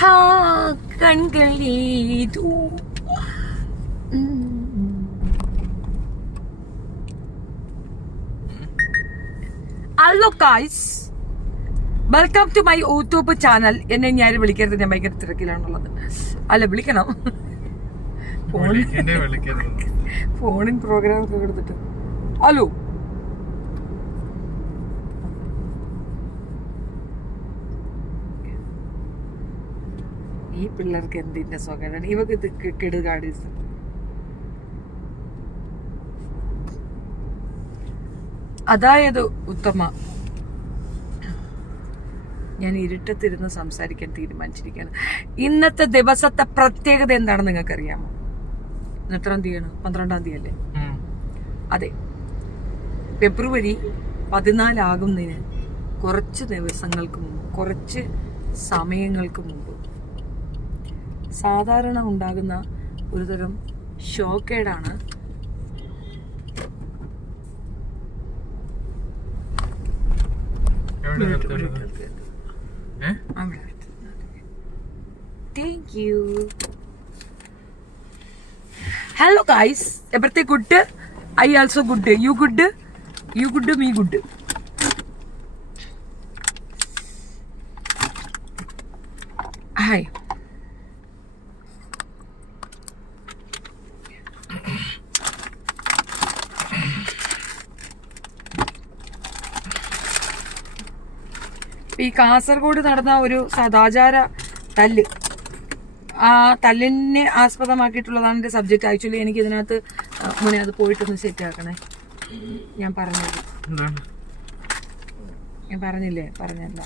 ഹാ കൺകളേതു. Hello guys, welcome to my YouTube channel. എന്നെ ഞാൻ വിളിക്കരുത്, ഞാൻ ഭയങ്കര തിരക്കിലാണുള്ളത്. അല്ല, വിളിക്കണം, ഫോണിൻ പ്രോഗ്രാം ഒക്കെ എടുത്തിട്ട്. ഹലോ, ഈ പിള്ളേർക്ക് എന്തിന്റെ സുഖമാണ്, ഇവക്ക് ഇത് കെടുകാടി. അതായത് ഉത്തമ, ഞാൻ ഇരുട്ടത്തിരുന്ന് സംസാരിക്കാൻ തീരുമാനിച്ചിരിക്കുകയാണ്. ഇന്നത്തെ ദിവസത്തെ പ്രത്യേകത എന്താണെന്ന് നിങ്ങൾക്ക് അറിയാമോ? എത്രാം തീയതിയാണ്? 12-ാം തീയതി അല്ലേ? അതെ, ഫെബ്രുവരി 14 ആകുന്നതിന് കുറച്ച് ദിവസങ്ങൾക്ക് മുമ്പ്, കുറച്ച് സമയങ്ങൾക്ക് മുമ്പ് സാധാരണ ഉണ്ടാകുന്ന ഒരുതരം ഷോക്കേടാണ് Thank you. Hello guys, everything good? I also good. You good? You good? Me good. Hi. ഈ കാസർഗോഡ് നടന്ന ഒരു സദാചാര തല്ല്, ആ തല്ലിനെ ആസ്പദമാക്കിയിട്ടുള്ളതാണ് എൻ്റെ സബ്ജക്റ്റ്. ആക്ച്വലി എനിക്ക് ഇതിനകത്ത് മുന്നേ അത് പോയിട്ടൊന്ന് സെറ്റ് ആക്കണേ. ഞാൻ പറഞ്ഞില്ലേ, പറഞ്ഞല്ല,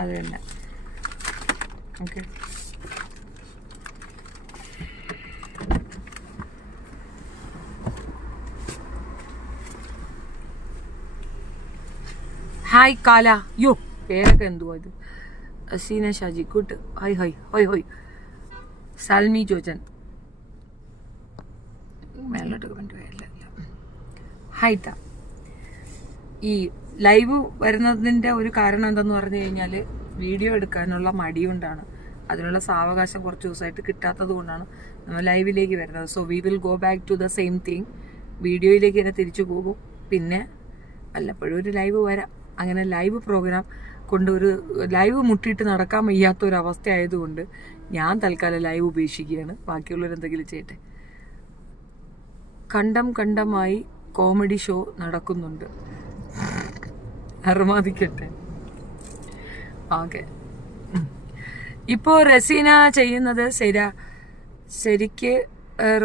അത് തന്നെ. ഓക്കെ, ഹായ് കാല. യോ, പേരൊക്കെ എന്തുവാ ഇത്? Aseena Shaji good. High high ഹോയ് ഹോയ്. സാൽമി ജോജൻ മേലോട്ടൊക്കെ പറ്റുമല്ല. ഹൈത്ത. ഈ ലൈവ് വരുന്നതിൻ്റെ ഒരു കാരണം എന്തെന്ന് പറഞ്ഞു കഴിഞ്ഞാൽ വീഡിയോ എടുക്കാനുള്ള മടി കൊണ്ടാണ്. അതിനുള്ള സാവകാശം കുറച്ച് ദിവസമായിട്ട് കിട്ടാത്തത് കൊണ്ടാണ് നമ്മൾ ലൈവിലേക്ക് വരുന്നത്. So we will go back to the same thing. വീഡിയോയിലേക്ക് തന്നെ തിരിച്ചു പോകും. പിന്നെ വല്ലപ്പോഴും ഒരു ലൈവ് വരാം. അങ്ങനെ ലൈവ് പ്രോഗ്രാം കൊണ്ട് ഒരു ലൈവ് മുട്ടിയിട്ട് നടക്കാൻ വയ്യാത്ത ഒരു അവസ്ഥ ആയതുകൊണ്ട് ഞാൻ തൽക്കാലം ലൈവ് ഉപേക്ഷിക്കുകയാണ്. ബാക്കിയുള്ളവരെന്തെങ്കിലും ചെയ്യട്ടെ. കണ്ടമായി കോമഡി ഷോ നടക്കുന്നുണ്ട്, അറുമാദിക്കട്ടെ. ഓക്കെ, ഇപ്പോൾ റസീന ചെയ്യുന്നത് ശരിക്ക്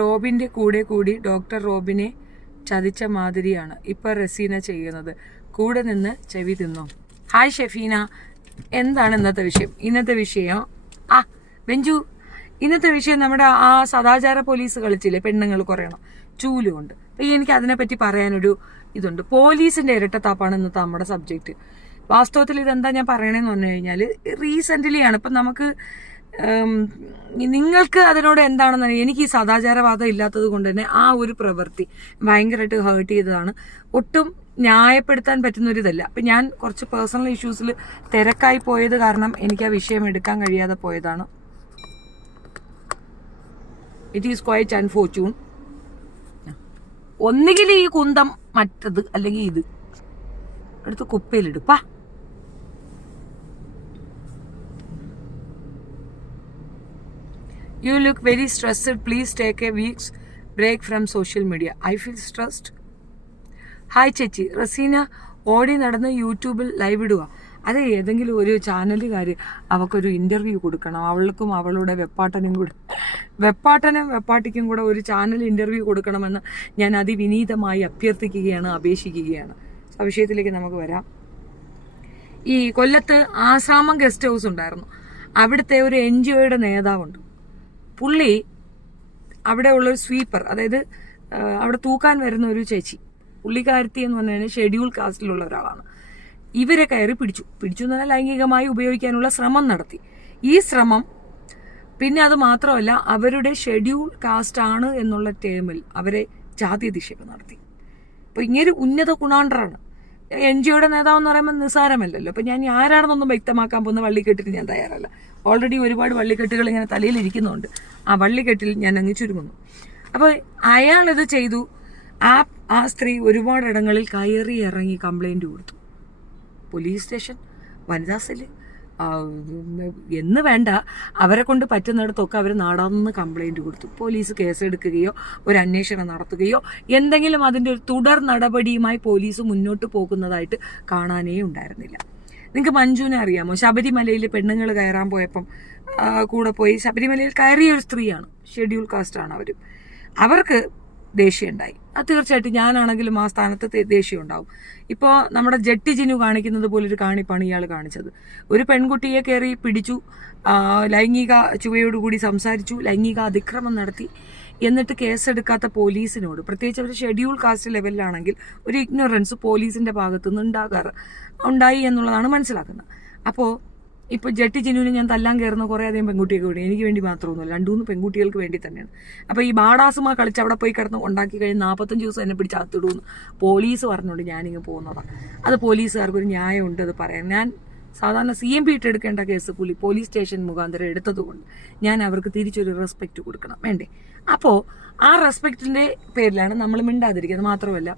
റോബിൻ്റെ കൂടെ കൂടി ഡോക്ടർ റോബിനെ ചതിച്ച മാതിരിയാണ് ഇപ്പോൾ റസീന ചെയ്യുന്നത്. കൂടെ നിന്ന് ചെവി തിന്നോ. ഹായ് ഷെഫീന, എന്താണ് ഇന്നത്തെ വിഷയം? ഇന്നത്തെ വിഷയം ബെഞ്ചു, ഇന്നത്തെ വിഷയം നമ്മുടെ ആ സദാചാര പോലീസ് കളിച്ചില്ലേ, പെണ്ണുങ്ങൾ കുറയണം ചൂലുകൊണ്ട്. അപ്പം എനിക്ക് അതിനെപ്പറ്റി പറയാനൊരു ഇതുണ്ട്. പോലീസിൻ്റെ ഇരട്ടത്താപ്പാണ് ഇന്നത്തെ നമ്മുടെ സബ്ജക്റ്റ്. വാസ്തവത്തിൽ ഇതെന്താ ഞാൻ പറയണേന്ന് പറഞ്ഞു കഴിഞ്ഞാൽ, റീസെൻ്റ്ലിയാണ്. ഇപ്പം നമുക്ക് നിങ്ങൾക്ക് അതിനോട് എന്താണെന്ന് അറിയാം. എനിക്ക് ഈ സദാചാരവാദം ഇല്ലാത്തത് കൊണ്ട് തന്നെ ആ ഒരു പ്രവൃത്തി ഭയങ്കരമായിട്ട് ഹേർട്ട് ചെയ്തതാണ്. ഒട്ടും ന്യായപ്പെടുത്താൻ പറ്റുന്നൊരിതല്ല. അപ്പം ഞാൻ കുറച്ച് പേഴ്സണൽ ഇഷ്യൂസിൽ തിരക്കായി പോയത് കാരണം എനിക്ക് ആ വിഷയം എടുക്കാൻ കഴിയാതെ പോയതാണ്. It is quite unfortune. ഒന്നുകിൽ ഈ കുന്തം, മറ്റത്, അല്ലെങ്കിൽ ഇത് എടുത്ത് കുപ്പയിലിടുപ്പാ. You look very stressed. Please take a week's break from social media. I feel stressed. Hi ചേച്ചി. റസീന ഓടി നടന്ന് യൂട്യൂബിൽ ലൈവ് ഇടുക. അത് ഏതെങ്കിലും ഒരു ചാനലുകാർ അവൾക്കൊരു ഇൻ്റർവ്യൂ കൊടുക്കണം. അവൾക്കും അവളുടെ വെപ്പാട്ടിക്കും കൂടെ ഒരു ചാനൽ ഇൻ്റർവ്യൂ കൊടുക്കണമെന്ന് ഞാൻ അതിവിനീതമായി അഭ്യർത്ഥിക്കുകയാണ്, അപേക്ഷിക്കുകയാണ്. ആ വിഷയത്തിലേക്ക് നമുക്ക് വരാം. ഈ കൊല്ലത്ത് ആശ്രാമം ഗസ്റ്റ് ഹൗസ് ഉണ്ടായിരുന്നു. അവിടുത്തെ ഒരു NGOയുടെ നേതാവുണ്ട്. പുള്ളി അവിടെ ഉള്ളൊരു സ്വീപ്പർ, അതായത് അവിടെ തൂക്കാൻ വരുന്ന ഒരു ചേച്ചി, പുള്ളിക്കാരത്തി എന്ന് പറഞ്ഞാൽ ഷെഡ്യൂൾ കാസ്റ്റിലുള്ള ഒരാളാണ്. ഇവരെ കയറി പിടിച്ചു എന്ന് പറഞ്ഞാൽ ലൈംഗികമായി ഉപയോഗിക്കാനുള്ള ശ്രമം നടത്തി. ഈ ശ്രമം പിന്നെ അത് മാത്രമല്ല, അവരുടെ ഷെഡ്യൂൾ കാസ്റ്റ് ആണ് എന്നുള്ള ടേമിൽ അവരെ ജാതി അധിക്ഷേപം നടത്തി. അപ്പോൾ ഇങ്ങനെ ഉന്നത ഗുണാണ്ടറാണ്. NGOയുടെ നേതാവെന്ന് പറയുമ്പോൾ നിസ്സാരമല്ലല്ലോ. അപ്പം ഞാൻ ആരാണെന്നൊന്നും വ്യക്തമാക്കാൻ പോകുന്ന വള്ളിക്കെട്ടിന് ഞാൻ തയ്യാറല്ല. ഓൾറെഡി ഒരുപാട് വള്ളിക്കെട്ടുകൾ ഇങ്ങനെ തലയിലിരിക്കുന്നുണ്ട്. ആ വള്ളിക്കെട്ടിൽ ഞാൻ അങ്ങ് ചുരുങ്ങുന്നു. അപ്പോൾ അയാളിത് ചെയ്തു. ആ സ്ത്രീ ഒരുപാടിടങ്ങളിൽ കയറി ഇറങ്ങി കംപ്ലൈൻറ്റ് കൊടുത്തു. പോലീസ് സ്റ്റേഷൻ, വനിതാ സെല്ല് എന്ന് വേണ്ട, അവരെ കൊണ്ട് പറ്റുന്നിടത്തൊക്കെ അവർ നാടാന്ന് കംപ്ലൈൻറ്റ് കൊടുത്തു. പോലീസ് കേസെടുക്കുകയോ ഒരു അന്വേഷണം നടത്തുകയോ എന്തെങ്കിലും അതിൻ്റെ ഒരു തുടർ നടപടിയുമായി പോലീസ് മുന്നോട്ട് പോകുന്നതായിട്ട് കാണാനേ ഉണ്ടായിരുന്നില്ല. നിങ്ങൾക്ക് മഞ്ജുവിനെ അറിയാമോ? ശബരിമലയിൽ പെണ്ണുങ്ങൾ കയറാൻ പോയപ്പം കൂടെ പോയി ശബരിമലയിൽ കയറിയ ഒരു സ്ത്രീയാണ്. ഷെഡ്യൂൾ കാസ്റ്റാണ് അവരും. അവർക്ക് ദേഷ്യം ഉണ്ടായി. അത് തീർച്ചയായിട്ടും ഞാനാണെങ്കിലും ആ സ്ഥാനത്ത് ദേഷ്യം ഉണ്ടാവും. ഇപ്പോൾ നമ്മുടെ ജെട്ടി ജിനു കാണിക്കുന്നത് പോലൊരു കാണിപ്പാണ് ഇയാൾ കാണിച്ചത്. ഒരു പെൺകുട്ടിയെ കയറി പിടിച്ചു, ലൈംഗിക ചുവയോടുകൂടി സംസാരിച്ചു, ലൈംഗിക അതിക്രമം നടത്തി. എന്നിട്ട് കേസെടുക്കാത്ത പോലീസിനോട്, പ്രത്യേകിച്ച് അവർ ഷെഡ്യൂൾ കാസ്റ്റ് ലെവലിലാണെങ്കിൽ ഒരു ഇഗ്നോറൻസ് പോലീസിന്റെ ഭാഗത്തുനിന്ന് ഉണ്ടായി എന്നുള്ളതാണ് മനസ്സിലാക്കുന്നത്. അപ്പോൾ ഇപ്പോൾ ജെട്ടി ജിനുവിന് ഞാൻ തല്ലാൻ കയറുന്ന കുറേ അധികം പെൺകുട്ടിയൊക്കെ വേണ്ടി, എനിക്ക് വേണ്ടി മാത്രമൊന്നുമല്ല, 2-3 പെൺകുട്ടികൾക്ക് വേണ്ടി തന്നെയാണ്. അപ്പോൾ ഈ ബാഡാസുമ കളിച്ച് അവിടെ പോയി കിടന്ന് ഉണ്ടാക്കി കഴിഞ്ഞ് 45 ദിവസം എന്നെ പിടിച്ച് അകത്തിടുമെന്ന് പോലീസ് പറഞ്ഞുകൊണ്ട് ഞാനിങ്ങ് പോകുന്നതാണ്. അത് പോലീസുകാർക്കൊരു ന്യായമുണ്ട് അത് പറയാൻ. ഞാൻ സാധാരണ CMP ഇട്ടെടുക്കേണ്ട കേസ് പോലീസ് സ്റ്റേഷൻ മുഖാന്തരം എടുത്തതുകൊണ്ട് ഞാൻ അവർക്ക് തിരിച്ചൊരു റെസ്പെക്റ്റ് കൊടുക്കണം, വേണ്ടേ? അപ്പോൾ ആ റെസ്പെക്റ്റിന്റെ പേരിലാണ് നമ്മൾ മിണ്ടാതിരിക്കുന്നത്. മാത്രമല്ല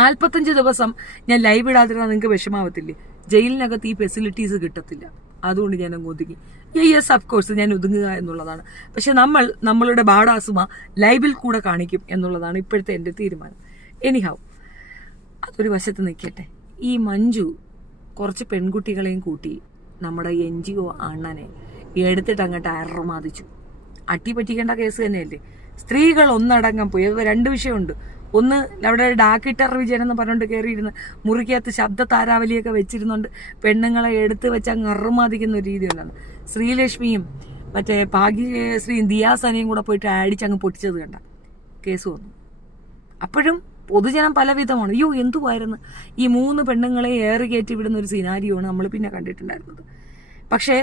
45 ദിവസം ഞാൻ ലൈവ് ഇടാതിരുന്നാൽ നിങ്ങൾക്ക് വിഷമാവത്തില്ലേ? ജയിലിനകത്ത് ഈ ഫെസിലിറ്റീസ് കിട്ടത്തില്ല. അതുകൊണ്ട് ഞാൻ അങ്ങ് ഒതുങ്ങി. യെസ്, ഓഫ് കോഴ്സ് ഞാൻ ഒതുങ്ങുക എന്നുള്ളതാണ്. പക്ഷെ നമ്മളുടെ ബാഡാസുമ ലൈവിൽ കൂടെ കാണിക്കും എന്നുള്ളതാണ് ഇപ്പോഴത്തെ എൻ്റെ തീരുമാനം. എനിഹൗ, അതൊരു വശത്ത് നിൽക്കട്ടെ. ഈ മഞ്ജു കുറച്ച് പെൺകുട്ടികളെയും കൂട്ടി നമ്മുടെ NGO അണ്ണനെ എടുത്തിട്ട് അങ്ങോട്ട് അറമാദിച്ചു. അട്ടി പറ്റിക്കേണ്ട കേസ് തന്നെയല്ലേ? സ്ത്രീകൾ ഒന്നടങ്കം പോയി. 2 വിഷയമുണ്ട്. ഒന്ന്, അവിടെ ഡാക്കിട്ടർ വിജയൻ എന്ന് പറഞ്ഞുകൊണ്ട് കയറിയിരുന്ന് മുറിക്കകത്ത് ശബ്ദ താരാവലിയൊക്കെ വെച്ചിരുന്നുണ്ട് പെണ്ണുങ്ങളെ എടുത്ത് വെച്ച് അങ്ങ് അറുമാദിക്കുന്ന ഒരു രീതിയിലാണ്. ശ്രീലക്ഷ്മിയും മറ്റേ ഭാഗ്യശ്രീയും ദിയാസനയും കൂടെ പോയിട്ട് അടിച്ചങ്ങ് പൊട്ടിച്ചത് കണ്ട കേസ് വന്നു. അപ്പോഴും പൊതുജനം പലവിധമാണ്. അയ്യോ എന്തുവായിരുന്നു ഈ 3 പെണ്ണുങ്ങളെ ഏറി കയറ്റി വിടുന്ന ഒരു സിനാരിയോണ് നമ്മൾ പിന്നെ കണ്ടിട്ടുണ്ടായിരുന്നത്. പക്ഷേ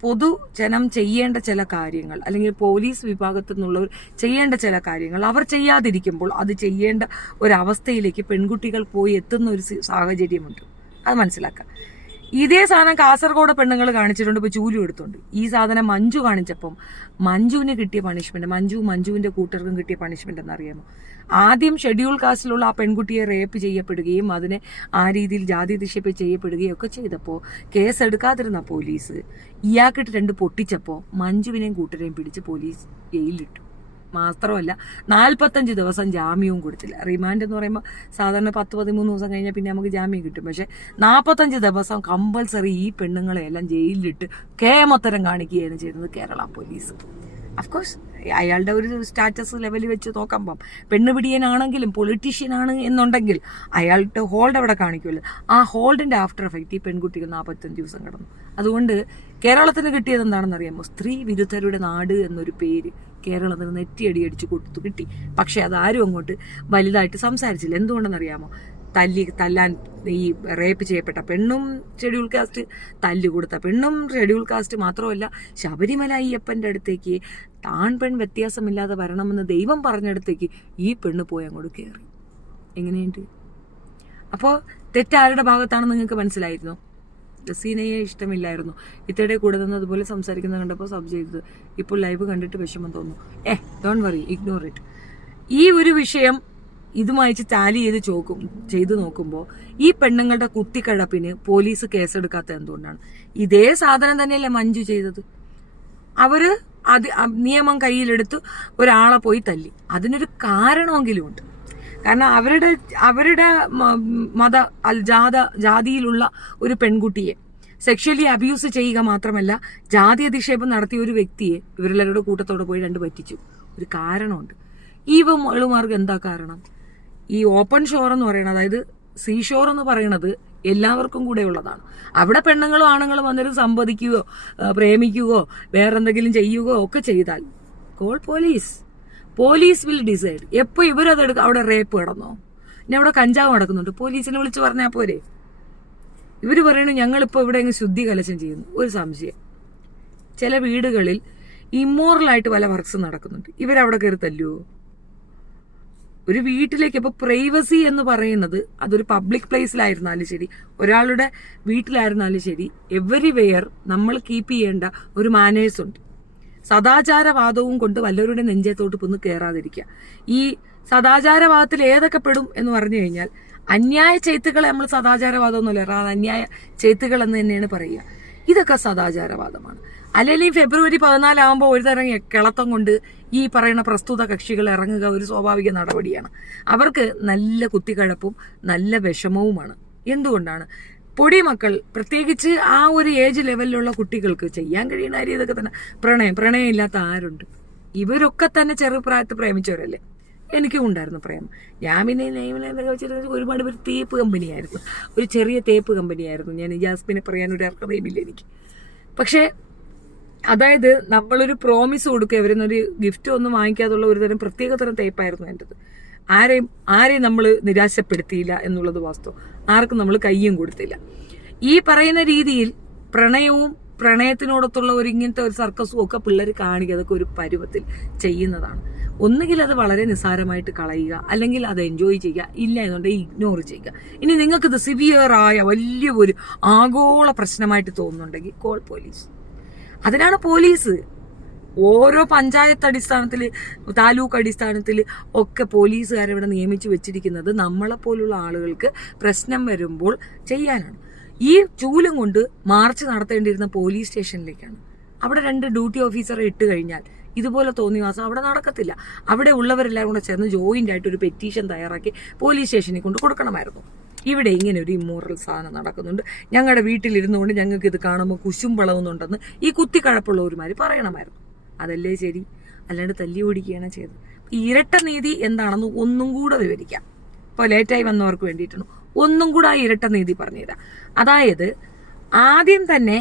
പൊതുജനം ചെയ്യേണ്ട ചില കാര്യങ്ങൾ, അല്ലെങ്കിൽ പോലീസ് വിഭാഗത്തു നിന്നുള്ളവർ ചെയ്യേണ്ട ചില കാര്യങ്ങൾ അവർ ചെയ്യാതിരിക്കുമ്പോൾ അത് ചെയ്യേണ്ട ഒരവസ്ഥയിലേക്ക് പെൺകുട്ടികൾ പോയി എത്തുന്ന ഒരു സാഹചര്യമുണ്ട്. അത് മനസ്സിലാക്കാം. ഇതേ സാധനം കാസർഗോഡ് പെണ്ണുങ്ങൾ കാണിച്ചിട്ടുണ്ട്. ഇപ്പോൾ ചൂലും എടുത്തുണ്ട്. ഈ സാധനം മഞ്ജു കാണിച്ചപ്പം മഞ്ജുവിന് കിട്ടിയ പണിഷ്മെന്റ്, മഞ്ജുവിന്റെ കൂട്ടർക്കും കിട്ടിയ പണിഷ്മെന്റ് എന്നറിയാമോ? ആദ്യം ഷെഡ്യൂൾ കാസ്റ്റിലുള്ള ആ പെൺകുട്ടിയെ റേപ്പ് ചെയ്യപ്പെടുകയും അതിനെ ആ രീതിയിൽ ജാതി അധിക്ഷേപം ചെയ്യപ്പെടുകയും ഒക്കെ ചെയ്തപ്പോൾ കേസെടുക്കാതിരുന്ന പോലീസ് ഇയാൾക്കിട്ട് 2 പൊട്ടിച്ചപ്പോൾ മഞ്ജുവിനെയും കൂട്ടരെയും പിടിച്ച് പോലീസ് ജയിലിലിട്ടു. മാത്രമല്ല 45 ദിവസം ജാമ്യവും കൊടുത്തില്ല. റിമാൻഡ് എന്ന് പറയുമ്പോൾ സാധാരണ 10-13 ദിവസം കഴിഞ്ഞാൽ പിന്നെ നമുക്ക് ജാമ്യം കിട്ടും. പക്ഷെ 45 ദിവസം കമ്പൾസറി ഈ പെണ്ണുങ്ങളെല്ലാം ജയിലിലിട്ട് കേമത്തരം കാണിക്കുകയാണ് ചെയ്യുന്നത് കേരള പോലീസ്. അഫ്കോഴ്സ് അയാളുടെ ഒരു സ്റ്റാറ്റസ് ലെവലിൽ വെച്ച് നോക്കുമ്പം പെണ്ണുപിടിയനാണെങ്കിലും പൊളിറ്റീഷ്യനാണ് എന്നുണ്ടെങ്കിൽ അയാളുടെ ഹോൾഡ് അവിടെ കാണിക്കുമല്ലോ. ആ ഹോൾഡിന്റെ ആഫ്റ്റർ എഫക്റ്റ് ഈ പെൺകുട്ടികൾ 45 ദിവസം കിടന്നു. അതുകൊണ്ട് കേരളത്തിന് കിട്ടിയത് എന്താണെന്ന് അറിയാമോ? സ്ത്രീ വിരുദ്ധരുടെ നാട് എന്നൊരു പേര് കേരളത്തിന് നെറ്റിയടിയടിച്ച് കൊടുത്തു കിട്ടി. പക്ഷെ അതാരും അങ്ങോട്ട് വലുതായിട്ട് സംസാരിച്ചില്ല. എന്തുകൊണ്ടെന്നറിയാമോ? തല്ലാൻ ഈ റേപ്പ് ചെയ്യപ്പെട്ട പെണ്ണും ഷെഡ്യൂൾ കാസ്റ്റ്, തല്ല് കൊടുത്ത പെണ്ണും ഷെഡ്യൂൾ കാസ്റ്റ്, മാത്രമല്ല ശബരിമല അയ്യപ്പൻ്റെ അടുത്തേക്ക് താൻ പെൺ വ്യത്യാസമില്ലാതെ വരണമെന്ന് ദൈവം പറഞ്ഞിടത്തേക്ക് ഈ പെണ്ണ് പോയി അങ്ങോട്ട് കയറി. എങ്ങനെയുണ്ട്? അപ്പോൾ തെറ്റാരുടെ ഭാഗത്താണെന്ന് നിങ്ങൾക്ക് മനസ്സിലായിരുന്നോ? റസീനയെ ഇഷ്ടമില്ലായിരുന്നു. ഇത്തയുടെ കൂടെ നിന്നതുപോലെ സംസാരിക്കുന്നത് കണ്ടപ്പോൾ സബ് ചെയ്തത്. ഇപ്പോൾ ലൈവ് കണ്ടിട്ട് വിഷമം തോന്നുന്നു. Don't worry, ignore it. ഈ ഒരു വിഷയം ഇതുമായി ടാലി ചെയ്ത് നോക്കുമ്പോൾ ഈ പെണ്ണുങ്ങളുടെ കുത്തിക്കഴപ്പിന് പോലീസ് കേസെടുക്കാത്ത എന്തുകൊണ്ടാണ്? ഇതേ സാധനം തന്നെയല്ലേ മഞ്ജു ചെയ്തത്? അവര് നിയമം കയ്യിലെടുത്ത് ഒരാളെ പോയി തല്ലി. അതിനൊരു കാരണമെങ്കിലും ഉണ്ട്. കാരണം അവരുടെ മത ജാതിയിലുള്ള ഒരു പെൺകുട്ടിയെ സെക്ഷലി അബ്യൂസ് ചെയ്യുക മാത്രമല്ല ജാതി അധിക്ഷേപം നടത്തിയ ഒരു വ്യക്തിയെ ഇവരെല്ലാവരുടെ കൂട്ടത്തോടെ പോയി 2 പറ്റിച്ചു. ഒരു കാരണമുണ്ട്. ഈ മളുമാർക്ക് എന്താ കാരണം? ഈ ഓപ്പൺ ഷോർ എന്ന് പറയുന്നത്, അതായത് സീഷോർ എന്ന് പറയുന്നത് എല്ലാവർക്കും കൂടെ ഉള്ളതാണ്. അവിടെ പെണ്ണുങ്ങളും ആണുങ്ങളും വന്നിട്ട് സമ്മതിക്കുകയോ പ്രേമിക്കുകയോ വേറെന്തെങ്കിലും ചെയ്യുകയോ ഒക്കെ ചെയ്താൽ കോൾ പോലീസ് വിൽ ഡിസൈഡ്. എപ്പോൾ ഇവരതെടുക്കുക? അവിടെ റേപ്പ് കിടന്നോ? പിന്നെ അവിടെ കഞ്ചാവ് നടക്കുന്നുണ്ട്, പോലീസിനെ വിളിച്ച് പറഞ്ഞാൽ പോരെ? ഇവർ പറയണു ഞങ്ങളിപ്പോൾ ഇവിടെ അങ്ങ് ശുദ്ധി കലശം ചെയ്യുന്നു. ഒരു സംശയം, ചില വീടുകളിൽ ഇമ്മോറലായിട്ട് പല വർക്ക്സ് നടക്കുന്നുണ്ട്. ഇവരവിടെ കയറി തല്ലുവോ? ഒരു വീട്ടിലേക്ക് ഇപ്പോൾ പ്രൈവസി എന്ന് പറയുന്നത് അതൊരു പബ്ലിക് പ്ലേസിലായിരുന്നാലും ശരി, ഒരാളുടെ വീട്ടിലായിരുന്നാലും ശരി, എവരിവെയർ നമ്മൾ കീപ്പ് ചെയ്യേണ്ട ഒരു മാനേഴ്സ് ഉണ്ട്. സദാചാരവാദവും കൊണ്ട് വല്ലവരുടെ നെഞ്ചത്തോട്ട് പൊന്ന് കയറാതിരിക്കുക. ഈ സദാചാരവാദത്തിൽ ഏതൊക്കെ പെടും എന്ന് പറഞ്ഞു കഴിഞ്ഞാൽ, അന്യായ ചെയ്ത്തുകളെ നമ്മൾ സദാചാരവാദം ഒന്നുമല്ല, അന്യായ ചെയ്ത്തുകൾ എന്ന് തന്നെയാണ് പറയുക. ഇതൊക്കെ സദാചാരവാദമാണ്. അല്ലെങ്കിൽ ഫെബ്രുവരി 14 ആകുമ്പോൾ ഒരു തരം കിളത്തം കൊണ്ട് ഈ പറയുന്ന പ്രസ്തുത കക്ഷികൾ ഇറങ്ങുക ഒരു സ്വാഭാവിക നടപടിയാണ്. അവർക്ക് നല്ല കുത്തിക്കഴപ്പും നല്ല വിഷമവുമാണ്. എന്തുകൊണ്ടാണ്? പൊടിമക്കൾ, പ്രത്യേകിച്ച് ആ ഒരു ഏജ് ലെവലിലുള്ള കുട്ടികൾക്ക് ചെയ്യാൻ കഴിയുന്ന കാര്യം ഇതൊക്കെ തന്നെ. പ്രണയം ഇല്ലാത്ത ആരുണ്ട്? ഇവരൊക്കെ തന്നെ ചെറുപ്രായത്തിൽ പ്രേമിച്ചവരല്ലേ. എനിക്കും ഉണ്ടായിരുന്നു പ്രേമം. ഞാൻ പിന്നെ നെയ്മിലൊക്കെ വെച്ചിരുന്ന ഒരുപാട് പേര് തേപ്പ് കമ്പനിയായിരുന്നു, ഒരു ചെറിയ തേപ്പ് കമ്പനിയായിരുന്നു ഞാൻ. ജാസ്മിനെ പറയാൻ ഒരു അർഹതയുമില്ല എനിക്ക്. പക്ഷേ അതായത് നമ്മളൊരു പ്രോമിസ് കൊടുക്കുക, ഇവരുന്നൊരു ഗിഫ്റ്റ് ഒന്നും വാങ്ങിക്കാതുള്ള ഒരു തരം പ്രത്യേക തരം തേപ്പായിരുന്നു എൻ്റെത്. ആരെയും നമ്മൾ നിരാശപ്പെടുത്തിയില്ല എന്നുള്ളത് വാസ്തവം. ആർക്കും നമ്മൾ കയ്യും കൊടുത്തില്ല. ഈ പറയുന്ന രീതിയിൽ പ്രണയവും പ്രണയത്തിനോടൊത്തുള്ള ഒരു ഇങ്ങനത്തെ ഒരു സർക്കസും ഒക്കെ പിള്ളേർ കാണിക്കുക, അതൊക്കെ ഒരു പരുവത്തിൽ ചെയ്യുന്നതാണ്. ഒന്നുകിൽ അത് വളരെ നിസ്സാരമായിട്ട് കളയുക, അല്ലെങ്കിൽ അത് എൻജോയ് ചെയ്യുക, ഇല്ല എന്നുണ്ടെങ്കിൽ ഇഗ്നോർ ചെയ്യുക. ഇനി നിങ്ങൾക്കിത് സിവിയറായ വലിയ ഒരു ആഗോള പ്രശ്നമായിട്ട് തോന്നുന്നുണ്ടെങ്കിൽ കോൾ പോലീസ്. അതിനാണ് പോലീസ്. ഓരോ പഞ്ചായത്ത് അടിസ്ഥാനത്തിൽ, താലൂക്ക് അടിസ്ഥാനത്തിൽ ഒക്കെ പോലീസുകാരെ നിയമിച്ചു വെച്ചിരിക്കുന്നത് നമ്മളെപ്പോലുള്ള ആളുകൾക്ക് പ്രശ്നം വരുമ്പോൾ ചെയ്യാനാണ്. ഈ ചൂലും കൊണ്ട് മാർച്ച് നടത്തേണ്ടിയിരുന്ന പോലീസ് സ്റ്റേഷനിലേക്കാണ്. അവിടെ 2 ഡ്യൂട്ടി ഓഫീസറെ ഇട്ട് കഴിഞ്ഞാൽ ഇതുപോലെ തോന്നിവാസം അവിടെ നടക്കത്തില്ല. അവിടെ ഉള്ളവരെല്ലാം കൂടെ ചേർന്ന് ജോയിന്റ് ആയിട്ട് ഒരു പെറ്റീഷൻ തയ്യാറാക്കി പോലീസ് സ്റ്റേഷനിൽ കൊണ്ട് കൊടുക്കണമായിരുന്നു. ഇവിടെ ഇങ്ങനെ ഒരു ഇമ്മോറൽ സാധനം നടക്കുന്നുണ്ട്, ഞങ്ങളുടെ വീട്ടിലിരുന്നുകൊണ്ട് ഞങ്ങൾക്ക് ഇത് കാണുമ്പോൾ കുശുമ്പളവുന്നുണ്ടെന്ന് ഈ കുത്തിക്കഴപ്പുള്ളവരുമാർ പറയണമായിരുന്നു. അതല്ലേ ശരി? അല്ലാണ്ട് തല്ലി ഓടിക്കുകയാണ് ചെയ്തത്. ഇരട്ട നീതി എന്താണെന്ന് ഒന്നും കൂടെ വിവരിക്കാം. ഇപ്പോൾ ലേറ്റായി വന്നവർക്ക് വേണ്ടിയിട്ടാണ് ഒന്നും കൂടെ ആ ഇരട്ട നീതി പറഞ്ഞുതരാം. അതായത് ആദ്യം തന്നെ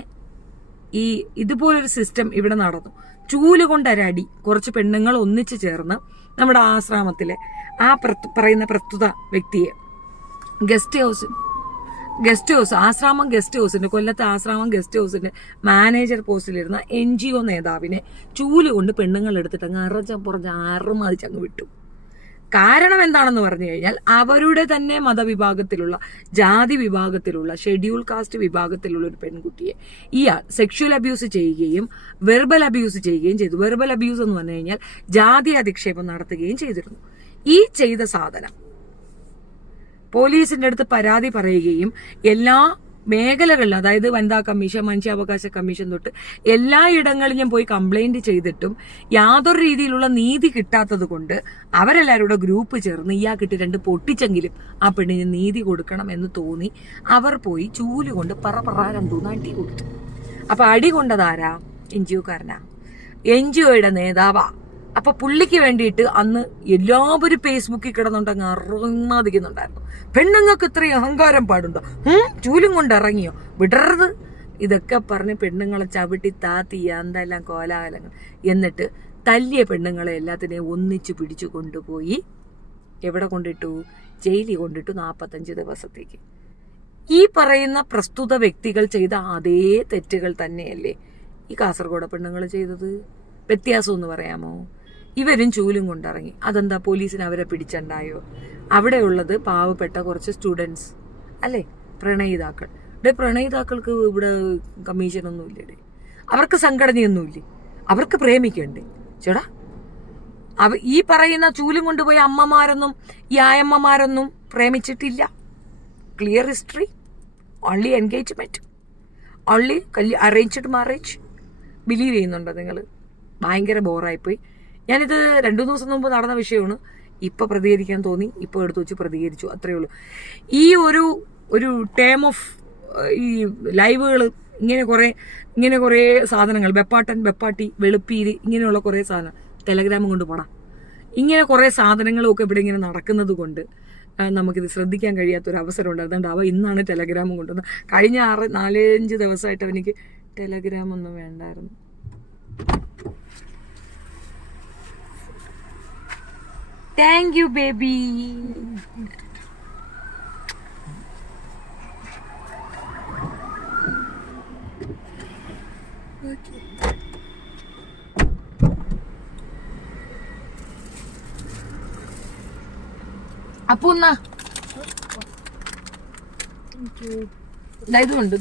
ഈ ഇതുപോലൊരു സിസ്റ്റം ഇവിടെ നടന്നു. ചൂല് കൊണ്ടൊരടി കുറച്ച് പെണ്ണുങ്ങൾ ഒന്നിച്ചു ചേർന്ന് നമ്മുടെ ആശ്രമത്തിലെ ആ പറയുന്ന പ്രസ്തുത വ്യക്തിയെ ഗസ്റ്റ് ഹൗസ് ആശ്രാമം ഗസ്റ്റ് ഹൗസിന്റെ, കൊല്ലത്തെ ആശ്രാമം ഗസ്റ്റ് ഹൗസിന്റെ മാനേജർ പോസ്റ്റിലിരുന്ന NGO നേതാവിനെ ചൂല് കൊണ്ട് പെണ്ണുങ്ങൾ എടുത്തിട്ട് അങ്ങ് അറുമതിച്ചങ്ങ് വിട്ടു. കാരണം എന്താണെന്ന് പറഞ്ഞു കഴിഞ്ഞാൽ, അവരുടെ തന്നെ മതവിഭാഗത്തിലുള്ള, ജാതി വിഭാഗത്തിലുള്ള, ഷെഡ്യൂൾ കാസ്റ്റ് വിഭാഗത്തിലുള്ള ഒരു പെൺകുട്ടിയെ ഇയാൾ സെക്ഷൽ അബ്യൂസ് ചെയ്യുകയും വെർബൽ അബ്യൂസ് ചെയ്യുകയും ചെയ്തു. വെർബൽ അബ്യൂസ് എന്ന് പറഞ്ഞു കഴിഞ്ഞാൽ ജാതി അധിക്ഷേപം നടത്തുകയും ചെയ്തിരുന്നു. ഈ ചെയ്ത സാധനം പോലീസിന്റെ അടുത്ത് പരാതി പറയുകയും എല്ലാ മേഖലകളിൽ, അതായത് വനിതാ കമ്മീഷൻ, മനുഷ്യാവകാശ കമ്മീഷൻ തൊട്ട് എല്ലാ ഇടങ്ങളിലും പോയി കംപ്ലൈന്റ് ചെയ്തിട്ടും യാതൊരു രീതിയിലുള്ള നീതി കിട്ടാത്തത് കൊണ്ട് അവരെല്ലാവരും കൂടെ ഗ്രൂപ്പ് ചേർന്ന് ഇയാൾക്കിട്ട് 2 പൊട്ടിച്ചെങ്കിലും ആ പെണ്ണിന് നീതി കൊടുക്കണം എന്ന് തോന്നി അവർ പോയി ചൂല് കൊണ്ട് പറ 2 അടി കൊടുത്തു. അപ്പൊ അടി കൊണ്ടതാരാ? NGO-കാരനാ, NGO-യുടെ നേതാവാ. അപ്പൊ പുള്ളിക്ക് വേണ്ടിയിട്ട് അന്ന് എല്ലാവരും ഫേസ്ബുക്കിൽ കിടന്നുണ്ടങ്ങ് അറുമതിക്കുന്നുണ്ടായിരുന്നു. പെണ്ണുങ്ങൾക്ക് ഇത്രയും അഹങ്കാരം പാടുണ്ടോ? ചൂലും കൊണ്ട് ഇറങ്ങിയോ? വിടരുത്. ഇതൊക്കെ പറഞ്ഞ് പെണ്ണുങ്ങളെ ചവിട്ടി താത്തി എന്തെല്ലാം കോലാഹലങ്ങൾ. എന്നിട്ട് തല്ലിയ പെണ്ണുങ്ങളെ എല്ലാത്തിനെയും ഒന്നിച്ചു പിടിച്ചു കൊണ്ടുപോയി എവിടെ കൊണ്ടിട്ടു? ജയിലിൽ കൊണ്ടിട്ടു 45 ദിവസത്തേക്ക്. ഈ പറയുന്ന പ്രസ്തുത വ്യക്തികൾ ചെയ്ത അതേ തെറ്റുകൾ തന്നെയല്ലേ ഈ കാസർഗോഡ് പെണ്ണുങ്ങൾ ചെയ്തത്? വ്യത്യാസം എന്ന് പറയാമോ? ഇവരും ചൂലും കൊണ്ടിറങ്ങി. അതെന്താ പോലീസിന് അവരെ പിടിച്ചുണ്ടായോ? അവിടെ ഉള്ളത് പാവപ്പെട്ട കുറച്ച് സ്റ്റുഡൻസ് അല്ലേ, പ്രണയിതാക്കൾ. പ്രണയിതാക്കൾക്ക് ഇവിടെ കമ്മീഷനൊന്നും ഇല്ലേ? അവർക്ക് സംഘടനയൊന്നുമില്ലേ? അവർക്ക് പ്രേമിക്കണ്ടേ ചേടാ? ഈ പറയുന്ന ചൂലും കൊണ്ടുപോയി അമ്മമാരൊന്നും ഈ ആയമ്മമാരൊന്നും പ്രേമിച്ചിട്ടില്ല. Clear history. Only engagement, only arranged marriage. Believe ചെയ്യുന്നുണ്ടോ നിങ്ങൾ? ഭയങ്കര ബോറായിപ്പോയി. ഞാനിത് 2 ദിവസം മുമ്പ് നടന്ന വിഷയമാണ്. ഇപ്പൊ പ്രതികരിക്കാൻ തോന്നി, ഇപ്പൊ എടുത്തു വെച്ച് പ്രതികരിച്ചു, അത്രേ ഉള്ളൂ. ഈ ഒരു ടേം ഓഫ് ഈ ലൈവുകൾ ഇങ്ങനെ കുറേ സാധനങ്ങൾ, ബെപ്പാട്ടി, വെളുപ്പീര്, ഇങ്ങനെയുള്ള കുറേ സാധനം ടെലഗ്രാമും കൊണ്ട് പോടാം. ഇങ്ങനെ കുറേ സാധനങ്ങളും ഒക്കെ ഇവിടെ ഇങ്ങനെ നടക്കുന്നത് കൊണ്ട് നമുക്കിത് ശ്രദ്ധിക്കാൻ കഴിയാത്തൊരു അവസരം ഉണ്ടായിരുന്നുണ്ട്. അവ ഇന്നാണ് ടെലഗ്രാമും കൊണ്ടുവന്നത്. കഴിഞ്ഞ 4-5 ദിവസമായിട്ട് അവനിക്ക് ടെലഗ്രാം ഒന്നും വേണ്ടായിരുന്നു. Thank you, baby. Okay. അപ്പൊ എന്നാ ഇതുണ്ട്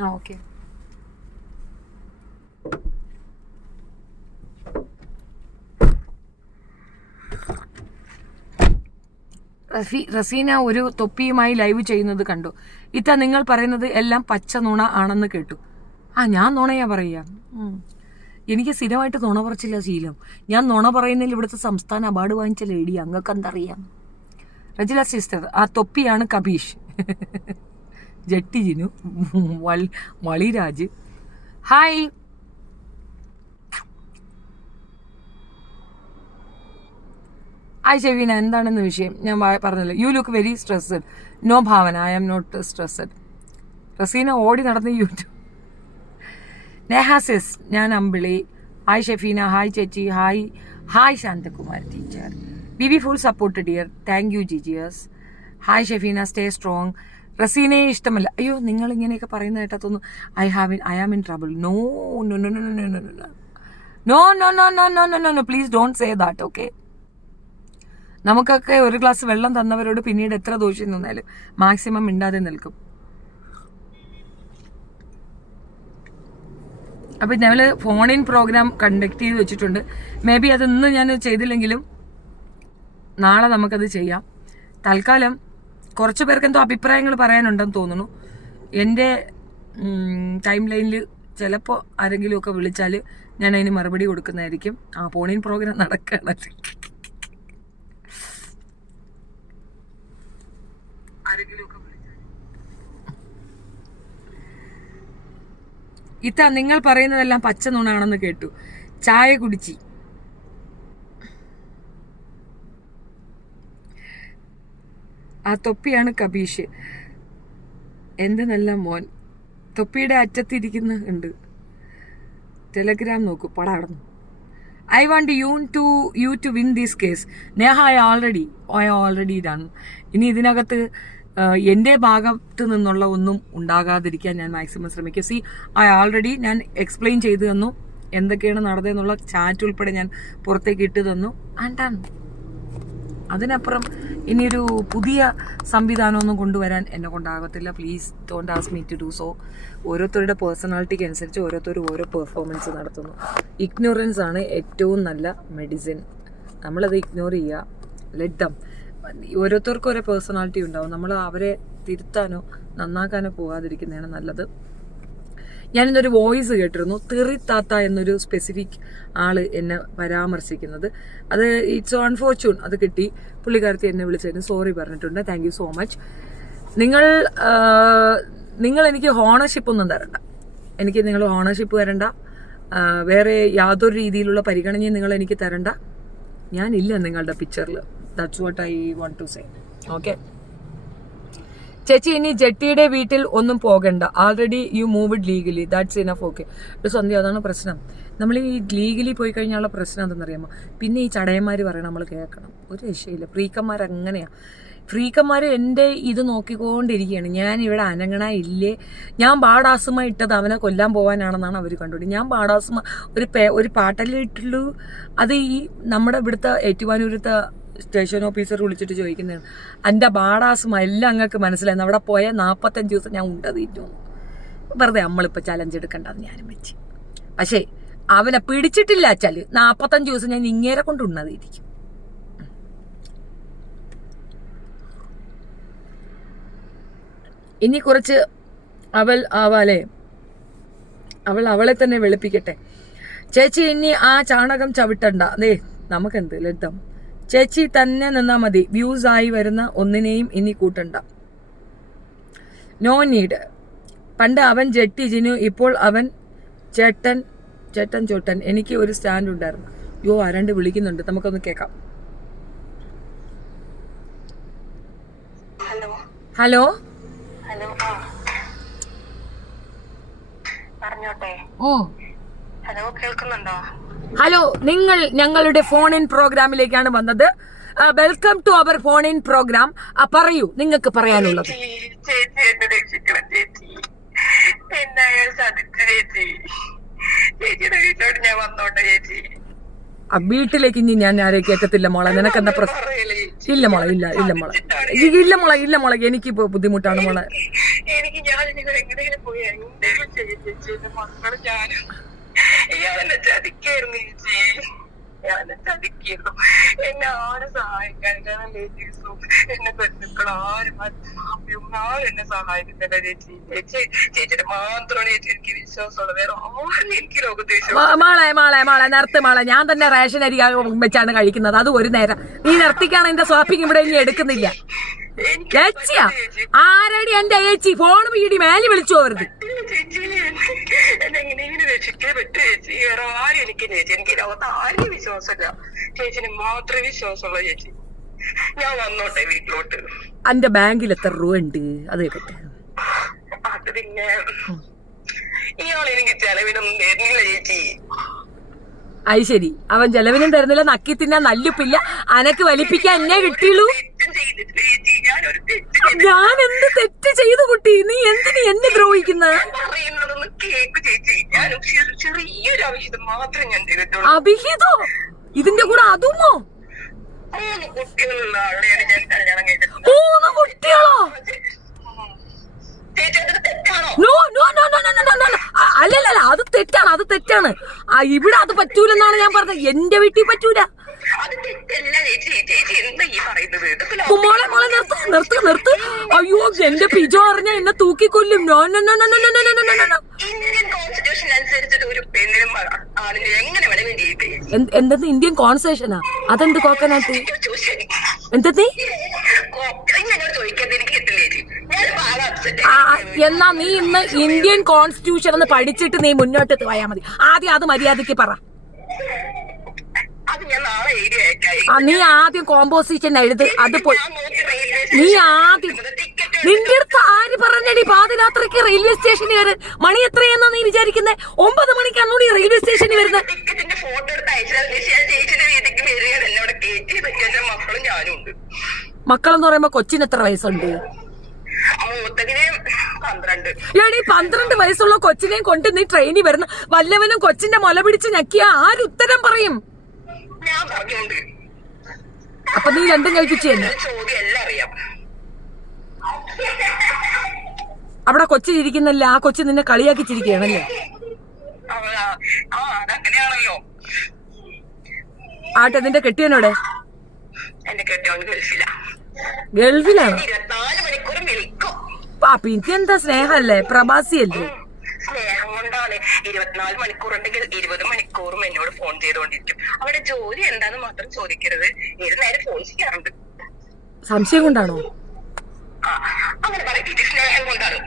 ആ ഓക്കെ. റസീന ഒരു തൊപ്പിയുമായി ലൈവ് ചെയ്യുന്നത് കണ്ടു. ഇത്ത നിങ്ങൾ പറയുന്നത് എല്ലാം പച്ച നുണ ആണെന്ന് കേട്ടു. ഞാൻ നുണയാ പറയാ. എനിക്ക് സ്ഥിരമായിട്ട് നുണ പറച്ചില്ല ശീലം. ഞാൻ നുണ പറയുന്നതിൽ ഇവിടുത്തെ സംസ്ഥാന അവാർഡ് വാങ്ങിച്ച ലേഡി. അങ്ങക്ക് എന്തറിയാം? റജില സിസ്റ്റർ, ആ തൊപ്പിയാണ് കബീഷ്. ജട്ടി ജിനു, മളിരാജ്, ഹായ്. ഷെവീന, എന്താണെന്ന് വിഷയം? ഞാൻ പറഞ്ഞല്ലോ, you look very stressed. No Bhavana, I am not stressed. Raseena ഓടി നടന്ന് യൂട്യൂബ്. നേഹാസിസ്, ഞാൻ അമ്പിളി. ഹായ് ഷെഫീന, ഹായ് ചേച്ചി, hi Shanthakumar teacher. BB full support dear, thank you ജിജിയസ്. Hi Shefeena, stay strong. റസീനയെ ഇഷ്ടമല്ല. അയ്യോ, നിങ്ങൾ ഇങ്ങനെയൊക്കെ പറയുന്ന കേട്ടാ തോന്നുന്നു I am in trouble. No no no no no no no no no no no no no no please don't say that. Okay, നമുക്കൊക്കെ ഒരു ഗ്ലാസ് വെള്ളം തന്നവരോട് പിന്നീട് എത്ര ദോഷം നിന്നാലും മാക്സിമം മിണ്ടാതെ നിൽക്കും. അപ്പൊ ഞങ്ങള് ഫോണിൻ പ്രോഗ്രാം കണ്ടക്ട് ചെയ്ത് വെച്ചിട്ടുണ്ട്. മേ ബി അത് ഇന്ന് ഞാൻ ചെയ്തില്ലെങ്കിലും നാളെ നമുക്കത് ചെയ്യാം. തൽക്കാലം കുറച്ചു പേർക്ക് എന്തോ അഭിപ്രായങ്ങൾ പറയാനുണ്ടെന്ന് തോന്നുന്നു. എൻ്റെ ടൈം ലൈനിൽ ചിലപ്പോൾ ആരെങ്കിലുമൊക്കെ വിളിച്ചാൽ ഞാൻ അതിന് മറുപടി കൊടുക്കുന്നതായിരിക്കും. ഫോണിൻ പ്രോഗ്രാം നടക്കുകയാണ്. ഇത്ത നിങ്ങൾ പറയുന്നതെല്ലാം പച്ച നുണാണെന്ന് കേട്ടു. ചായ കുടിച്ചി. ആ തൊപ്പിയാണ് കബീഷ്. എന്ത് നല്ല മോൻ. തൊപ്പിയുടെ അറ്റത്തിരിക്കുന്ന ഉണ്ട്. ടെലഗ്രാം നോക്കൂ, പടാടന്നു. I want you to win this case. Neha, I already done. ഇനി ഇതിനകത്ത് എൻ്റെ ഭാഗത്ത് നിന്നുള്ള ഒന്നും ഉണ്ടാകാതിരിക്കാൻ ഞാൻ മാക്സിമം ശ്രമിക്കും. ഞാൻ എക്സ്പ്ലെയിൻ ചെയ്തു തന്നു എന്തൊക്കെയാണ് നടന്നതെന്നുള്ള ചാറ്റ് ഉൾപ്പെടെ ഞാൻ പുറത്തേക്ക് ഇട്ട് തന്നു. And done. അതിനപ്പുറം ഇനിയൊരു പുതിയ സംവിധാനമൊന്നും കൊണ്ടുവരാൻ എന്നെ കൊണ്ടാകത്തില്ല. Please don't ask me to do so. ഓരോരുത്തരുടെ പേഴ്സണാലിറ്റിക്ക് അനുസരിച്ച് ഓരോരുത്തരും ഓരോ പെർഫോമൻസ് നടത്തുന്നു. ഇഗ്നോറൻസ് ആണ് ഏറ്റവും നല്ല മെഡിസിൻ. നമ്മളത് ഇഗ്നോർ ചെയ്യുക. Let them. ഓരോരുത്തർക്കും ഓരോ പേഴ്സണാലിറ്റി ഉണ്ടാവും. നമ്മൾ അവരെ തിരുത്താനോ നന്നാക്കാനോ പോകാതിരിക്കുന്നതാണ് നല്ലത്. ഞാനിന്നൊരു വോയിസ് കേട്ടിരുന്നു, തെറിത്താത്ത എന്നൊരു സ്പെസിഫിക് ആള് എന്നെ പരാമർശിക്കുന്നത്. അത് ഇറ്റ്സ് അൺഫോർച്യൂൺ. അത് കിട്ടി. പുള്ളിക്കാരത്തി എന്നെ വിളിച്ചതിന് സോറി പറഞ്ഞിട്ടുണ്ട്. Thank you so much. നിങ്ങൾ എനിക്ക് ഓണർഷിപ്പ് ഒന്നും തരണ്ട. എനിക്ക് നിങ്ങൾ ഓണർഷിപ്പ് തരണ്ട. വേറെ യാതൊരു രീതിയിലുള്ള പരിഗണനയും നിങ്ങൾ എനിക്ക് തരണ്ട. ഞാനില്ല നിങ്ങളുടെ പിക്ചറിൽ. That's what I want to say. Okay ചേച്ചി, ഇനി ജെട്ടിയുടെ വീട്ടിൽ ഒന്നും പോകണ്ട. Already you moved legally, that's enough. Okay Sandhya, അതാണ് പ്രശ്നം. നമ്മൾ ഈ ലീഗലി പോയി കഴിഞ്ഞാലുള്ള പ്രശ്നം എന്തെന്നറിയാമോ? പിന്നെ ഈ ചടയന്മാർ പറയണം നമ്മൾ കേൾക്കണം. ഒരു രക്ഷയില്ല. ഫ്രീക്കന്മാർ അങ്ങനെയാണ്. ഫ്രീക്കന്മാർ എൻ്റെ ഇത് നോക്കിക്കൊണ്ടിരിക്കുകയാണ്. ഞാൻ ഇവിടെ അനങ്ങണ ഇല്ലേ, ഞാൻ ബാഡാസുമ ഇട്ടത് അവനെ കൊല്ലാൻ പോകാനാണെന്നാണ് അവർ കണ്ടുപിടി. ഞാൻ ബാഡാസുമ ഒരു പാട്ടല്ലേ ഇട്ടുള്ളൂ. അത് ഈ നമ്മുടെ ഇവിടുത്തെ ഏറ്റുമാനൂരത്തെ സ്റ്റേഷൻ ഓഫീസർ വിളിച്ചിട്ട് ചോദിക്കുന്നതാണ്, എൻ്റെ ബാഡാസുമ എല്ലാം അങ്ങക്ക് മനസ്സിലായിരുന്നു. അവിടെ പോയാൽ 45 ദിവസം ഞാൻ ഉണ്ടതിന്നു. വെറുതെ നമ്മളിപ്പോൾ ചലഞ്ച് എടുക്കേണ്ടത് ഞാനും വെച്ച്. പക്ഷേ അവനെ പിടിച്ചിട്ടില്ല വെച്ചാൽ 45 ദിവസം ഞാൻ ഇങ്ങേരെ കൊണ്ട് ഉണ്ണതിരിക്കും. ഇനി കുറച്ച് അവളെ തന്നെ വെളുപ്പിക്കട്ടെ. ചേച്ചി ഇനി ആ ചാണകം ചവിട്ടണ്ട. അതെ, നമുക്കെന്ത് ലളിതം. ചേച്ചി തന്നെ നിന്നാ മതി. വ്യൂസ് ആയി വരുന്ന ഒന്നിനെയും ഇനി കൂട്ടണ്ട. No need. പണ്ട് അവൻ ജെട്ടി ജിനു, ഇപ്പോൾ അവൻ ചേട്ടൻ ചോട്ടൻ. എനിക്ക് ഒരു സ്റ്റാൻഡ് ഉണ്ടായിരുന്നു. ആരാണ്ട് വിളിക്കുന്നുണ്ട്, നമുക്കൊന്ന് കേൾക്കാം. ഹലോ പറഞ്ഞോട്ടെ. ഓ ഹലോ, കേൾക്കുന്നുണ്ടോ? ഹലോ, നിങ്ങൾ ഞങ്ങളുടെ ഫോൺ ഇൻ പ്രോഗ്രാമിലേക്കാണ് വന്നത്. Welcome to our phone in programme. പറയൂ, നിങ്ങൾക്ക് പറയാനുള്ളത്. ചേച്ചി എന്നെ രക്ഷിക്കണം ചേച്ചി. എന്നെ അയാൾ ചതിച്ചു ചേച്ചി. ചേച്ചിയുടെ വീട്ടിലോട്ട് ഞാൻ വന്നോട്ടെ ചേച്ചി? വീട്ടിലേക്ക് ഇനി ഞാൻ ആരെയും കേറ്റത്തില്ല മോളെ. നിനക്കെന്താ പ്രശ്നം? ഇല്ല മോളെ, ഇല്ല മോളെ എനിക്കിപ്പോ ബുദ്ധിമുട്ടാണ് മോളെ. എനിക്ക് ഞാൻ എങ്ങനെയും പോയി എന്തെങ്കിലും ചേച്ചി എന്റെ മക്കളും ഞാനും ഇയാളെന്നെ ചതിക്കായിരുന്നു ചേച്ചി. ഞാനെ ചതിക്കായിരുന്നു. എന്നെ ആരും സഹായിക്കാൻ റിലേറ്റീവ്സും എന്നെ ബന്ധുക്കളും ആരും എന്നെ സഹായിക്കുന്നില്ല ചേച്ചി. ചേച്ചിയുടെ മാത്രമാണ് ചേച്ചി എനിക്ക് വിശ്വാസമുള്ളത്. വേറെ ആരും എനിക്ക് ലോകത്ത് വിശ്വാസം. മോളെ നിർത്ത് മോളെ. ഞാൻ തന്നെ റേഷൻ അരി വെച്ചാണ് കഴിക്കുന്നത്. അത് ഒരു നേരം. നീ നിർത്തിക്കാണ് എന്റെ ഷോപ്പിംഗ് ഇവിടെ ഇനി എടുക്കുന്നില്ല. ചേച്ചിയാ ആരടി എന്റെ ചേച്ചി? ഫോൺ വീടി മേലി വിളിച്ചു പോകരുത് ചേച്ചി. എന്നെങ്ങനെയെങ്കിലും രക്ഷിക്കാൻ പറ്റും ചേച്ചി. വേറെ ആരും എനിക്കില്ല ചേച്ചി. എനിക്ക് ലോകത്ത് ആരും വിശ്വാസമില്ല. ചേച്ചിന് മാത്രമേ വിശ്വാസമുള്ള ചേച്ചി. ഞാൻ വന്നോട്ടെ വീട്ടിലോട്ട്. എന്റെ ബാങ്കിൽ എത്ര രൂപ ഉണ്ട് അത് കേട്ടെ. അത് പിന്നെ ഇയാൾ എനിക്ക് ചെലവിനൊന്നും തരുന്നില്ല ചേച്ചി. അത് ശരി, അവൻ ചെലവിനും തരുന്നില്ല. നക്കി തിന്നാൻ നല്ലുപ്പില്ല. അനക്ക് വലിപ്പിക്കാൻ എന്നെ കിട്ടിയുള്ളൂ. ഞാൻ എന്ത് തെറ്റ് ചെയ്തു കുട്ടി? നീ എന്തിനു എന്നെ ദ്രോഹിക്കുന്ന? അഭിഹിതോ? ഇതിന്റെ കൂടെ അതുമോ? 3 കുട്ടികളുള്ള ആളെയാണ് ഞാൻ കല്യാണം കഴിച്ചത്. 3 കുട്ടികളോ? അല്ലല്ല, അത് തെറ്റാണ്. ഇവിടെ അത് പറ്റൂലെന്നാണ് ഞാൻ പറഞ്ഞത്. എന്റെ വീട്ടിൽ പറ്റൂല. മോളെ നിർത്ത്. അയ്യോ, എന്റെ പിജോ അറിഞ്ഞ എന്നെ തൂക്കിക്കൊല്ലും. ഇന്ത്യൻ കോൺസ്റ്റിറ്റ്യൂഷൻ അനുസരിച്ചിട്ട് ഒരു പെണ്ണിനും ആണിനും എങ്ങനെ വേണമെങ്കിലും ജീവിക്കാം. എന്തെന്ന് ഇന്ത്യൻ കോൺസ്റ്റിറ്റ്യൂഷനാ? അതെന്ത് കോക്കനാട്ട്? എന്തെന്ന്? എന്നാ നീ ഇന്ന് ഇന്ത്യൻ കോൺസ്റ്റിറ്റ്യൂഷൻ എന്ന് പഠിച്ചിട്ട് നീ മുന്നോട്ട് പോയാൽ മതി. ആദ്യം അത് മര്യാദക്ക് പറ. നീ ആദ്യം കോമ്പോസിഷൻ എഴുത്. അത് പോയി നീ ആദ്യം. നിന്റെ അടുത്ത് ആര് പറഞ്ഞടി പാതിരാത്രിക്ക് റെയിൽവേ സ്റ്റേഷനിൽ വരാൻ? മണി എത്രയെന്നാ നീ വിചാരിക്കുന്നത്? 9 മണിക്കാണോ നീ റെയിൽവേ സ്റ്റേഷനിൽ വരുന്നത്? മക്കളെന്ന് പറയുമ്പോ കൊച്ചിന് എത്ര വയസ്സുണ്ട്? 12 വയസ്സുള്ള കൊച്ചിനെയും കൊണ്ട് നീ ട്രെയിനിൽ വരുന്ന വല്ലവനും കൊച്ചിന്റെ മുല പിടിച്ച് ഞെക്കിയ ആരുത്തരം പറയും? അപ്പൊ നീ രണ്ടും കൽപ്പിച്ചു തന്നെ. അവിടെ കൊച്ചു ചിരിക്കുന്നല്ലേ? ആ കൊച്ചു നിന്നെ കളിയാക്കി ചിരിക്കുകയാണല്ലേ? ആട്ടെ, നിന്റെ കെട്ടിയനോടെ? ഗൾഫിലാണ്. പിന്നെന്താ സ്നേഹല്ലേ? പ്രവാസിയല്ലേ? സ്നേഹം കൊണ്ടാണ്. 24 മണിക്കൂറുണ്ടെങ്കിൽ 20 മണിക്കൂറും എന്നോട് ഫോൺ ചെയ്തുകൊണ്ടിരിക്കും. അവിടെ ജോലി എന്താന്ന് മാത്രം ചോദിക്കരുത്. ഏത് നേരം ഫോൺ ചെയ്യാറുണ്ട്. സംശയം കൊണ്ടാണോ? അങ്ങനെ പറയില്ല, സ്നേഹം കൊണ്ടാണ്.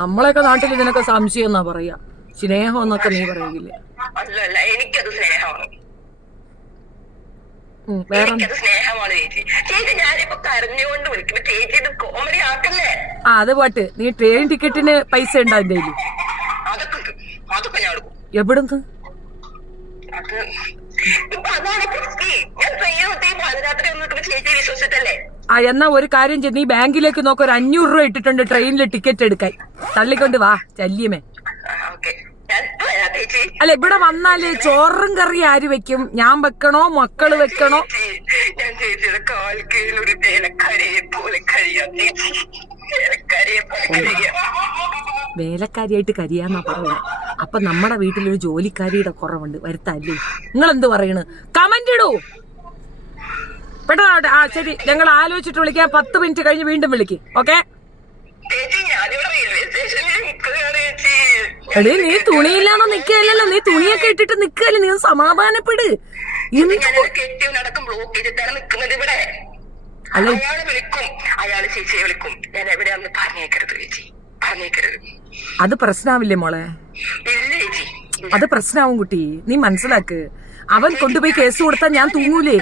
നമ്മളൊക്കെ നാട്ടിൽ ഇതിനൊക്കെ സംശയം എന്നാ പറയാ. സ്നേഹം എന്നൊക്കെ നീ പറയില്ലേ? അല്ലല്ല, എനിക്കത് സ്നേഹമാണ്. എനിക്കത് സ്നേഹമാണ് ചേച്ചി. ചേച്ചി ഞാനിപ്പോ കരഞ്ഞുകൊണ്ട് വിളിക്കുമ്പോ ചേച്ചി ഇത് കോമഡി ആക്കല്ലേ? അത് പോട്ട്. നീ ട്രെയിൻ ടിക്കറ്റിന് പൈസ ഉണ്ടോ എന്റെ കയ്യില്? അതൊക്കെ ഞാൻ എടുക്കും. എവിടുന്ന്? ചേച്ചി വിശ്വസിച്ചല്ലേ? എന്നാ ഒരു കാര്യം ചെയ്ത് നീ ബാങ്കിലേക്ക് നോക്ക. ഒരു 500 രൂപ ഇട്ടിട്ടുണ്ട് ട്രെയിനിൽ ടിക്കറ്റ് എടുക്കാൻ. തള്ളിക്കൊണ്ട് വാ ചല്യമേ. അല്ല, ഇവിടെ വന്നാല് ചോറും കറി ആര് വെക്കും? ഞാൻ വെക്കണോ? മക്കള് വെക്കണോ? ഞാൻ ചേച്ചിയുടെ കാൽക്കയിൽ ഒരു വേലക്കാരിയെ പോലെ വേലക്കാരിയായിട്ട് കരിയാന്നാ പറയുന്നത്. അപ്പൊ നമ്മുടെ വീട്ടിലൊരു ജോലിക്കാരിയുടെ കുറവുണ്ട്. വരുത്തല്ലേ? നിങ്ങൾ എന്ത് പറയണ്? കമന്റ് ഇടൂ പെട്ടെന്നാവട്ടെ. ശരി, ഞങ്ങൾ ആലോചിച്ചിട്ട് വിളിക്കാം. 10 മിനിറ്റ് കഴിഞ്ഞ് വീണ്ടും വിളിക്കും. ഓക്കെ? എടേ, നീ തുണിയില്ലാണോ നിക്കല്ലോ? നീ തുണിയൊക്കെ ഇട്ടിട്ട് നിക്കല്ലേ? നീ സമാധാനപ്പെട്. അത് പ്രശ്നാവില്ലേ മോളെ? അത് പ്രശ്നാവും കുട്ടി. നീ മനസ്സിലാക്ക്. അവൻ കൊണ്ടുപോയി കേസ് കൊടുത്താൽ ഞാൻ തൂങ്ങൂലേ?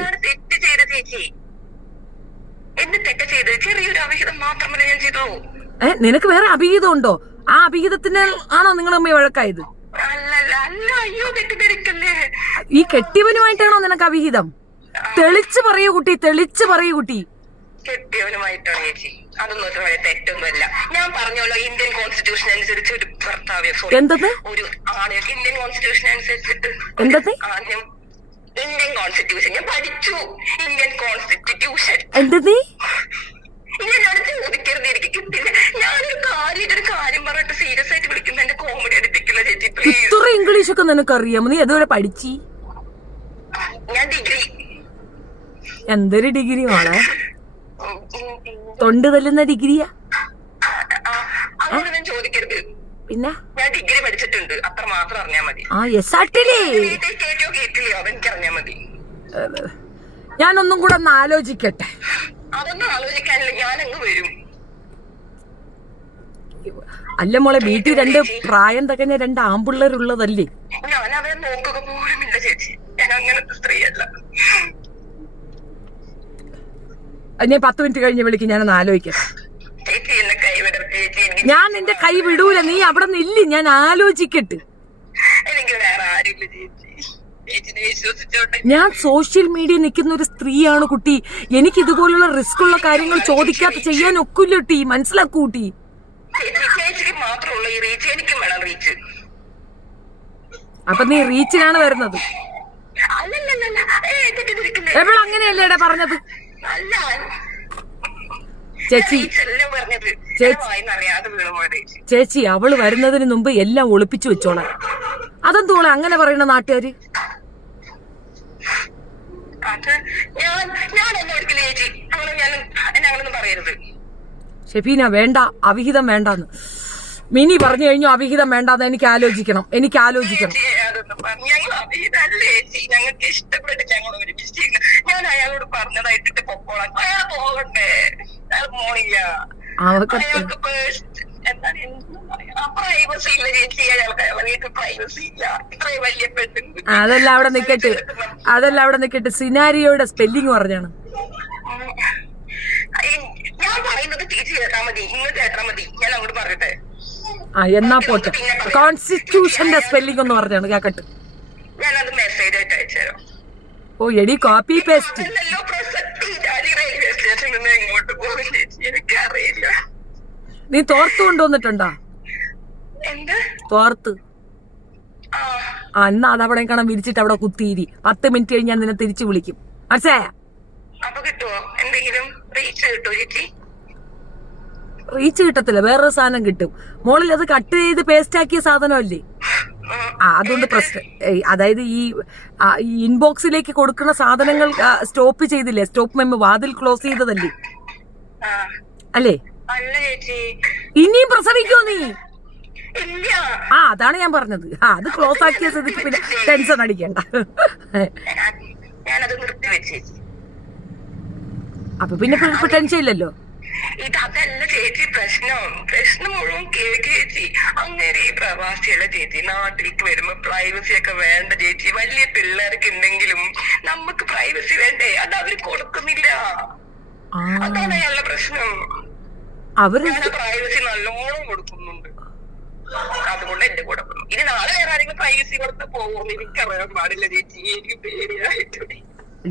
നിനക്ക് വേറെ അഭിഹിതം ഉണ്ടോ? ആ അഭിഹിതത്തിന് ആണോ നിങ്ങൾ അമ്മ വഴക്കായത്? ഈ കെട്ടിയവനുമായിട്ടാണോ നിനക്ക് അഭിഹിതം? തെളിച്ചു പറയൂ കുട്ടി, തെളിച്ചു പറയൂ കുട്ടി. കെട്ടിയവനുമായിട്ടാണ് ചേച്ചി. അതൊന്നും തെറ്റൊന്നുമല്ല. ഞാൻ പറഞ്ഞല്ലോ, ഇന്ത്യൻ കോൺസ്റ്റിറ്റ്യൂഷൻ അനുസരിച്ച് ഒരു ഭർത്താവ് എന്തത്? ഒരു ആണ് ഇന്ത്യൻ കോൺസ്റ്റിറ്റ്യൂഷൻ അനുസരിച്ചിട്ട് എന്തത്? ഇന്ത്യൻ കോൺസ്റ്റിറ്റ്യൂഷൻ ഞാൻ പഠിച്ചു. ഇന്ത്യൻ കോൺസ്റ്റിറ്റ്യൂഷൻ എന്താ നീ എന്നോട് ചോദിക്കരുത്, എനിക്ക് കിട്ടില്ല. ഞാനൊരു കാര്യം പറഞ്ഞിട്ട് സീരിയസ് ആയിട്ട് വിളിക്കുന്ന എന്റെ കോമഡി അടിപ്പിക്കില്ല ചേച്ചി പ്ലീസ്. ഇത്ര ഇംഗ്ലീഷ് ഒക്കെ നിനക്ക് അറിയാമോ? നീ എതുവരെ പഠിച്ചി? ഞാൻ ഡിഗ്രി. എന്തൊരു ഡിഗ്രി മോളെ? തൊണ്ട് തല്ലുന്ന ഡിഗ്രിയാ? അങ്ങോട്ട് ഞാൻ ചോദിക്കരുത്. പിന്നെ ഞാൻ ഡിഗ്രി പഠിച്ചിട്ടുണ്ട്, അത്ര മാത്രം അറിഞ്ഞാ മതി. ആ എസ്ആർട്ടിലേ കേട്ടില്ലയോ അതെനിക്ക് അറിഞ്ഞാ മതി. ഞാനൊന്നും കൂടെ ഒന്ന് ആലോചിക്കട്ടെ. അതൊന്നും ആലോചിക്കാനില്ല, ഞാനങ്ങ് വരും. അല്ല മോളെ, വീട്ടിൽ രണ്ട് പ്രായം തികഞ്ഞ രണ്ട് ആമ്പിള്ളേരുള്ളതല്ലേ? ഞാൻ അവരെ നോക്കുക പോലുമില്ല ചേച്ചി, ഞാൻ അങ്ങനത്തെ സ്ത്രീയല്ല. ഞാൻ 10 മിനിറ്റ് കഴിഞ്ഞ് വിളിക്കും, ഞാനൊന്ന് ആലോചിക്കട്ടെ. ചേച്ചി എന്നെ കൈവിടരുത് ചേച്ചി. ഞാൻ നിന്റെ കൈ വിടൂല, നീ അവിടെ നില്ല്, ഞാൻ ആലോചിക്കട്ടെ. എനിക്ക് വേറെ ആരുമില്ല ചേച്ചി, ചേച്ചിനെ വിശ്വസിച്ചോട്ടെ. ഞാൻ സോഷ്യൽ മീഡിയ നിൽക്കുന്ന ഒരു സ്ത്രീയാണ് കുട്ടി. എനിക്ക് ഇതുപോലുള്ള റിസ്ക് ഉള്ള കാര്യങ്ങൾ ചോദിക്കാത്ത ചെയ്യാൻ ഒക്കില്ല കുട്ടി, മനസ്സിലാക്കൂ കുട്ടി. ചേച്ചിക്ക് മാത്രമുള്ള ഈ റീച്ച് എനിക്കും വേണം റീച്ച്. അപ്പൊ നീ റീച്ചിനാണ് വരുന്നത്? എപ്പോഴും അങ്ങനെയല്ലേടാ പറഞ്ഞത്? ചേച്ചി ചേച്ചി അവള് വരുന്നതിന് മുമ്പ് എല്ലാം ഒളിപ്പിച്ചു വെച്ചോളാം. അതെന്തോളെ അങ്ങനെ പറയണ നാട്ടുകാര്? ഷെഫീന വേണ്ട, അവിഹിതം വേണ്ടാന്ന് മിനി പറഞ്ഞു കഴിഞ്ഞു. അവിഹിതം വേണ്ടാന്ന് എനിക്ക് ആലോചിക്കണം. ഞങ്ങൾക്ക് ഇഷ്ടപ്പെട്ട് ഞങ്ങൾ ഒരുമിച്ച് ഞാൻ അയാളോട് പറഞ്ഞതായിട്ടിട്ട് പൊക്കോളാം. അയാൾ പോകട്ടെ, അയാൾ പോണില്ല. അയാൾക്ക് എന്താണ് പ്രൈവസി ഇല്ല ചേച്ചി, അയാൾക്ക് അയാളെ വീട്ടിൽ പ്രൈവസി ഇല്ല. ഇത്രയും വലിയ പെണ്ണുണ്ട്. അതെല്ലാം അവിടെ നിക്കട്ടെ. സിനാരിയോയുടെ സ്പെല്ലിംഗ് പറഞ്ഞാണ് ഞാൻ പറയുന്നത്. ചേച്ചി കേട്ടാ മതി, ഇങ്ങോട്ട് കേട്ടാ മതി, ഞാൻ അങ്ങോട്ട് പറയട്ടെ. എന്നാ പോട്ടെ. കോൺസ്റ്റിറ്റ്യൂഷന്റെ സ്പെല്ലിംഗ് ഒന്ന് പറഞ്ഞാണ് കേക്കട്ടെ. ഞാനത് മെസ്സേജ് ആയിട്ട് അയച്ചുതരാം. ഓ എടി കോപ്പി പേസ്റ്റ്. റെയിൽവേ സ്റ്റേഷനിൽ നിന്ന് എങ്ങോട്ട് പോകും ചേച്ചി എനിക്കറിയില്ല. നീ തോർത്ത് കൊണ്ടുവന്നിട്ടുണ്ടോ? എന്ത് തോർത്ത്? എന്നാ അതവിടെ കാണാൻ വിരിച്ചിട്ട് അവിടെ കുത്തിയിരി. 10 മിനിറ്റ് കഴിഞ്ഞ് ഞാൻ നിന്നെ തിരിച്ചു വിളിക്കും, മനസ്സിലായ? അപ്പൊ കിട്ടുവോ എന്തെങ്കിലും റീച്ച് കിട്ടുമോ ചേച്ചി? റീച്ച് കിട്ടത്തില്ല, വേറൊരു സാധനം കിട്ടും മോളിൽ. അത് കട്ട് ചെയ്ത് പേസ്റ്റ് ആക്കിയ സാധനമല്ലേ? അതുകൊണ്ട് പ്രശ്നം. അതായത് ഈ ഇൻബോക്സിലേക്ക് കൊടുക്കുന്ന സാധനങ്ങൾ സ്റ്റോപ്പ് ചെയ്തില്ലേ? സ്റ്റോപ്പ് മെമ്മോ വാതിൽ ക്ലോസ് ചെയ്തതല്ലേ അല്ലേ? ഇനിയും പ്രസവിക്കോ നീ? അതാണ് ഞാൻ പറഞ്ഞത്. അത് ക്ലോസ് ആക്കിയ സ്ഥിതിക്ക് പിന്നെ ടെൻഷൻ അടിക്കണ്ട. അപ്പൊ പിന്നെ ടെൻഷൻ ഇല്ലല്ലോ. ഇതല്ല ചേച്ചി പ്രശ്നം മുഴുവൻ ചേച്ചി. അങ്ങനെ ഈ പ്രവാസിയുള്ള ചേച്ചി നാട്ടിലേക്ക് വരുമ്പോ പ്രൈവസി ഒക്കെ വേണ്ട ചേച്ചി. വലിയ പിള്ളേർക്ക് ഉണ്ടെങ്കിലും നമുക്ക് പ്രൈവസി വേണ്ടേ? അത് അവര് കൊടുക്കുന്നില്ല. അതാണ് അയാളുടെ പ്രശ്നം. അവര് പ്രൈവസി നല്ലോണം കൊടുക്കുന്നുണ്ട്, അതുകൊണ്ട് എന്റെ കൊടുക്കുന്നു. ഇനി നാളെ വേറെ ആരെങ്കിലും പ്രൈവസി കൊടുത്ത് പോകുമെന്ന് എനിക്കറിയാൻ പാടില്ല ചേച്ചി, എനിക്ക് പേടിയായിട്ടുണ്ട്.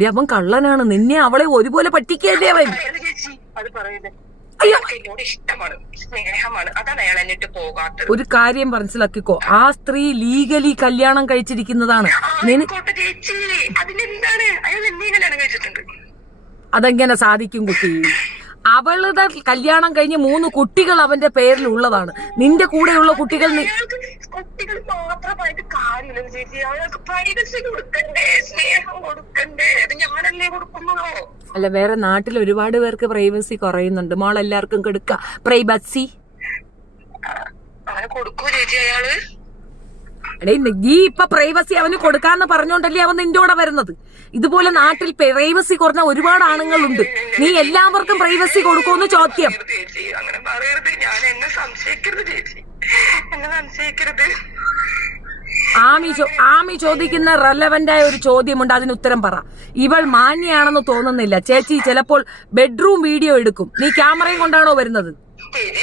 അവൻ കള്ളനാണ്, നിന്നെ അവളെ ഒരുപോലെ പറ്റിക്കല്ലേ അവൻ. ചേച്ചി അത് പറയുന്നത് എന്നോട് ഇഷ്ടമാണ്, സ്നേഹമാണ്, അതാണ് അയാൾ എന്നിട്ട് പോകാത്തത്. ഒരു കാര്യം മനസ്സിലാക്കിക്കോ, ആ സ്ത്രീ ലീഗലി കല്യാണം കഴിച്ചിരിക്കുന്നതാണ്. ചേച്ചി അതിനെന്താണ്? അയാൾ എന്നെ കല്യാണം കഴിച്ചിട്ടുണ്ട്. അതെങ്ങനെ സാധിക്കും കുട്ടി? അവളുടെ കല്യാണം കഴിഞ്ഞ് 3 കുട്ടികൾ അവന്റെ പേരിൽ ഉള്ളതാണ്. നിന്റെ കൂടെയുള്ള കുട്ടികൾ മാത്രമായിട്ട് കാര്യമില്ല ചേച്ചി. അയാൾക്ക് പ്രൈവസി കൊടുക്കണ്ടേ, സ്നേഹം കൊടുക്കണ്ടേ? അത് ഞാനല്ലേ കൊടുക്കുന്നുള്ളൂ. അല്ല, വേറെ നാട്ടിൽ ഒരുപാട് പേർക്ക് പ്രൈവസി കുറയുന്നുണ്ട്. മോൾ എല്ലാവർക്കും കൊടുക്ക പ്രൈവസി. അങ്ങനെ കൊടുക്കൂ ചേച്ചി അയാള്? നീ ഇപ്പൊ പ്രൈവസി അവന് കൊടുക്കാന്ന് പറഞ്ഞോണ്ടല്ലേ അവൻ നിന്റെ കൂടെ വരുന്നത്. ഇതുപോലെ നാട്ടിൽ പ്രൈവസി കുറഞ്ഞ ഒരുപാട് ആണുങ്ങളുണ്ട്. നീ എല്ലാവർക്കും പ്രൈവസി കൊടുക്കുമെന്ന് ചോദ്യം. അങ്ങനെ പറയരുത്, ഞാൻ എന്നെ സംശയിക്കരുത് ചേച്ചി, എന്നെ സംശയിക്കരുത്. ആമി ചോദിക്കുന്ന റെലവന്റ് ആയ ഒരു ചോദ്യമുണ്ട്, അതിന് ഉത്തരം പറ. ഇവൾ മാന്യാണെന്ന് തോന്നുന്നില്ല ചേച്ചി. ചിലപ്പോൾ ബെഡ്റൂം വീഡിയോ എടുക്കും. നീ ക്യാമറയും കൊണ്ടാണോ വരുന്നത്?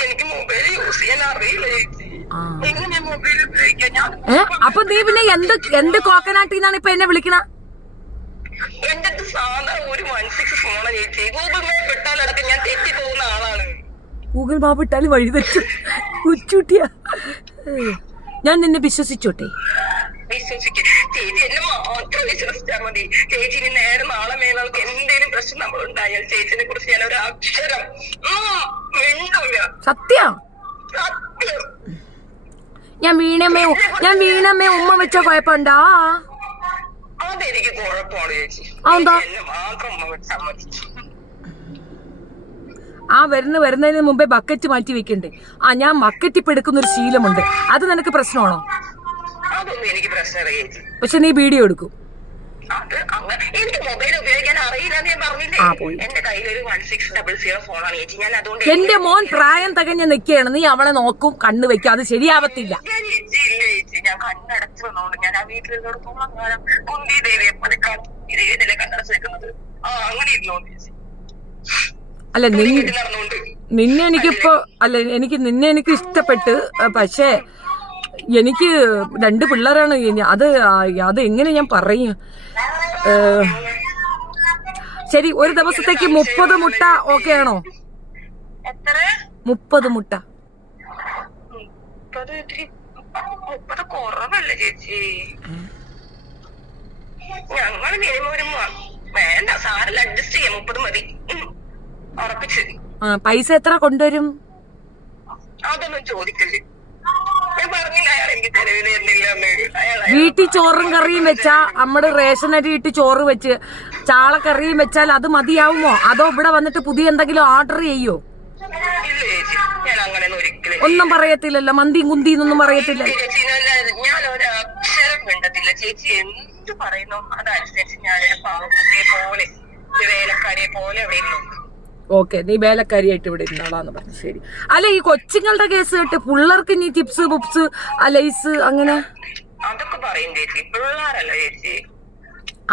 എനിക്ക് മൊബൈൽ യൂസ് ചെയ്യാൻ അറിയില്ല ചേച്ചി. അപ്പൊ നീ പിന്നെ എന്ത് കോക്കനാട്ടിന്നാണ് ഇപ്പൊ എന്നെ വിളിക്കണ? എന്റെ സാധാരണ ഒരു 16 ഫോണാ ചേച്ചി. ഗൂഗിൾ മാപ്പ് ഇട്ടാലടക്കം ഞാൻ തെറ്റി പോകുന്ന ആളാണ്. ഗൂഗിൾ മാപ്പ് ഇട്ടാലും വഴി തെറ്റും. ഉച്ചൂട്ടിയ ഞാൻ നിന്നെ വിശ്വസിച്ചോട്ടെ? വിശ്വസിക്കും ചേച്ചി എന്നെ മാത്രം വിശ്വസിച്ചാൽ മതി. ചേച്ചി ഇനി നേരെ നാളെ മേലാൾക്ക് എന്തെങ്കിലും പ്രശ്നം നമ്മളുണ്ടായാൽ ചേച്ചിനെ കുറിച്ച് ഞാൻ ഒരു അക്ഷരം മിണ്ടൂല. സത്യം. സത്യം. ഞാൻ വീണമ്മേ ഉമ്മ വെച്ച കുഴപ്പമുണ്ടോ? അതെനിക്ക് കുഴപ്പമാണ് ചേച്ചി. അതെന്താ? എന്നെ മാത്രം ഉമ്മ വെച്ചാൽ മതി. ആ വരുന്നതിന് മുമ്പേ ബക്കറ്റ് മാറ്റി വെക്കണ്ടേ? ഞാൻ ബക്കറ്റ് ഇപ്പൊ എടുക്കുന്നൊരു ശീലമുണ്ട്. അത് നിനക്ക് പ്രശ്നമാണോ? അതൊന്നും എനിക്ക് പ്രശ്നമില്ല ചേച്ചി. പക്ഷെ നീ വീഡിയോ എടുക്കും. അത് എനിക്ക് മൊബൈൽ ഉപയോഗിക്കാൻ അറിയില്ല ഞാൻ പറഞ്ഞില്ലേ. എന്റെ കയ്യിലൊരു 1600 ഫോണാണ് ചേച്ചി. ഞാൻ അതുകൊണ്ട് എന്റെ മോൻ പ്രായം തികഞ്ഞ നിൽക്കുകയാണ്. നീ അവളെ നോക്കും, കണ്ണ് വെക്കും. അത് ശരിയാവത്തില്ല. ചേച്ചി ഞാൻ കണ്ണടച്ചു വന്നോണ്ട് ഞാൻ ആ വീട്ടിലോടത്തോളം കാലം കുന്തി ദേവിയെ പോലെ ഇതേതിലെ കണ്ണടച്ച് വെക്കുന്നത്. അങ്ങനെ ഇരുന്നോണ്ട് ചേച്ചി. അല്ല നിന്നെ എനിക്ക് ഇഷ്ടപ്പെട്ട്. പക്ഷേ എനിക്ക് 2 പിള്ളേരാണ്. അത് എങ്ങനെ ഞാൻ പറയും? ശരി, ഒരു ദിവസത്തേക്ക് 30 മുട്ട ഓക്കെ ആണോ? 30 മുട്ട. 30 കുറവല്ലേ ചേച്ചി? ഞങ്ങള് മിനിമം വേണ്ട സാറിൽ അഡ്ജസ്റ്റ് ചെയ്യാം. 30 മതി ഉറപ്പിച്ച്. പൈസ എത്ര കൊണ്ടുവരും? അതൊന്നും ചോദിക്കല്ലേ. ഞാൻ പറഞ്ഞില്ല അയാൾ എനിക്ക് ചെലവിന് തരുന്നില്ല. വീട്ടിൽ ചോറും കറിയും വെച്ചാ നമ്മുടെ റേഷൻ അരി ഇട്ട് ചോറ് വെച്ച് ചാളക്കറിയും വെച്ചാൽ അത് മതിയാവുമോ? അതോ ഇവിടെ വന്നിട്ട് പുതിയ എന്തെങ്കിലും ഓർഡർ ചെയ്യോ? ഇല്ല ചേച്ചി, ഞാൻ അങ്ങനെ ഒരിക്കലും ഒന്നും പറയത്തില്ലല്ലോ. മന്തിയും കുന്തിന്നൊന്നും പറയത്തില്ല. ഞാൻ ഒരു അക്ഷരം മിണ്ടത്തില്ല ചേച്ചി. എന്ത് പറയുന്നു അതനുസരിച്ച് ഞാനൊരു പാവക്കുട്ടിയെ പോലെ വേലക്കാരിയെ പോലെ അവിടെ ഇരുന്നു. ഓക്കെ, നീ വേലക്കാരിയായിട്ട് ഇവിടെ ഇരുന്നാളാന്ന് പറഞ്ഞു. ശരി. അല്ല, ഈ കൊച്ചുങ്ങളുടെ കേസ് കേട്ട് പിള്ളേർക്ക് നീ ടിപ്സ് ബുപ്സ് ലൈസ് അങ്ങനെ അതൊക്കെ പറയും ചേച്ചി. പിള്ളേരല്ല ചേച്ചി.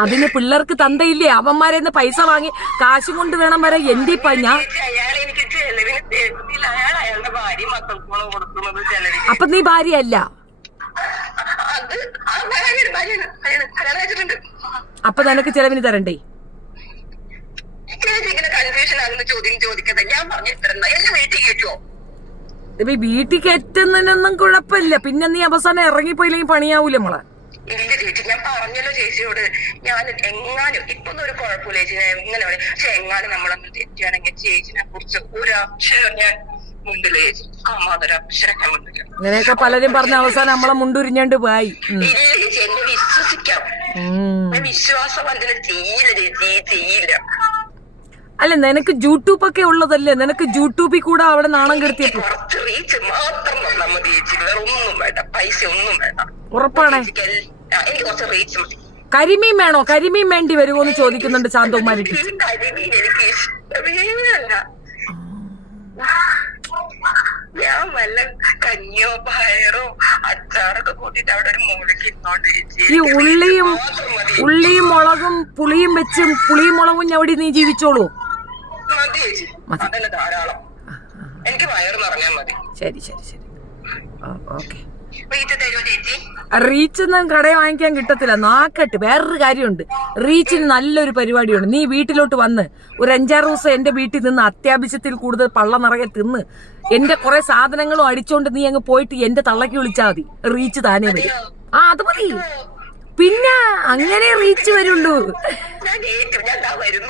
അതിന് പിള്ളേർക്ക് തന്തയില്ലേ? അവന്മാരെന്ന് പൈസ വാങ്ങി കാശും കൊണ്ട് വേണം വരെ. എന്റെ ഞാൻ അയാൾ എനിക്ക് ചെലവിന് തരുന്നില്ല. അയാൾ അയാളുടെ ഭാര്യ മക്കൾക്കാണ് കൊടുക്കുന്നത് ചെലവിന്. അപ്പൊ നീ ഭാര്യയല്ല? അത് കല്യാണം വെച്ചിട്ടുണ്ട്. അപ്പൊ നിനക്ക് ചെലവിന് തരണ്ടേ? ചേച്ചി ഇങ്ങനെ കൺഫ്യൂഷൻ ആകുന്ന ചോദ്യം ചോദിക്കുന്നത്. ഞാൻ പറഞ്ഞു തരുന്ന എന്നെ വീട്ടിൽ കയറ്റുമോ? വീട്ടിൽ കയറ്റുന്നതിനൊന്നും കുഴപ്പമില്ല. പിന്നെ നീ അവസാനം ഇറങ്ങിപ്പോയില്ലെങ്കിൽ പണിയാവൂല നമ്മളെ. ഇല്ല ചേച്ചി, ഞാൻ പറഞ്ഞല്ലോ ചേച്ചിയോട്. ഞാൻ എങ്ങാനും ഇപ്പൊ ഒരു കുഴപ്പമില്ല ചേച്ചി. ഞാൻ എങ്ങനെ പക്ഷെ എങ്ങാനും നമ്മളന്ന് തെറ്റുകയാണെങ്കിൽ ചേച്ചിനെ കുറിച്ച് ഒരു അക്ഷരം ഞാൻ മുണ്ടില്ല ചേച്ചി. അതൊരു അക്ഷരം ഞാൻ മുണ്ടില്ല. ഇങ്ങനെയൊക്കെ പലരും പറഞ്ഞ അവസാനം നമ്മളെ മുണ്ടുരിഞ്ഞോണ്ട് പോയി. ഇല്ല ചേച്ചി, എന്നെ വിശ്വസിക്കാം. വിശ്വാസം അതിന് ചെയ്യില്ല ചേച്ചി, ചെയ്യില്ല. അല്ല, നിനക്ക് യൂട്യൂബ് ഒക്കെ ഉള്ളതല്ലേ? നിനക്ക് യൂട്യൂബിൽ കൂടെ അവിടെ നാണം കെടുത്തിയപ്പോ റീച്ച് മാത്രം വന്നാൽ മതി ചേച്ചി. വേറെ ഒന്നും വേണ്ട, പൈസ ഒന്നും വേണ്ട. ഉറപ്പാണേ? എനിക്ക് കുറച്ച് റീച്ച് മതി. കരിമീൻ വേണോ? കരിമീൻ വേണ്ടി വരുമോ എന്ന് ചോദിക്കുന്നുണ്ട് ശാന്തകുമാരി. കരിമീൻ എനിക്ക് ഇഷ്ടമേ അല്ല. ഞാൻ വല്ല കഞ്ഞിയോ പയറോ അച്ചാറൊക്കെ കൂട്ടിട്ട് അവിടെ ഒരു മൂലക്ക് ഇരുന്നോണ്ട് ചേച്ചി. ഈ ഉള്ളിയും മുളകും പുളിയും വെച്ചും പുളിയും മുളകും ഞവടി നീ ജീവിച്ചോളൂ. മതി ചേച്ചി, അതല്ല ധാരാളം. എനിക്ക് വയറ് നിറഞ്ഞാൽ മതി. ശരി. ഓക്കെ. റീച്ച് ഒന്നും കടയിൽ വാങ്ങിക്കാൻ കിട്ടത്തില്ല. നാക്കട്ട്. വേറൊരു കാര്യമുണ്ട്, റീച്ചിന് നല്ലൊരു പരിപാടിയുണ്ട്. നീ വീട്ടിലോട്ട് വന്ന് ഒരു 5-6 ദിവസം എന്റെ വീട്ടിൽ നിന്ന് അത്യാവശ്യത്തിൽ കൂടുതൽ പള്ള നിറയെ തിന്ന് എന്റെ കുറെ സാധനങ്ങളും അടിച്ചോണ്ട് നീ അങ്ങ് പോയിട്ട് എന്റെ തള്ളക്ക് വിളിച്ചാൽ മതി. റീച്ച് താനേ വരും. അത് മതി. പിന്നെ അങ്ങനെ റീച്ച് വരുള്ളൂ.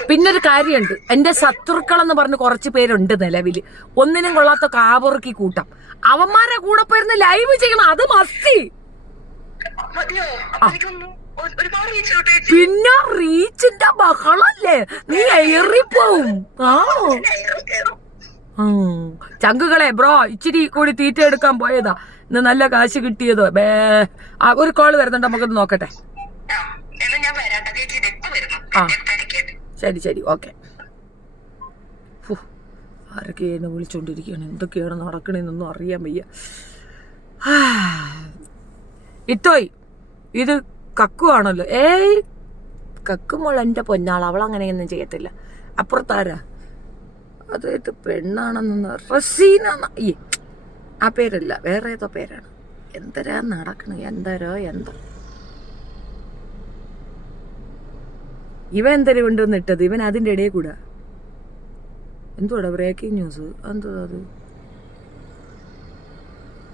പിന്നൊരു കാര്യമുണ്ട്, എന്റെ ശത്രുക്കളെന്ന് പറഞ്ഞ് കുറച്ച് പേരുണ്ട് നിലവില്. ഒന്നിനും കൊള്ളാത്ത കാവുറുക്കി കൂട്ടം. അവന്മാരെ കൂടെ പോയിരുന്ന് ലൈവ് ചെയ്യണം. അത് മസ്തി. പിന്നെ റീച്ചിന്റെ ബഹളല്ലേ, നീ എറിപ്പോവും. ചങ്കുകളെ ബ്രോ, ഇച്ചിരി കൂടി തീറ്റ എടുക്കാൻ പോയതാ. ഇന്ന് നല്ല കാശ് കിട്ടിയതോ. ഒരു കോള് വരുന്നുണ്ട്, നമുക്കൊന്ന് നോക്കട്ടെ. ശരി. ഓക്കെ. ആരൊക്കെ എന്നെ വിളിച്ചോണ്ടിരിക്കുകയാണ്. എന്തൊക്കെയാണ് നടക്കണേന്നൊന്നും അറിയാൻ വയ്യ. ഇത്തോയ്, ഇത് കക്കുവാണല്ലോ. കക്കുമ്പോൾ എന്റെ പൊന്നാൾ. അവളങ്ങനെയൊന്നും ചെയ്യത്തില്ല. അപ്പുറത്താരാ? അതായത് പെണ്ണാണെന്ന് റസീന. ആ പേരല്ല, വേറെ ഏതോ പേരാണ്. എന്തരാ നടക്കണ? എന്താ ഇവൻ എന്തര കൊണ്ടുവന്ന് ഇട്ടത്? ഇവൻ അതിന്റെ ഇടയിൽ കൂടെ എന്തുവാടാ ബ്രേക്കിംഗ് ന്യൂസ്? എന്താ അത്?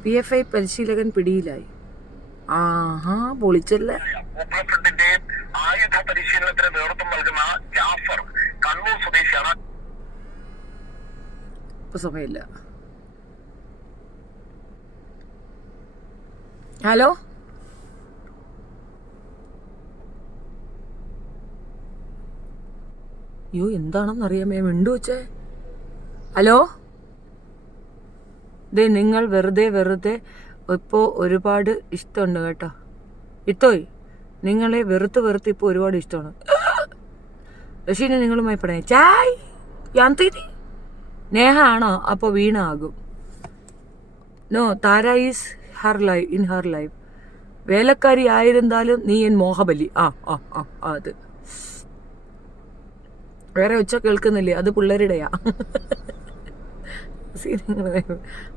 PFI പരിശീലകൻ പിടിയിലായി. ആഹാ പൊളിച്ചല്ലേ. പോപ്പുലർ ഫ്രണ്ടിന്റെ ആയുധ പരിശീലനത്തിന് നേതൃത്വം നൽകുന്ന ജാഫർ കണ്ണൂർ സ്വദേശിയാണ്. ഇപ്പൊ സമയമില്ല. ഹലോ അയ്യോ എന്താണെന്ന് അറിയാമേ മിണ്ടു വെച്ചേ. ഹലോ നിങ്ങൾ വെറുതെ ഇപ്പോ ഒരുപാട് ഇഷ്ടമുണ്ട് കേട്ടോ. ഇത്തോയ് നിങ്ങളെ വെറുത്ത് ഇപ്പൊ ഒരുപാട് ഇഷ്ടമാണ്. റഷീനെ നിങ്ങളുമായി പടേ ചായ് യാന്ത്രി നേഹ ആണോ? അപ്പൊ വീണ ആകും. No Tara is in her life. വേലക്കാരി ആയിരുന്നാലും നീ എൻ മോഹബലി. അത് വേറെ ഒച്ച കേൾക്കുന്നില്ലേ? അത് പിള്ളേരുടെയാ.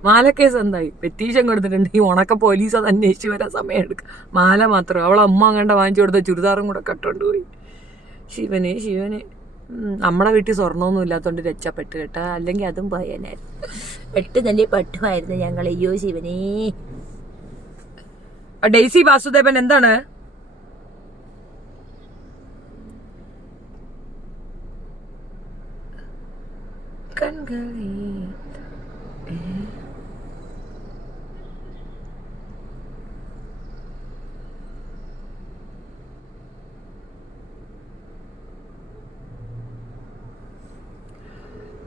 മാലക്കേസ് എന്തായി? പെറ്റീഷൻ കൊടുത്തിട്ടുണ്ട്. ഈ ഉണക്ക പോലീസ് അത് അന്വേഷിച്ച് വരാൻ സമയം എടുക്കും. മാല മാത്രം അവളെ അമ്മ കണ്ട വാങ്ങിച്ചു കൊടുത്ത ചുരിദാറും കൂടെ കട്ടോണ്ട് പോയി. ശിവനെ നമ്മുടെ വീട്ടിൽ സ്വർണ്ണമൊന്നും ഇല്ലാത്തോണ്ട് രക്ഷപ്പെട്ട് കേട്ടാ, അല്ലെങ്കിൽ അതും പോയനായിരുന്നു. എട്ട് തന്നെ പട്ടുമായിരുന്നു ഞങ്ങൾ. അയ്യോ ശിവനേ. ഡെയ്സി വാസുദേവൻ എന്താണ്?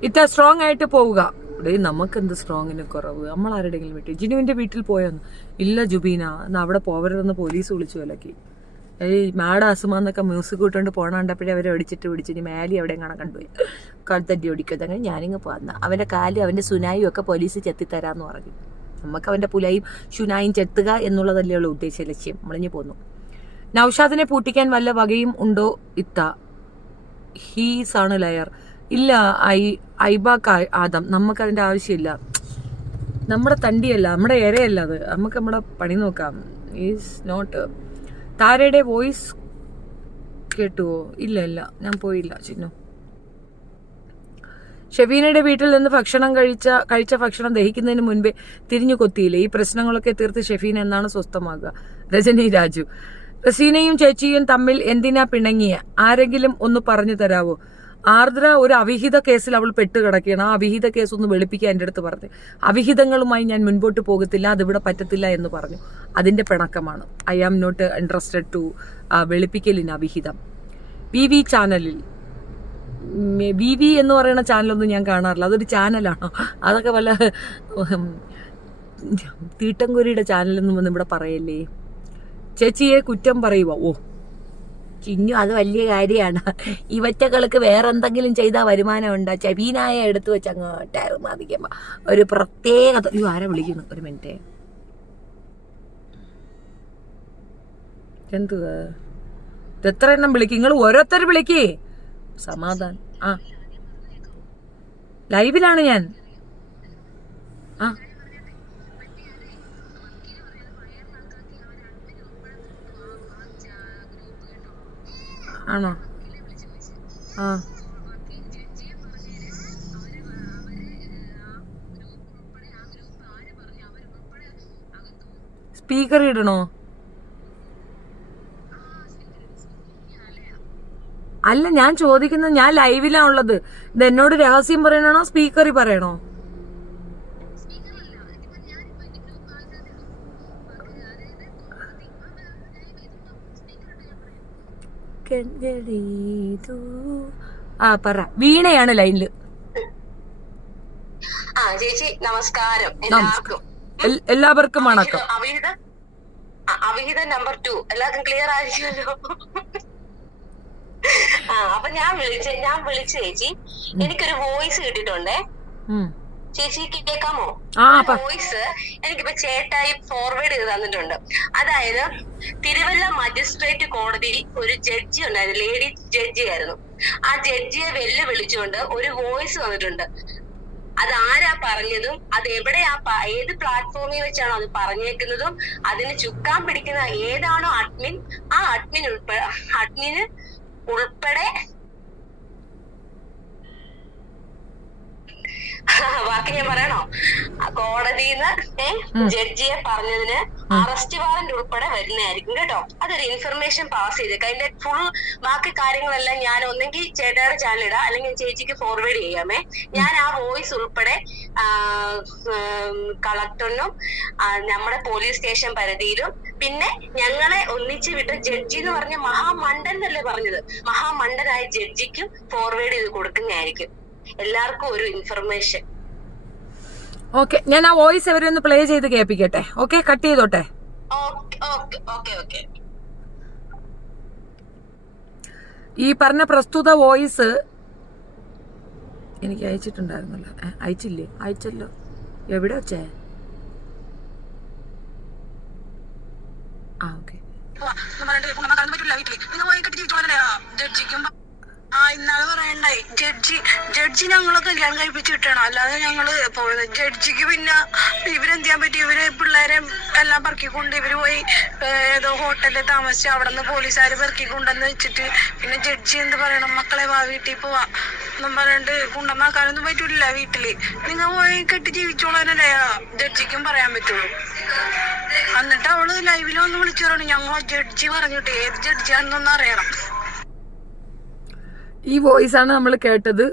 ഇത്ര സ്ട്രോങ് ആയിട്ട് പോവുക. നമുക്ക് എന്ത് സ്ട്രോങ്ങിന് കുറവ്? നമ്മൾ ആരുടെങ്കിലും വീട്ടിൽ ജിനുവിന്റെ വീട്ടിൽ പോയെന്ന് ഇല്ല ജുബീന എന്നാ അവിടെ പോവരുതെന്ന് പോലീസ് വിളിച്ചു വിലക്കി. മാഡം അസുമാന്നൊക്കെ മ്യൂസിക് കൂട്ടുകൊണ്ട് പോണണ്ടപ്പോഴേ അവരെ പിടിച്ചിട്ട് ഇനി മേലി എവിടെയും കാണാൻ കണ്ടുപോയി കഴുത്തടി ഓടിക്കും. അങ്ങനെ ഞാനിങ്ങ് പോന്ന അവന്റെ കാലും അവന്റെ സുനായും ഒക്കെ പോലീസ് ചെത്തിത്തരാന്ന് പറഞ്ഞു. നമുക്ക് അവന്റെ പുലയും ഷുനായും ചെത്തുക എന്നുള്ളതല്ലേ ഉള്ളൂ ഉദ്ദേശ ലക്ഷ്യം. നമ്മളിഞ്ഞ് പോന്നു. നൗഷാദിനെ പൂട്ടിക്കാൻ വല്ല വകയും ഉണ്ടോ ഇത്ത? ഹീസ് ആണ് ലയർ. ഇല്ല ഐബാക്ക് ആദം, നമുക്കതിൻ്റെ ആവശ്യമില്ല. നമ്മുടെ തണ്ടിയല്ല, നമ്മുടെ ഇരയല്ല അത്. നമുക്ക് നമ്മുടെ പണി നോക്കാം. Is not. താരയുടെ വോയിസ് കേട്ടുവോ? ഇല്ല ഞാൻ പോയില്ല ചിന്നു. ഷെഫീനയുടെ വീട്ടിൽ നിന്ന് കഴിച്ച ഭക്ഷണം ദഹിക്കുന്നതിന് മുൻപേ തിരിഞ്ഞു കൊത്തിയില്ലേ? ഈ പ്രശ്നങ്ങളൊക്കെ തീർത്ത് ഷെഫീന എന്നാണ് സ്വസ്ഥമാകുക? രജനി രാജു. റസീനയും ചേച്ചിയും തമ്മിൽ എന്തിനാ പിണങ്ങിയ? ആരെങ്കിലും ഒന്ന് പറഞ്ഞു തരാവോ? ആർദ്ര ഒരു അവിഹിത കേസിൽ അവൾ പെട്ടുകിടക്കുകയാണ്. ആ അവിഹിത കേസ് ഒന്ന് വെളുപ്പിക്കാൻ എൻ്റെ അടുത്ത് പറഞ്ഞു. അവിഹിതങ്ങളുമായി ഞാൻ മുൻപോട്ട് പോകത്തില്ല, അതിവിടെ പറ്റത്തില്ല എന്ന് പറഞ്ഞു. അതിന്റെ പിണക്കമാണ്. I am not interested to വെളുപ്പിക്കലിന് അവിഹിതം. വി ചാനലിൽ വി എന്ന് പറയുന്ന ചാനലൊന്നും ഞാൻ കാണാറില്ല. അതൊരു ചാനലാണോ? അതൊക്കെ വല്ല തീട്ടംകുരിയുടെ ചാനലൊന്നും വന്ന് ഇവിടെ പറയല്ലേ. ചേച്ചിയെ കുറ്റം പറയുവോ? ഓ ചിന്നു, അത് വലിയ കാര്യമാണ്. ഇവറ്റകൾക്ക് വേറെന്തെങ്കിലും ചെയ്താൽ വരുമാനം ഉണ്ടാ? ചെവീനായ എടുത്തു വെച്ച് അങ്ങോട്ടായിരുന്നു മതിക്കുമ്പോ ഒരു പ്രത്യേകത. ആരെ വിളിക്കുന്നു? ഒരു മിനിറ്റ്. എന്തുവാ എത്ര എണ്ണം വിളിക്കും നിങ്ങൾ? ഓരോരുത്തർ വിളിക്കേ. സമാധാനം. ലൈവിലാണ് ഞാൻ. ആണോ? സ്പീക്കർ ഇടണോ? അല്ല ഞാൻ ചോദിക്കുന്നത്, ഞാൻ ലൈവിലാ ഉള്ളത്. ഇത് എന്നോട് രഹസ്യം പറയണോ സ്പീക്കറിൽ പറയണോ? പറ. വീണയാണ് ലൈനില്. ചേച്ചി നമസ്കാരം. എല്ലാവർക്കും വണക്കം. അവിഹിത നമ്പർ 2 എല്ലാവർക്കും ക്ലിയർ ആയിരിക്കുമല്ലോ. അപ്പൊ ഞാൻ വിളിച്ച ചേച്ചി, എനിക്കൊരു വോയിസ് കിട്ടിയിട്ടുണ്ടേ. ചേച്ചിക്ക് കേൾക്കാമോ? വോയിസ് എനിക്കിപ്പോ ചേട്ടായി ഫോർവേഡ് ചെയ്ത് തന്നിട്ടുണ്ട്. അതായത് തിരുവല്ല മജിസ്ട്രേറ്റ് കോടതിയിൽ ഒരു ജഡ്ജി ഉണ്ടായിരുന്നു, ലേഡി ജഡ്ജി ആയിരുന്നു. ആ ജഡ്ജിയെ വെല്ലുവിളിച്ചുകൊണ്ട് ഒരു വോയിസ് വന്നിട്ടുണ്ട്. അതാരാ പറഞ്ഞതും, അത് എവിടെയാ, ഏത് പ്ലാറ്റ്ഫോമിൽ വെച്ചാണോ അത് പറഞ്ഞേക്കുന്നതും, അതിന് ചുക്കാൻ പിടിക്കുന്ന ഏതാണോ അഡ്മിൻ, ആ അഡ്മിന് ഉൾപ്പെടെ ബാക്കി ഞാൻ പറയണോ? കോടതിന്ന് ജഡ്ജിയെ പറഞ്ഞതിന് അറസ്റ്റ് വാറന്റ് ഉൾപ്പെടെ വരുന്നതായിരിക്കും കേട്ടോ. അതൊരു ഇൻഫർമേഷൻ പാസ് ചെയ്തേക്കാം. അതിന്റെ ഫുൾ ബാക്കി കാര്യങ്ങളെല്ലാം ഞാൻ ഒന്നെങ്കിൽ ചേട്ടയുടെ ചാനൽ ഇടാം, അല്ലെങ്കിൽ ചേച്ചിക്ക് ഫോർവേഡ് ചെയ്യാമേ. ഞാൻ ആ വോയിസ് ഉൾപ്പെടെ കളക്ടറിനും നമ്മുടെ പോലീസ് സ്റ്റേഷൻ പരിധിയിലും പിന്നെ ഞങ്ങളെ ഒന്നിച്ച് വിട്ട ജഡ്ജി എന്ന് പറഞ്ഞ മഹാമണ്ടൻ എന്നല്ലേ പറഞ്ഞത്, മഹാമണ്ടനായ ജഡ്ജിക്കും ഫോർവേഡ് ചെയ്ത് കൊടുക്കുന്നതായിരിക്കും. എല്ലാവർക്കും ഒരു ഇൻഫർമേഷൻ. ഓക്കെ, ഞാൻ ആ വോയിസ് അവരൊന്ന് പ്ലേ ചെയ്ത് കേൾപ്പിക്കട്ടെ. ഓക്കെ, കട്ട് ചെയ്തോട്ടെ. ഈ പറഞ്ഞ പ്രസ്തുത വോയിസ് എനിക്ക് അയച്ചിട്ടുണ്ടായിരുന്നല്ലോ. അയച്ചില്ലേ? അയച്ചല്ലോ. എവിടെ വെച്ചേ? ആ ഓക്കെ. ഇന്നാള് പറയണ്ടായി ജഡ്ജി ഞങ്ങളെ കല്യാണം കഴിപ്പിച്ച് വിട്ടണം, അല്ലാതെ ഞങ്ങള് പോയത്. ജഡ്ജിക്ക് പിന്നെ ഇവരെന്ത് ചെയ്യാൻ പറ്റി? ഇവര് പിള്ളേരെ എല്ലാം പെറുക്കിക്കൊണ്ട് ഇവര് പോയി ഏതോ ഹോട്ടലിൽ താമസിച്ച് അവിടെ നിന്ന് പോലീസുകാര് പെറുക്കിക്കൊണ്ടെന്ന് വെച്ചിട്ട് പിന്നെ ജഡ്ജി എന്ത് പറയണം? മക്കളെ വാ വീട്ടിൽ പോവാ എന്നും പറഞ്ഞിട്ട് കൊണ്ടുവന്നാക്കാനൊന്നും പറ്റൂല. വീട്ടില് നിങ്ങൾ പോയി കെട്ടി ജീവിച്ചോളാനല്ലേ ജഡ്ജിക്കും പറയാൻ പറ്റുള്ളൂ. എന്നിട്ട് അവള് ലൈവിലൊന്ന് വിളിച്ചു പറയണം, ഞങ്ങൾ ജഡ്ജി പറഞ്ഞിട്ട് ഏത് ജഡ്ജിയാണെന്നൊന്നും അറിയണം. ഈ വോയിസ് ആണ് നമ്മൾ കേട്ടത്.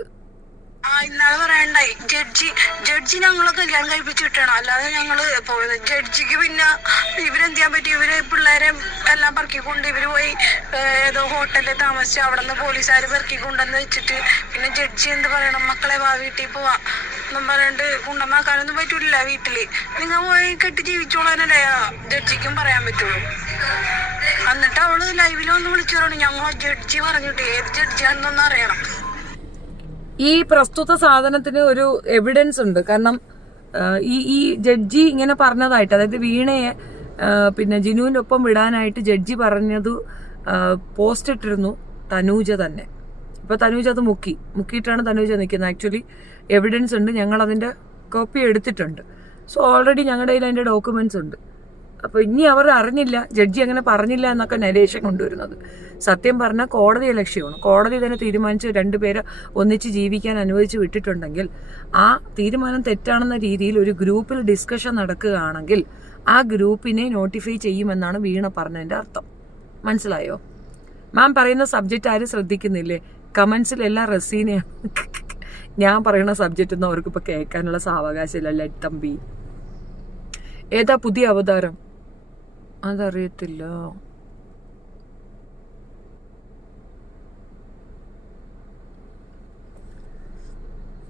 ഇന്നാള് പറയണ്ടായി ജഡ്ജി ഞങ്ങളെ കല്യാണം കഴിപ്പിച്ച് വിട്ടണം, അല്ലാതെ ഞങ്ങള് പോയത്. ജഡ്ജിക്ക് പിന്നെ ഇവരെന്ത് ചെയ്യാൻ പറ്റി? ഇവര് പിള്ളേരെ എല്ലാം പെറുക്കിക്കൊണ്ട് ഇവര് പോയി ഏതോ ഹോട്ടലിൽ താമസിച്ച് അവിടെ നിന്ന് പോലീസുകാര് പെറുക്കിക്കൊണ്ടെന്ന് വെച്ചിട്ട് പിന്നെ ജഡ്ജി എന്ത് പറയണം? മക്കളെ വാ വീട്ടിൽ പോവാ എന്നും പറഞ്ഞിട്ട് കൊണ്ടുവന്നാക്കാനൊന്നും പറ്റൂല. വീട്ടില് നിങ്ങൾ പോയി കെട്ടി ജീവിച്ചോളാനല്ലേ ജഡ്ജിക്കും പറയാൻ പറ്റുള്ളൂ. എന്നിട്ട് അവള് ലൈവിലൊന്ന് വിളിച്ചു പറയണം, ഞങ്ങൾ ജഡ്ജി പറഞ്ഞിട്ട് ഏത് ജഡ്ജിയാണെന്നൊന്നും അറിയണം. ഈ പ്രസ്തുത സാധനത്തിന് ഒരു എവിഡൻസ് ഉണ്ട്. കാരണം ഈ ജഡ്ജി ഇങ്ങനെ പറഞ്ഞതായിട്ട്, അതായത് വീണയെ പിന്നെ ജിനുവിന്റെ ഒപ്പം വിടാനായിട്ട് ജഡ്ജി പറഞ്ഞത് പോസ്റ്റ് ഇട്ടിരുന്നു തനൂജ തന്നെ. ഇപ്പൊ തനൂജ അത് മുക്കിയിട്ടാണ് തനൂജ നിൽക്കുന്നത്. ആക്ച്വലി എവിഡൻസ് ഉണ്ട്, ഞങ്ങൾ അതിന്റെ കോപ്പി എടുത്തിട്ടുണ്ട്. സോ ഓൾറെഡി ഞങ്ങളുടെ കയ്യിൽ അതിന്റെ ഡോക്യുമെന്റ്സ് ഉണ്ട്. അപ്പൊ ഇനി അവർ അറിഞ്ഞില്ല, ജഡ്ജി അങ്ങനെ പറഞ്ഞില്ല എന്നൊക്കെ നരേഷൻ കൊണ്ടുവരുന്നത്. സത്യം പറഞ്ഞാൽ കോടതിയെ ലക്ഷ്യമാണ്. കോടതി തന്നെ തീരുമാനിച്ച് രണ്ടുപേരെ ഒന്നിച്ച് ജീവിക്കാൻ അനുവദിച്ച് വിട്ടിട്ടുണ്ടെങ്കിൽ ആ തീരുമാനം തെറ്റാണെന്ന രീതിയിൽ ഒരു ഗ്രൂപ്പിൽ ഡിസ്കഷൻ നടക്കുകയാണെങ്കിൽ ആ ഗ്രൂപ്പിനെ നോട്ടിഫൈ ചെയ്യുമെന്നാണ് വീണ പറഞ്ഞതിന്റെ അർത്ഥം. മനസ്സിലായോ? മാം പറയുന്ന സബ്ജക്റ്റ് ആരും ശ്രദ്ധിക്കുന്നില്ലേ? കമന്റ്സിൽ എല്ലാം റസീനയാണ്. ഞാൻ പറയുന്ന സബ്ജക്റ്റ് ഒന്നും അവർക്ക് ഇപ്പൊ കേൾക്കാനുള്ള സാവകാശമില്ല. തമ്പി ഏതാ പുതിയ അവതാരം? അതറിയത്തില്ല.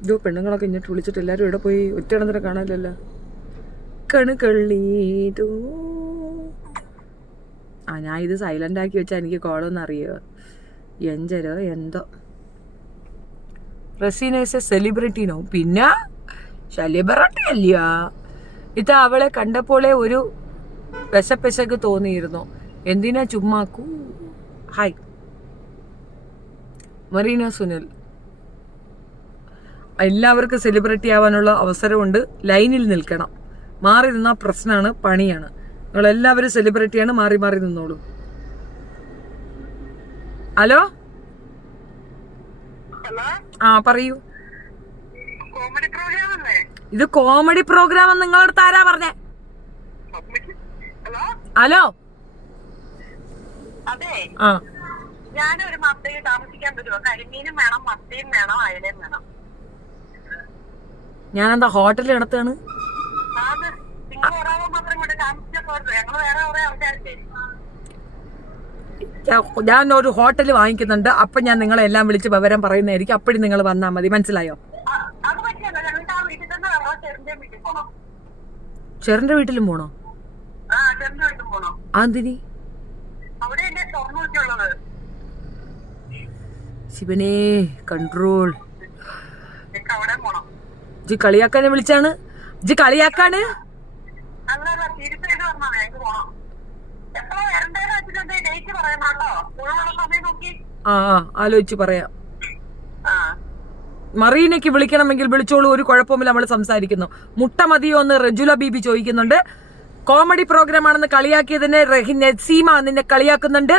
ഇതോ പെണ്ണുങ്ങളൊക്കെ ഇങ്ങോട്ട് വിളിച്ചിട്ട് എല്ലാരും ഇവിടെ പോയി ഒറ്റയിടന്നിട്ട് കാണാനില്ലല്ലോ. കണുകള്ളീതോ. ഞാൻ ഇത് സൈലന്റ് ആക്കി വെച്ചാൽ എനിക്ക് കോളൊന്നും അറിയോ എഞ്ചരോ എന്തോ. റസീനേഴ്സ് സെലിബ്രിറ്റിനോ? പിന്നെ സെലിബ്രിറ്റി അല്ല. ഇത് അവളെ കണ്ടപ്പോളെ ഒരു വിശപ്പിശക്ക് തോന്നിയിരുന്നു. എന്തിനാ ചുമ്മാക്കൂ. ഹായ് മറീന സുനിൽ. എല്ലാവർക്കും സെലിബ്രിറ്റി ആവാനുള്ള അവസരമുണ്ട്. ലൈനിൽ നിൽക്കണം. മാറി നിന്നാൽ പ്രശ്നമാണ്, പണിയാണ്. നിങ്ങൾ എല്ലാവരും സെലിബ്രിറ്റിയാണ്, മാറി മാറി നിന്നോളൂ. ഹലോ, പറയൂ. ഇത് കോമഡി പ്രോഗ്രാം എന്ന് നിങ്ങളടുത്ത് ആരാ പറഞ്ഞേ? ഹലോ. അതെ, ഞാനൊരു മത്തയിൽ താമസിക്കാൻ പറ്റുമോ? കരിമീനും വേണം, മത്തയും വേണം, അയലയും വേണം. ഞാനെന്താ ഹോട്ടലിൽ നടത്താണ്? നിങ്ങൾ ഒരാളെ മാത്രം കൊണ്ട് താമസിച്ചാൽ പോരല്ലോ, ഞങ്ങൾ വേറെ കുറെ ആൾക്കാരില്ലേ. ഞാൻ ഒരു ഹോട്ടൽ വാങ്ങിക്കുന്നുണ്ട്. അപ്പൊ ഞാൻ നിങ്ങളെ എല്ലാം വിളിച്ച് വിവരം പറയുന്നതായിരിക്കും. അപ്പഴും നിങ്ങൾ വന്നാൽ മതി. മനസ്സിലായോ? ചെറിന്റെ വീട്ടിലും പോണോ? അതിന് ശിവനെ കൺട്രോൾ. ജി കളിയാക്കാനെ വിളിച്ചാണ്? ജി കളിയാക്കാണ്? ആലോചിച്ച് പറയാം. മറീനയ്ക്ക് വിളിക്കണമെങ്കിൽ വിളിച്ചോളൂ, ഒരു കുഴപ്പമില്ല, നമ്മൾ സംസാരിക്കുന്നു. മുട്ട മതിയോ എന്ന് റജുല ബീബി ചോദിക്കുന്നുണ്ട്. കോമഡി പ്രോഗ്രാം ആണെന്ന് കളിയാക്കിയതിന് നസീമ നിന്നെ കളിയാക്കുന്നുണ്ട്.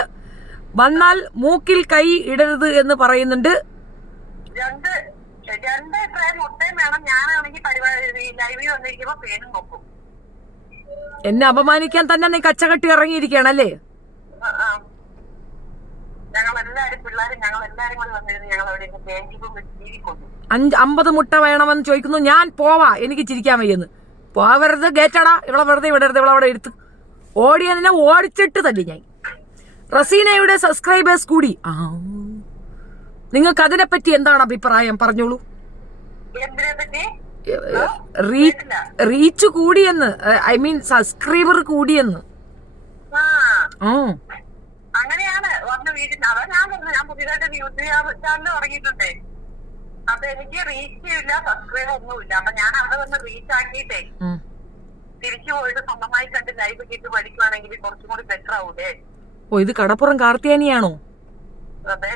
വന്നാൽ മൂക്കിൽ കൈ ഇടരുത് എന്ന് പറയുന്നുണ്ട്. 2 ട്രേ മുട്ടയും വേണം. ഞാനാണെങ്കിൽ പരിപാടി ലൈവിൽ വന്നിരിക്കുമ്പോ പേനും നോക്കും. എന്നെ അപമാനിക്കാൻ തന്നെ നീ കച്ചകെട്ടി ഇറങ്ങിയിരിക്കണല്ലേ? ഞങ്ങളെല്ലാരും പിള്ളേരും ഞങ്ങളെല്ലാരും കൂടി വന്നിരുന്നു. ഞങ്ങൾ അവിടെ കൊണ്ടു 50 മുട്ട വേണമെന്ന് ചോദിക്കുന്നു. ഞാൻ പോവാ, എനിക്ക് ചിരിക്കാൻ വയ്യെന്ന്. പോവരുത്, ഗേറ്റടാ, ഇവിടെ വെറുതെ വിടരുത്, ഇവിടെ അവിടെ എടുത്ത് ഓടിയതിനെ ഓടിച്ചിട്ട് തന്നെ ഞാൻ. റസീനയുടെ സബ്സ്ക്രൈബേഴ്സ് കൂടി. നിങ്ങൾക്ക് അതിനെപ്പറ്റി എന്താണ് അഭിപ്രായം? പറഞ്ഞോളൂ. റീച്ച് കൂടിയെന്ന്, ഐ മീൻ സബ്സ്ക്രൈബർ കൂടിയെന്ന്. അങ്ങനെയാണ് വന്ന വീട്ടിൽ. അതാ ഞാൻ പറഞ്ഞു, ഞാൻ പുതിയതായിട്ട് യൂട്യൂബ് ചാനൽ തുടങ്ങിയിട്ടുണ്ടേ. അപ്പൊ എനിക്ക് റീച്ച് ഇല്ല, സബ്സ്ക്രൈബ് ഒന്നുമില്ല. അപ്പൊ ഞാൻ അവിടെ വന്ന് റീച്ച് ആക്കിയിട്ടേ തിരിച്ചു പോയിട്ട് സ്വന്തമായി കണ്ട് ലൈവ് കിട്ടി പഠിക്കുവാണെങ്കിൽ കുറച്ചും കൂടി ബെറ്റർ ആവൂലേ. ഓ, ഇത് കടപ്പുറം കാർത്തിയാനിയാണോ? അതെ,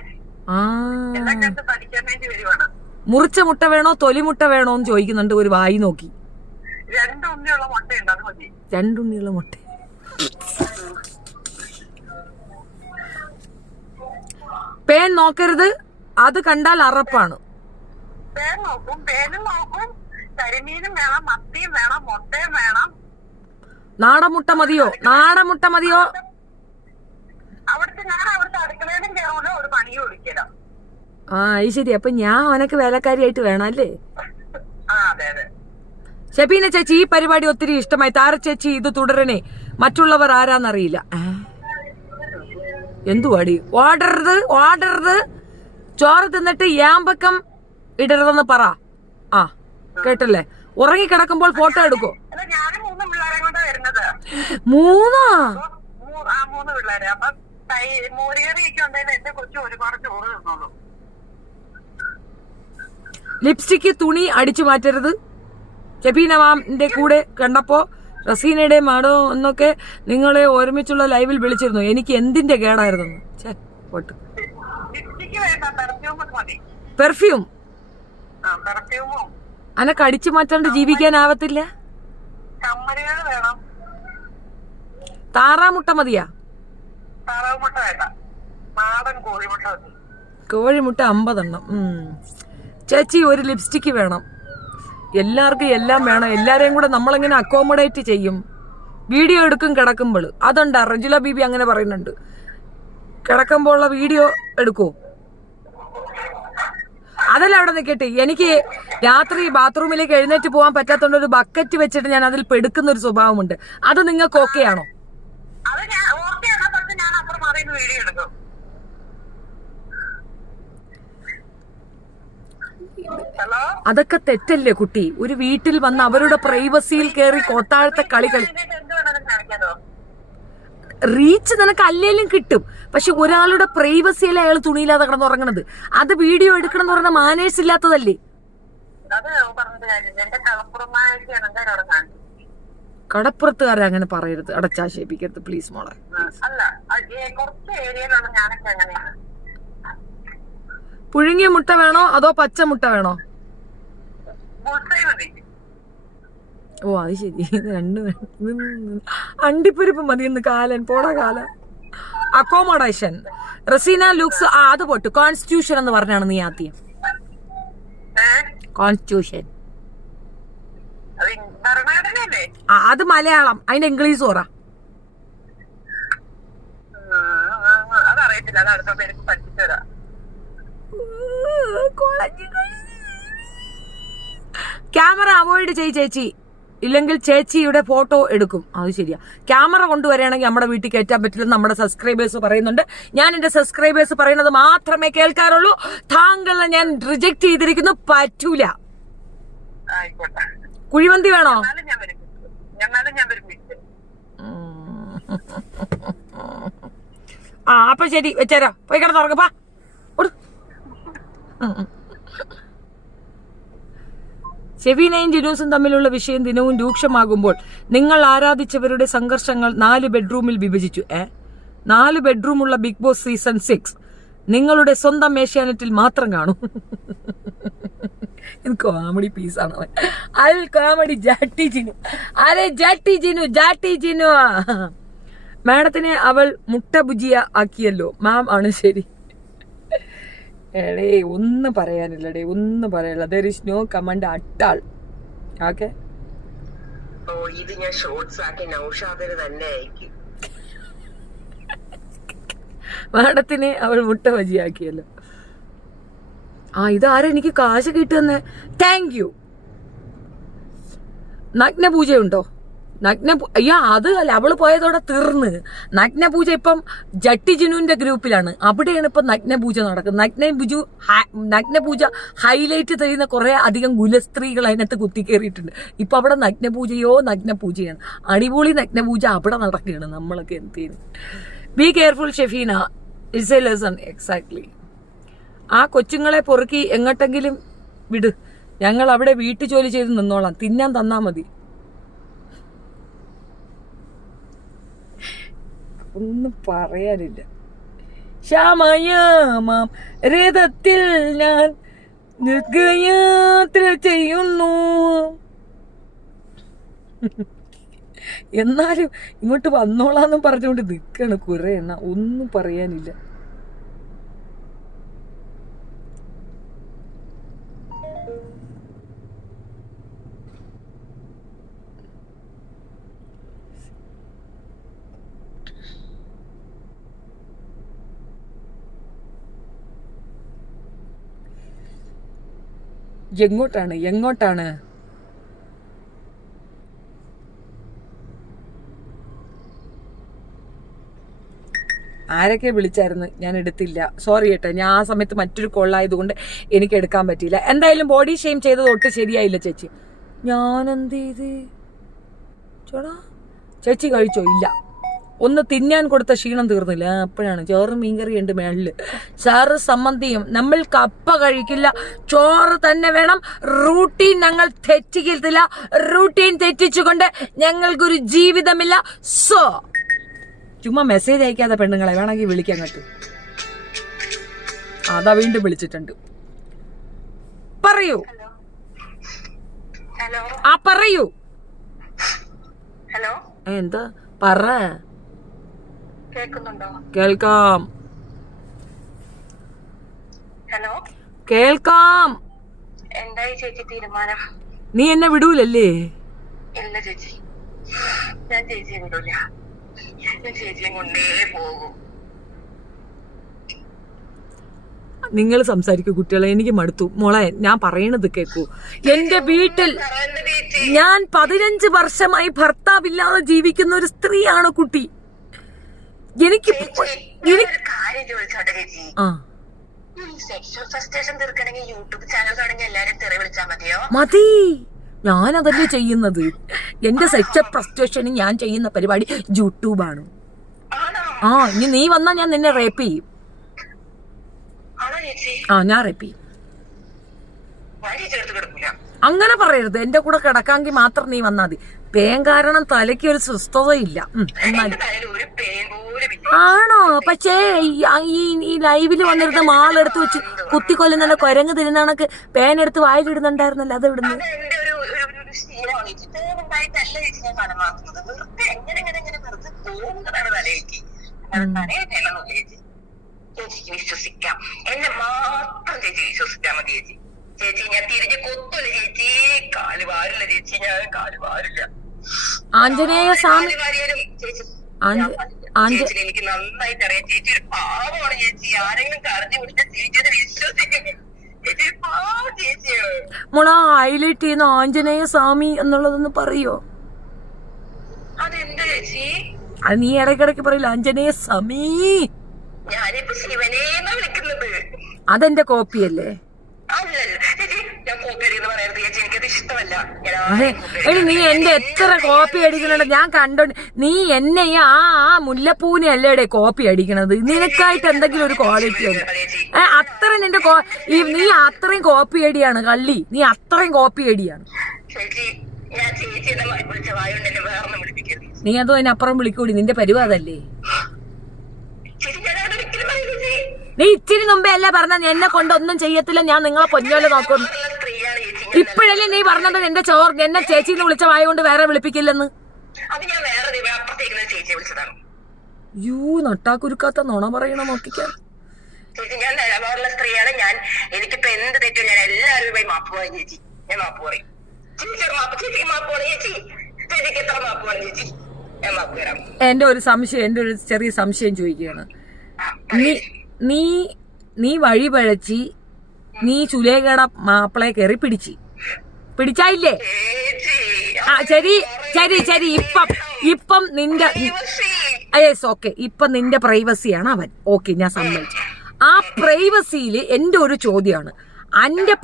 എല്ലാം കണ്ട് പഠിക്കാൻ വേണ്ടി വരുവാണ്. മുറിച്ച മുട്ട വേണോ തൊലിമുട്ട വേണോ എന്ന് ചോദിക്കുന്നുണ്ട് ഒരു വായി നോക്കി. 2 ഉണ്ണിയുള്ള മുട്ടയുണ്ട്, അത് മതി. 2 ഉണ്ണിയുള്ള മുട്ട. പേൻ നോക്കരുത്, അത് കണ്ടാൽ അറപ്പാണ്. പേൻ നോക്കും, പേനും നോക്കും, കരിമീനും വേണം, മത്തിയും വേണം, മുട്ടയും വേണം. നാടൻ മുട്ട മതിയോ? നാടൻ മുട്ട മതിയോ? ഞാൻ അവിടുത്തെ അടുക്കളയിലും കയറൂല, ഒരു പണിയും ഒഴിക്കല. അത് ശരി. അപ്പൊ ഞാൻ അവനക്ക് വേലക്കാരിയായിട്ട് വേണം അല്ലേ? അതെ അതെ. ഷെബീന ചേച്ചി, ഈ പരിപാടി ഒത്തിരി ഇഷ്ടമായി. താര ചേച്ചി ഇത് തുടരണേ, മറ്റുള്ളവർ ആരാന്നറിയില്ല. എന്തുവാടി? ഓടരുത്, ചോറ് തിന്നിട്ട് യാമ്പക്കം ഇടരുതെന്ന് പറ. കേട്ടല്ലേ? ഉറങ്ങിക്കിടക്കുമ്പോൾ ഫോട്ടോ എടുക്കോ? 3 പിള്ളേരെ കൊണ്ട് വരുന്നത്. 3 പിള്ളേരെ. അപ്പൊ മോരുകറിയൊക്കെ ഉണ്ടെങ്കിൽ എന്റെ കൊച്ചു ഒരുപാട് ചോറ് തിന്നോളൂ. ലിപ്സ്റ്റിക്ക് തുണി അടിച്ചു മാറ്റരുത്. ഷെബീന മാമിന്റെ കൂടെ കണ്ടപ്പോ റസീനയുടെ മാഡോ എന്നൊക്കെ നിങ്ങളെ ഒരുമിച്ചുള്ള ലൈവിൽ വിളിച്ചിരുന്നു. എനിക്ക് എന്തിന്റെ കേടായിരുന്നു. പെർഫ്യൂം അനക്ക് അടിച്ചു മാറ്റാണ്ട് ജീവിക്കാനാവത്തില്ല. താറാമുട്ട മതിയാ? കോഴിമുട്ട 50 എണ്ണം. ചേച്ചി ഒരു ലിപ്സ്റ്റിക്ക് വേണം. എല്ലാവർക്കും എല്ലാം വേണം. എല്ലാരെയും കൂടെ നമ്മളെങ്ങനെ അക്കോമഡേറ്റ് ചെയ്യും? വീഡിയോ എടുക്കും കിടക്കുമ്പോൾ. അതുണ്ടാ റജുല ബീബി അങ്ങനെ പറയുന്നുണ്ട്. കിടക്കുമ്പോഴുള്ള വീഡിയോ എടുക്കൂ. അതല്ല അവിടെ നിൽക്കട്ടെ. എനിക്ക് രാത്രി ബാത്റൂമിലേക്ക് എഴുന്നേറ്റ് പോകാൻ പറ്റാത്തോണ്ട് ഒരു ബക്കറ്റ് വെച്ചിട്ട് ഞാൻ അതിൽ പെടുക്കുന്ന ഒരു സ്വഭാവമുണ്ട്. അത് നിങ്ങൾക്ക് ഓക്കെ ആണോ? അതൊക്കെ തെറ്റല്ലേ കുട്ടി? ഒരു വീട്ടിൽ വന്ന് അവരുടെ പ്രൈവസിയിൽ കയറി കോത്താഴത്തെ കളി. റീച്ച് നിനക്ക് അല്ലേലും കിട്ടും. പക്ഷെ ഒരാളുടെ പ്രൈവസിയിലെ അയാൾ തുണിയില്ലാതെ കിടന്നുറങ്ങണത്, അത് വീഡിയോ എടുക്കണം എന്ന് പറഞ്ഞ മാനേഴ്സ് ഇല്ലാത്തതല്ലേ? കടപ്പുറത്തുകാരെ അങ്ങനെ പറയരുത്, അടച്ചാക്ഷേപിക്കരുത് പ്ലീസ് മോളെ. പുഴുങ്ങിയ മുട്ട വേണോ അതോ പച്ച മുട്ട വേണോ? ഓ അത് ശരി. 2 അണ്ടിപ്പരിപ്പ് മതിയെന്ന് കാലൻ പോടാ കാല. Accommodation Raseena looks. അത് പോട്ട്. കോൺസ്റ്റിറ്റ്യൂഷൻ എന്ന് പറഞ്ഞാണ് നീ ആദ്യം. കോൺസ്റ്റിറ്റ്യൂഷൻ അത് മലയാളം, അതിന്റെ ഇംഗ്ലീഷ് പറ. ക്യാമറ അവോയ്ഡ് ചെയ് ചേച്ചി, ഇല്ലെങ്കിൽ ചേച്ചിയുടെ ഫോട്ടോ എടുക്കും. അത് ശരിയാ. ക്യാമറ കൊണ്ടുവരികയാണെങ്കിൽ നമ്മുടെ വീട്ടിൽ കയറ്റാൻ പറ്റില്ലെന്ന് നമ്മുടെ സബ്സ്ക്രൈബേഴ്സ് പറയുന്നുണ്ട്. ഞാൻ എന്റെ സബ്സ്ക്രൈബേഴ്സ് പറയുന്നത് മാത്രമേ കേൾക്കാറുള്ളൂ. താങ്കളെ ഞാൻ റിജക്ട് ചെയ്തിരിക്കുന്നു. പറ്റൂല. കുഴിമന്തി വേണോ? അപ്പൊ ശരി, വെച്ചേരാ. പോയി കിടന്നുറങ്ങപ്പാ. ഷെബീനയും ജിനൂസും തമ്മിലുള്ള വിഷയം ദിനവും രൂക്ഷമാകുമ്പോൾ നിങ്ങൾ ആരാധിച്ചവരുടെ സംഘർഷങ്ങൾ 4 ബെഡ്റൂമിൽ വിഭജിച്ചു. 4 ബെഡ്റൂമുള്ള ബിഗ് ബോസ് സീസൺ 6 നിങ്ങളുടെ സ്വന്തം ഏഷ്യാനെറ്റിൽ മാത്രം കാണും. കോമഡി പീസാണ്. അൽ കോമഡി ജാട്ടി ജിനു. അരെ ജാട്ടി ജിനു. മാഡത്തിനെ അവൾ മുട്ട ഭുജിയ ആക്കിയല്ലോ. മാം ആണ് ശരി. എടേ ഒന്നും പറയാനില്ലടേ, ഒന്നും പറയാനില്ല. ദർ ഇസ് നോ കമന്റ് അട്ടാൾ. ഓക്കെ, ഓ ഇത് ഞാൻ ഷോർട്സ് ആക്കി നൗഷാദിന് തന്നെ അയക്കും. മാഡത്തിനെ അവൾ മുട്ട ബജിയാക്കിയല്ലോ. ഇതാരും എനിക്ക് കാശ് കിട്ടുന്നേ. Thank you. നഗ്നപൂജയുണ്ടോ? അയ്യോ അത് അല്ല, അവള് പോയതോടെ തീർന്ന്. നഗ്നപൂജ ഇപ്പം ജട്ടി ജിനുവിന്റെ ഗ്രൂപ്പിലാണ്, അവിടെയാണ് ഇപ്പൊ നഗ്നപൂജ നടക്കുന്നത്. നഗ്നപൂജ ഹൈലൈറ്റ് തരുന്ന കുറെ അധികം ഗുലസ്ത്രീകൾ അതിനകത്ത് കുത്തിക്കേറിയിട്ടുണ്ട്. ഇപ്പൊ അവിടെ നഗ്നപൂജയാണ്. അടിപൊളി നഗ്നപൂജ അവിടെ നടക്കുകയാണ്. നമ്മളൊക്കെ എന്തേലും be careful Shefeena, it's A lesson. Exactly. ആ കൊച്ചുങ്ങളെ പൊറുക്കി എങ്ങോട്ടെങ്കിലും വിട്, ഞങ്ങൾ അവിടെ വീട്ടു ജോലി ചെയ്ത് നിന്നോളാം, തിന്നാൻ തന്നാ മതി. ഒന്നും പറയാനില്ല. ശ്യാമയാമാം രഥത്തിൽ ഞാൻ യാത്ര ചെയ്യുന്നു. എന്നാലും ഇങ്ങോട്ട് വന്നോളാന്നും പറഞ്ഞുകൊണ്ട് നിൽക്കണ് കുറെ എണ്ണ. ഒന്നും പറയാനില്ല. എങ്ങോട്ടാണ്? ആരൊക്കെ വിളിച്ചായിരുന്നു, ഞാൻ എടുത്തില്ല. സോറി കേട്ടോ, ഞാൻ ആ സമയത്ത് മറ്റൊരു കോളായതുകൊണ്ട് എനിക്ക് എടുക്കാൻ പറ്റിയില്ല. എന്തായാലും ബോഡി ഷെയിം ചെയ്തത് ഒട്ടും ശരിയായില്ല ചേച്ചി. ഞാൻ എന്ത് ചെയ്ത് ചോടാ? ചേച്ചി കഴിച്ചോ? ഇല്ല. ഒന്ന് തിന്നാൻ കൊടുത്ത ക്ഷീണം തീർന്നില്ല. അപ്പോഴാണ് ചോറും മീൻകറിയുണ്ട് മേളില്, സാറ് സമ്മന്തിയും. നമ്മൾ കപ്പ കഴിക്കില്ല, ചോറ് തന്നെ വേണം. റൂട്ടീൻ ഞങ്ങൾ തെറ്റിക്കില്ല. റൂട്ടീൻ തെറ്റിച്ചുകൊണ്ട് ഞങ്ങൾക്കൊരു ജീവിതമില്ല. സോ ചുമ്മാ മെസ്സേജ് അയക്കാതെ പെണ്ണുങ്ങളെ വേണമെങ്കിൽ വിളിക്കാൻ പറ്റും. അതാ വീണ്ടും വിളിച്ചിട്ടുണ്ട്. പറയൂ. ഹലോ പറയൂ. ഹലോ എന്താ പറ? കേൾക്കുന്നുണ്ടോ? കേൾക്കാം. ഹലോ കേൾക്കാം. എന്തായി ചേച്ചി തീരുമാനം? നീ എന്നെ വിടൂലല്ലേ? ഇല്ല ചേച്ചി, ഞാൻ ചേച്ചിയെ വിടൂല. ഞാൻ ചേച്ചിയെ കൊണ്ടേ പോകും. നിങ്ങൾ സംസാരിക്കൂ കുട്ടികളെ, എനിക്ക് മടുത്തു. മോളെ ഞാൻ പറയണത് കേൾക്കൂ. എന്റെ വീട്ടിൽ ഞാൻ 15 വർഷമായി ഭർത്താവില്ലാതെ ജീവിക്കുന്ന ഒരു സ്ത്രീയാണ് കുട്ടി. എനിക്ക് കാര്യം ചോദിച്ചോട്ടെ ചേച്ചി, സെക്ഷൽ ഫ്രസ്ട്രേഷൻ തീർക്കണമെങ്കിൽ യൂട്യൂബ് ചാനൽ തുടങ്ങി എല്ലാരും തെറി വിളിച്ചാൽ മതിയോ? മതി. ഞാനതല്ലേ ചെയ്യുന്നത്. എന്റെ സെക്സ് ഫ്രസ്ട്രേഷന് ഞാൻ ചെയ്യുന്ന പരിപാടി യൂട്യൂബാണ്. ഇനി നീ വന്നാ ഞാൻ നിന്നെ റേപ്പ് ചെയ്യും. ഞാൻ റേപ്പ് ചെയ്യും. അങ്ങനെ പറയരുത്. എന്റെ കൂടെ കിടക്കാമെങ്കിൽ മാത്രം നീ വന്നാ മതി. പേൻ കാരണം തലയ്ക്ക് ഒരു സ്വസ്ഥതയില്ല. എന്നാലും ആണോ? പക്ഷേ ഈ ലൈവില് വന്നിരുന്ന മാളെടുത്ത് വെച്ച് കുത്തിക്കൊല്ലുന്ന കുരങ്ങ് തിരുന്നണക്ക് പേനെടുത്ത് വായിലിടുന്നുണ്ടായിരുന്നല്ലോ, അത് ഇവിടുന്ന്. ചേച്ചിക്ക് വിശ്വസിക്കാം, എന്നെ മാത്രം ചേച്ചി വിശ്വസിച്ചാൽ മതി ചേച്ചി. ചേച്ചി ഞാൻ തിരിഞ്ഞ് കൊത്തൂല ചേച്ചി, കാല് വാരില്ല ചേച്ചി, ഞാൻ കാല് വാരില്ല. ആഞ്ജനേയ സ്വാമി ചേച്ചി എനിക്ക് നന്നായിട്ട് അറിയാം. ചേച്ചി ഒരു പാവമാണ് ചേച്ചി. ആരെങ്കിലും കറഞ്ഞു പിടിച്ച ചേച്ചിയെ വിശ്വസിക്കുന്നു. ചേച്ചി ഒരു പാവം ചേച്ചിയാണ്. മോള ഹൈലൈറ്റ് ചെയ്യുന്ന ആഞ്ജനേയ സ്വാമി എന്നുള്ളതൊന്ന് പറയോ? അതെന്താ ചേച്ചി? അത് നീ ഇടയ്ക്കിടയ്ക്ക് പറയില്ല ആഞ്ജനേയ സ്വാമി. ഞാനിപ്പോ ശിവനേന്നാ വിളിക്കുന്നത്. അതെന്റെ കോപ്പിയല്ലേ? എടി നീ എന്റെ എത്ര കോപ്പി അടിക്കണുണ്ട് ഞാൻ കണ്ടോണ്ട്. നീ എന്നെ ആ മുല്ലപ്പൂവിനെ അല്ലേടെ കോപ്പി അടിക്കണത്. നിനക്കായിട്ട് എന്തെങ്കിലും ഒരു ക്വാളിറ്റി ഉണ്ട്? അത്ര നിന്റെ നീ അത്രയും കോപ്പി അടിയാണ് കള്ളി. നീ അത്രയും കോപ്പി അടിയാണ്. നീ അതോ അതിനപ്പുറം വിളിക്കൂടി. നിന്റെ പരിവാദല്ലേ? നീ ഇച്ചിരി മുമ്പേ അല്ലേ പറഞ്ഞ എന്നെ കൊണ്ടൊന്നും ചെയ്യത്തില്ല, ഞാൻ നിങ്ങളെ പൊന്നോലെ നോക്കുന്നു. ഇപ്പോഴല്ലേ നീ പറഞ്ഞത് എന്നെ ചേച്ചിന്ന് വിളിച്ച വായ കൊണ്ട് വേറെ വിളിപ്പിക്കില്ലെന്ന്? നട്ടാക്കുരുക്കാത്ത നുണ പറയണ നോക്കിക്കാൻ. ചേച്ചി ഞാൻ നിലപാടുള്ള സ്ത്രീയാണ്. എനിക്കിപ്പോ എന്ത് തെറ്റും ഞാൻ എല്ലാവരും പോയി മാപ്പ് പറയും ചേച്ചി. ഞാൻ മാപ്പ് പറയും. ചേച്ചിക്ക് മാപ്പ് പറയും ചേച്ചി. ചേച്ചിക്ക് എത്ര മാപ്പ് പറയും ചേച്ചി? ഞാൻ മാപ്പ് തരാം. എന്റെ ഒരു ചെറിയ സംശയം ചോദിക്കുകയാണ്. നീ വഴിപഴച്ചി നീ സുലേഖയുടെ മാപ്പിളയെ കയറി പിടിച്ചായില്ലേ? ശരി ഇപ്പം നിന്റെ ഓക്കെ, ഇപ്പൊ നിന്റെ പ്രൈവസിയാണ് അവൻ. ഓക്കെ, ഞാൻ സമ്മതിച്ചു. ആ പ്രൈവസിയില് എന്റെ ഒരു ചോദ്യമാണ്, എന്റെ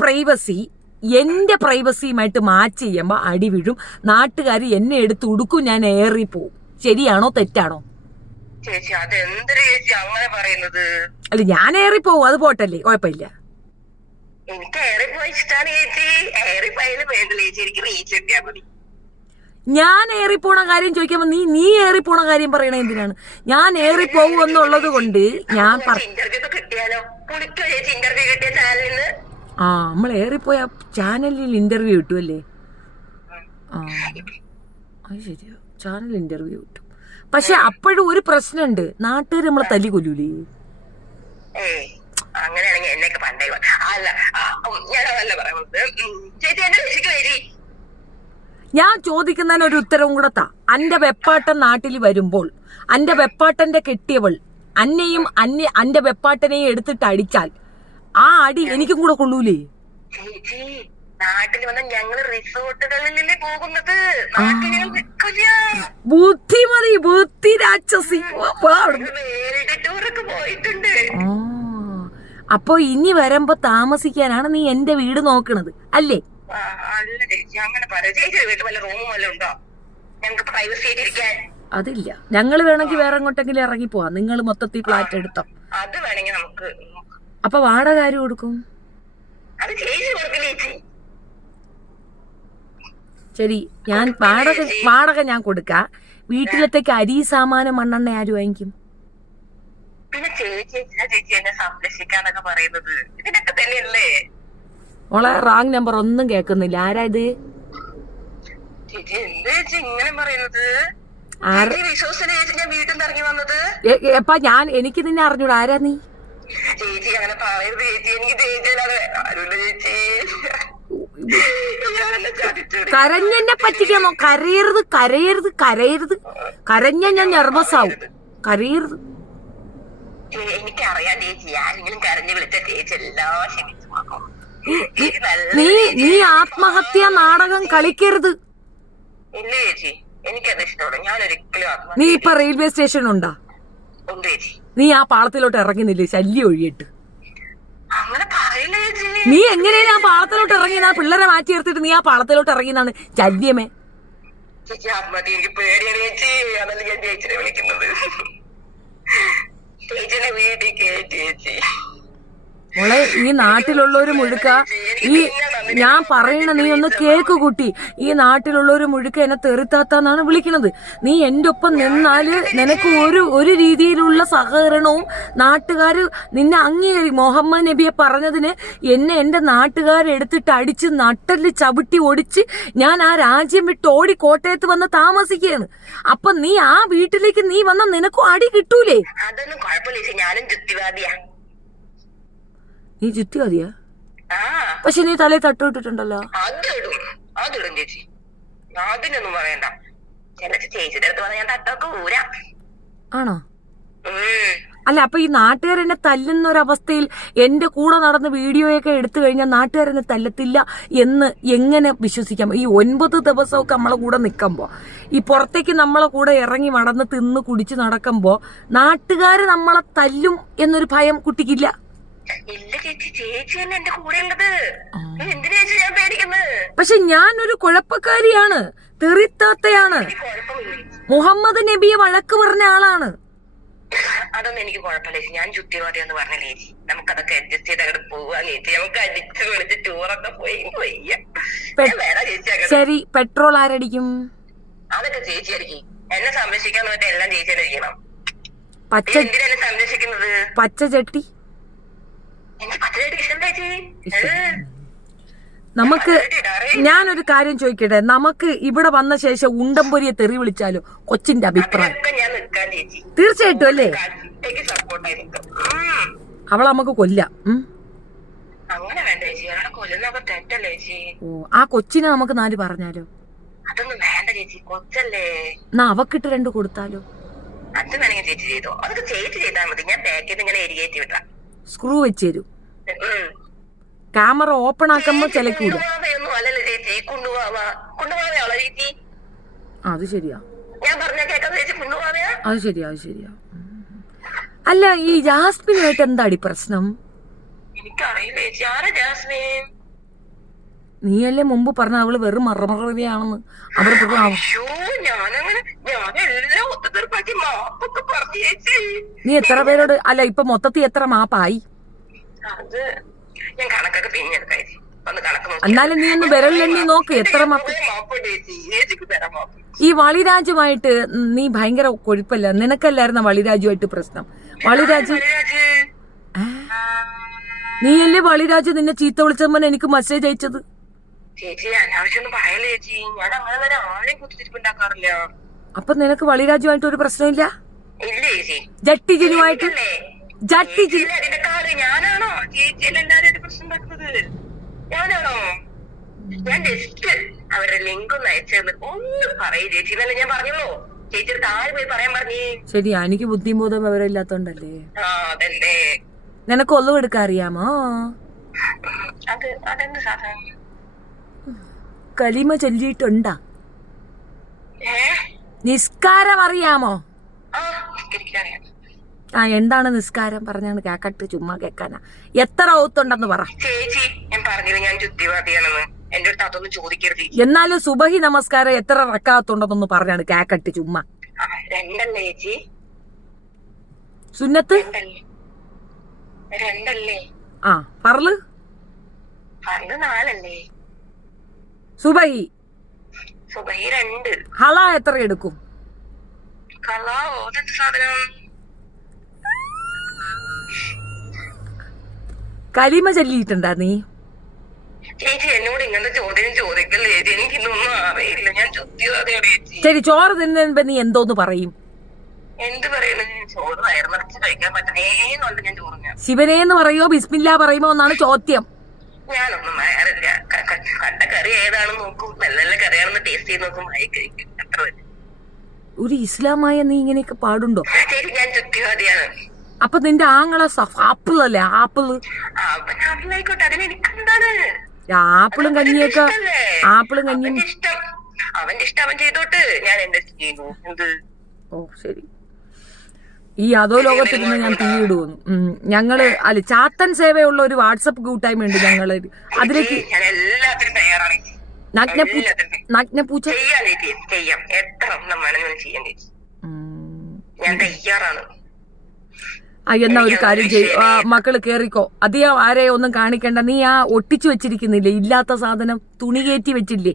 പ്രൈവസിയുമായിട്ട് മാച്ച് ചെയ്യുമ്പോ അടി വീഴും, നാട്ടുകാർ എന്നെ എടുത്ത് ഉടുക്കും, ഞാൻ ഏറിപ്പോവും. ശരിയാണോ തെറ്റാണോ? ചേച്ചി അതെന്തൊരു ചേച്ചി അങ്ങനെ പറയുന്നത്? അല്ല, ഞാൻ ഏറിപ്പോവും, അത് പോട്ടല്ലേ, കുഴപ്പമില്ല. എനിക്ക് ഏറിപ്പോയി ഇഷ്ടമാണ് ചേച്ചി. ഏറിപ്പോയാലും വേണ്ടില്ല ചേച്ചി, എനിക്ക് റീച്ച് കിട്ടിയാ മതി. ഞാൻ ഏറിപ്പോണ കാര്യം ചോദിക്കുമ്പോ നീ ഏറിപ്പോണ കാര്യം പറയണ എന്തിനാണ്? ഞാൻ ഏറിപ്പോവും എന്നുള്ളത് കൊണ്ട് ഞാൻ ഇന്റർവ്യൂ ഒക്കെ കിട്ടിയാലോ? പുളിക്കോ ചേച്ചി ഇന്റർവ്യൂ കിട്ടിയ ചാനലിൽ നിന്ന്? നമ്മൾ ഏറിപ്പോയ ചാനലിൽ ഇന്റർവ്യൂ കിട്ടുമല്ലേ? അത് ശരിയാ, ചാനൽ ഇന്റർവ്യൂ കിട്ടും. പക്ഷെ അപ്പോഴും ഒരു പ്രശ്നമുണ്ട്, നാട്ടുകാർ നമ്മളെ തല്ലി കൊല്ലൂലേ? അങ്ങനെയാണെങ്കിൽ എന്നൊക്കെ പണ്ടേ അല്ല, ഞാനതല്ല പറയുന്നത്. ചേച്ചി എന്റെ രക്ഷിക്ക് വരി. ഞാൻ ചോദിക്കുന്നതിന് ഒരു ഉത്തരവും കൂടെ താ. അന്റെ വെപ്പാട്ടൻ നാട്ടിൽ വരുമ്പോൾ അന്റെ വെപ്പാട്ടന്റെ കെട്ടിയവൾ അന്റെ വെപ്പാട്ടനെയും എടുത്തിട്ട് അടിച്ചാൽ ആ അടി എനിക്കും കൂടെ കൊള്ളൂലേ? ചേച്ചി നാട്ടിൽ വന്ന ഞങ്ങള് റിസോർട്ടുകളിലല്ലേ പോകുന്നത്. ബുദ്ധിമതി, ബുദ്ധി രാക്ഷസി. ടൂറൊക്കെ പോയിട്ടുണ്ട്. അപ്പൊ ഇനി വരുമ്പോ താമസിക്കാനാണ് നീ എന്റെ വീട് നോക്കണത് അല്ലേ? അല്ല ചേച്ചി അങ്ങനെ പറയാം. ചേച്ചിയുടെ വീട്ടിൽ വല്ല റൂമും വല്ല ഉണ്ടോ ഞങ്ങൾക്ക് പ്രൈവസി ആയിട്ട് ഇരിക്കാൻ? അതില്ല. ഞങ്ങള് വേണമെങ്കിൽ വേറെ എങ്ങോട്ടെങ്കിലും ഇറങ്ങി പോവാ. നിങ്ങൾ മൊത്തത്തിൽ ഫ്ലാറ്റ് എടുത്തോ? അത് വേണമെങ്കിൽ നമുക്ക്. അപ്പൊ വാടക ആര് കൊടുക്കും? അത് ചേച്ചി കൊടുക്കില്ല ചേച്ചി. ശരി, ഞാൻ വാടക ഞാൻ കൊടുക്കാം. വീട്ടിലത്തേക്ക് അരി സാമാനം മണ്ണെണ്ണ ആര് വാങ്ങിക്കും? പിന്നെ ചേച്ചി എന്നെ സംരക്ഷിക്കാന്നൊക്കെ പറയുന്നത് ഇതിനൊക്കെ തന്നെയല്ലേ? മോളെ റാങ് നമ്പർ ഒന്നും കേൾക്കുന്നില്ല. ആരാ ഇത്? ചേച്ചി എന്ത് ചേച്ചി ഇങ്ങനെ പറയുന്നത്? വിശ്വസിച്ച ചേച്ചി ഞാൻ വീട്ടിൽ നിന്ന് ഇറങ്ങി വന്നത്. എനിക്ക് നിന്നെ അറിഞ്ഞൂടാ. ആരാ നീ? ചേച്ചി അങ്ങനെ പറയരുത് ചേച്ചി. എനിക്ക് ചേച്ചിയില്ലാതെ ആരുമില്ല ചേച്ചി. കരഞ്ഞെന്നെ പറ്റിക്കാമോ? കരയരുത്. കരഞ്ഞ ഞാൻ നെർവസ് ആവും. കരയരുത്. എനിക്കറിയാം ചേച്ചി. ആരെങ്കിലും കരഞ്ഞു വിളിച്ച ചേച്ചി എല്ലാം ക്ഷമിച്ചു നോക്കും. നീ ആത്മഹത്യാ നാടകം കളിക്കരുത്. ഇല്ല ചേച്ചി, എനിക്കത് ഇഷ്ടമാണ്. ഞാൻ ഒരിക്കലും. നീ ഇപ്പൊ റെയിൽവേ സ്റ്റേഷൻ ഉണ്ടാ? ഉണ്ട് ചേച്ചി. നീ ആ പാളത്തിലോട്ട് ഇറങ്ങുന്നില്ലേ ശല്യം ഒഴിയിട്ട്? അങ്ങനെ പറയില്ല ചേച്ചി. നീ എങ്ങനെയാണ് ആ പാളത്തിലോട്ട് ഇറങ്ങിയതാണ്? പിള്ളേരെ മാറ്റി നിർത്തിട്ട് നീ ആ പാളത്തിലോട്ട് ഇറങ്ങിയതാണ് ശല്യമേ. ചേച്ചി ആത്മഹത്യ എനിക്ക് പേടിയാണ് ചേച്ചി. അതല്ല ഞാൻ ചേച്ചിനെ വിളിക്കുന്നത്. ചേച്ചിനെ വീട്ടിൽ കയറ്റി ചേച്ചി. മോളെ, ഈ നാട്ടിലുള്ളവര് മുഴുക്ക ഞാൻ പറയണ നീ ഒന്ന് കേക്ക് കുട്ടി. ഈ നാട്ടിലുള്ളവര് മുഴുക്ക എന്നെ തെറിത്താത്താന്നാണ് വിളിക്കണത്. നീ എന്റെ ഒപ്പം നിന്നാല് നിനക്ക് ഒരു രീതിയിലുള്ള സഹകരണവും നാട്ടുകാര് നിന്നെ അംഗീകരിക്കും. മുഹമ്മദ് നബിയെ പറഞ്ഞതിന് എന്നെ എന്റെ നാട്ടുകാരെടുത്തിട്ട് അടിച്ച് നട്ടല് ചവിട്ടി ഒടിച്ച് ഞാൻ ആ രാജ്യം വിട്ട് ഓടി കോട്ടയത്ത് വന്ന് താമസിക്കുകയാണ്. അപ്പൊ നീ ആ വീട്ടിലേക്ക് നീ വന്ന നിനക്കും അടി കിട്ടൂലേ? അതൊന്നും കുഴപ്പമില്ല, ഞാനും ചുറ്റിവാദിയാ. നീ ചുറ്റിവാദിയാ? പക്ഷെ നീ തലയിൽ തട്ടുവിട്ടിട്ടുണ്ടല്ലോ. അതിടും ചേച്ചി, അതിനൊന്നും പറയണ്ട. ചേച്ചിയുടെ അടുത്ത് പറഞ്ഞ ഞാൻ തട്ടൊക്കെ ഊരാ. ആണോ? അല്ല, അപ്പൊ ഈ നാട്ടുകാരെന്നെ തല്ലുന്ന ഒരവസ്ഥയിൽ എന്റെ കൂടെ നടന്ന് വീഡിയോയൊക്കെ എടുത്തു കഴിഞ്ഞാൽ നാട്ടുകാരെന്നെ തല്ലത്തില്ല എന്ന് എങ്ങനെ വിശ്വസിക്കാം? ഈ 9 ദിവസമൊക്കെ നമ്മളെ കൂടെ നിൽക്കുമ്പോ, ഈ പുറത്തേക്ക് നമ്മളെ കൂടെ ഇറങ്ങി നടന്ന് തിന്ന് കുടിച്ച് നടക്കുമ്പോ നാട്ടുകാര് നമ്മളെ തല്ലും എന്നൊരു ഭയം കുട്ടിക്കില്ല? ഇല്ല ചേച്ചി, ചേച്ചി തന്നെ എന്റെ കൂടെ ഉള്ളത്. എന്തിനാ ചേച്ചി ഞാൻ പേടിക്കുന്നത്? പക്ഷെ ഞാനൊരു കുഴപ്പക്കാരിയാണ്, തെറിത്താത്തയാണ്, മുഹമ്മദ് നബിയെ വഴക്ക് പറഞ്ഞ ആളാണ്. അതൊന്നും എനിക്ക് കുഴപ്പമില്ല. ഞാൻ ചുറ്റിവാടി എന്ന് പറഞ്ഞില്ലേ ചേച്ചി, നമുക്കതൊക്കെ അഡ്ജസ്റ്റ് ചെയ്ത് അങ്ങോട്ട് പോവാൻ ചേച്ചി. നമുക്ക് അടിച്ച് വിളിച്ച് ടൂറൊക്കെ പോയി. ശരി, പെട്രോൾ ആരടിക്കും? അതൊക്കെ ചേച്ചി അടിക്കും. എന്നെ സംരക്ഷിക്കാൻ നോക്കിട്ട് എല്ലാം ചേച്ചി അടിക്കണം. എന്തിനാ എന്നെ സംരക്ഷിക്കുന്നത്? പച്ചചട്ടി നമുക്ക്. ഞാനൊരു കാര്യം ചോദിക്കട്ടെ, നമുക്ക് ഇവിടെ വന്ന ശേഷം ഉണ്ടംപൊരിയെ തെറി വിളിച്ചാലോ? കൊച്ചിന്റെ അഭിപ്രായം. ഞാൻ നിൽക്കാൻ ചേച്ചി. തീർച്ചയായിട്ടും അല്ലേ? അവളെ നമുക്ക് കൊല്ലാം. അങ്ങനെ വേണ്ട ചേച്ചി, അവളെ കൊല്ലുന്നൊക്കെ തെറ്റല്ലേ ചേച്ചി. ഓ, ആ കൊച്ചിനെ നമുക്ക് 4 പറഞ്ഞാലോ? അതൊന്നും വേണ്ട ചേച്ചി, കൊച്ചല്ലേ. എന്നാ അവക്കിട്ട് 2 കൊടുത്താലോ? അത് വേണമെങ്കിൽ ചേച്ചി ചെയ്തോ, അതൊക്കെ ചേച്ചി ചെയ്താൽ മതി. ഞാൻ പാക്കേജ് ഇങ്ങനെ എരികേറ്റി വിട്ടാ സ്ക്രൂ വെച്ച് തരും. Camera open ആക്കുമ്പോ ചിലക്കൂല. കുണ്ടുവാവയൊന്നും അല്ലല്ലോ ചേച്ചി, കുണ്ടുവാവയാളോ ചേച്ചി? അത് ശരിയാ, ഞാൻ പറഞ്ഞ കേൾക്കാതെ ചേച്ചി കുണ്ടുവാവയാ? അത് ശരിയാ. അല്ല, ഈ ജാസ്മിനുമായിട്ട് എന്താടി പ്രശ്നം? എനിക്കറിയില്ല ചേച്ചി, ആരാ ജാസ്മിൻ? നീയല്ലേ മുമ്പ് പറഞ്ഞ അവള് വെറും മറമറവിയാണെന്ന്. അവർ അയ്യോ, ഞാനെല്ലാം ഒത്തുതീർപ്പാക്കി മാപ്പൊക്കെ പറഞ്ഞു ചേച്ചി. നീ എത്ര പേരോട്, അല്ല ഇപ്പൊ മൊത്തത്തിൽ എത്ര മാപ്പായി? അത് ഞാൻ കണക്കൊക്കെ പിന്നെടുക്കാം ചേച്ചി, ഒന്ന് കണക്ക് നോക്കി. എന്നാലും നീ ഒന്ന് വിരലിലെണ്ണി നോക്ക് എത്ര മാപ്പ്. മാപ്പുണ്ട് ചേച്ചി, ചേച്ചിക്ക് തരാം മാപ്പ്. ഈ വളിരാജുമായിട്ട് നീ ഭയങ്കര കൊഴുപ്പല്ല. നിനക്കല്ലായിരുന്ന വളിരാജുമായിട്ട് പ്രശ്നം? വളിരാജ് നീയല്ലേ വളിരാജ് നിന്നെ ചീത്ത വിളിച്ചപ്പോൾ എനിക്ക് മെസ്സേജ് അയച്ചത്? ചേച്ചി അനാവശ്യമൊന്നും പറയല്ലേ ചേച്ചി, ഞാൻ അങ്ങനെ തന്നെ ആരെയും കുത്തിരിപ്പുണ്ടാക്കാറില്ല. അപ്പൊ നിനക്ക് വളിരാജുമായിട്ട് ഒരു പ്രശ്നമില്ല? ഇല്ല ചേച്ചി. ജട്ടിജിനുമായിട്ട്? ഞാനാണോ ചേച്ചി എല്ലാവരും പ്രശ്നം ഉണ്ടാക്കുന്നത്? ഞാനാണോ? ഞാൻ ജസ്റ്റ് അവരുടെ ലിങ്ക് ഒന്ന് അയച്ചെന്ന് ഒന്ന് പറയൂ ചേച്ചി, എന്നല്ലേ ഞാൻ പറഞ്ഞുള്ളൂ. ചേച്ചി താഴെ പോയി പറയാൻ പറഞ്ഞേ. ശരിയാ, എനിക്ക് ബുദ്ധിബോധം വിവരമില്ലാത്തോണ്ടല്ലേ. അതല്ലേ. നിനക്ക് ഒളിവെടുക്കാൻ അറിയാമോ? അതെന്ത് സാധനം? കലിമ ചൊല്ലിയിട്ടുണ്ടാ? നിസ്കാരം അറിയാമോ? ആ, എന്താണ് നിസ്കാരം? പറഞ്ഞാണ് കേക്കട്ട്, ചുമ്മാ കേക്കാനാ. എത്ര ഔത്തുണ്ടെന്ന് പറ ചേച്ചി. ഞാൻ പറഞ്ഞില്ല ഞാൻ ചുദ്ധിവാദിയാണെന്ന്, എന്റെ അടുത്ത് അതൊന്നും ചോദിക്കരുത്. എന്നാലും സുബഹി നമസ്കാരം എത്ര റക്കാത്തുണ്ടെന്നൊന്ന് പറഞ്ഞാണ് കേക്കട്ട്, ചുമ്മാ. 2 അല്ലേ ചേച്ചി? സുന്നത്ത് 2 അല്ലേ? ആ, പറല് 4 അല്ലേ? സുബഹി 2. ഹള എത്ര എടുക്കും? കളാവോ? അതെന്ത് സാധനം? കലിമ ചൊല്ലിയിട്ടുണ്ടാ നീ? ചേച്ചി എന്നോട് ഇങ്ങനത്തെ ചോദ്യം ചോദിക്കല്ലേ ചേച്ചി, എനിക്കിതൊന്നും അറിയില്ല. ഞാൻ ചുദ്ധിവാദിയാണ് ചേച്ചി. ശരി, ചോറ് തിന്നുമ്പോ നീ എന്തോന്ന് പറയും? എന്ത് പറയുന്നു? ചോറ് വയറ് നിറച്ച് കഴിക്കാൻ പറ്റണേന്നുണ്ട് ഞാൻ ചോറിഞ്ഞ. ശിവനേന്ന് പറയോ ബിസ്മില്ലാ പറയുമോ എന്നാണ് ചോദ്യം. ഞാനൊന്നും വയറില്ല. കണ്ട കറി ഏതാണെന്ന് നോക്കും, നല്ല നല്ല കറിയാണെന്ന് ടേസ്റ്റ് ചെയ്ത് നോക്കും, വായി കഴിക്കും, അത്ര തന്നെ. ഒരു ഇസ്ലാമായ നീ ഇങ്ങനെയൊക്കെ പാടുണ്ടോ? ചേച്ചി ഞാൻ ചുദ്ധിവാദിയാണ്. അപ്പൊ നിന്റെ ആങ്ങളെ ആപ്പിൾ അല്ലേ? ആപ്പിള് ആയിക്കോട്ടെ, അതിന് എനിക്കെന്താണ്? ആപ്പിളും കഞ്ഞിയൊക്കെ, ആപ്പിളും കഞ്ഞിയും അവന്റെ ഇഷ്ടം അവൻ ചെയ്തോട്ട്, ഞാൻ എന്റെ ചെയ്യുന്നു. എന്ത്? ഓ ശരി. ഈ അതോ ലോകത്തിരുന്ന് ഞാൻ തീയിടുന്നു. ഞങ്ങള് അല്ല ചാത്തൻ സേവയുള്ള ഒരു വാട്സപ്പ് കൂട്ടായ്മ ഉണ്ട് ഞങ്ങള്. അതിലേക്ക് ഞാൻ എല്ലാത്തിനും തയ്യാറാണ്. നഗ്നപൂച്ച ചെയ്യാം, എത്ര എണ്ണം വേണമെങ്കിലും ചെയ്യാൻ ചേച്ചി, ഞാൻ തയ്യാറാണ്. എന്നാ ഒരു കാര്യം ചെയ്യും, മക്കള് കേറിക്കോ. അധികം ആരെ ഒന്നും കാണിക്കണ്ട. നീ ആ ഒട്ടിച്ചു വെച്ചിരിക്കുന്നില്ലേ ഇല്ലാത്ത സാധനം, തുണി കയറ്റി വെച്ചില്ലേ?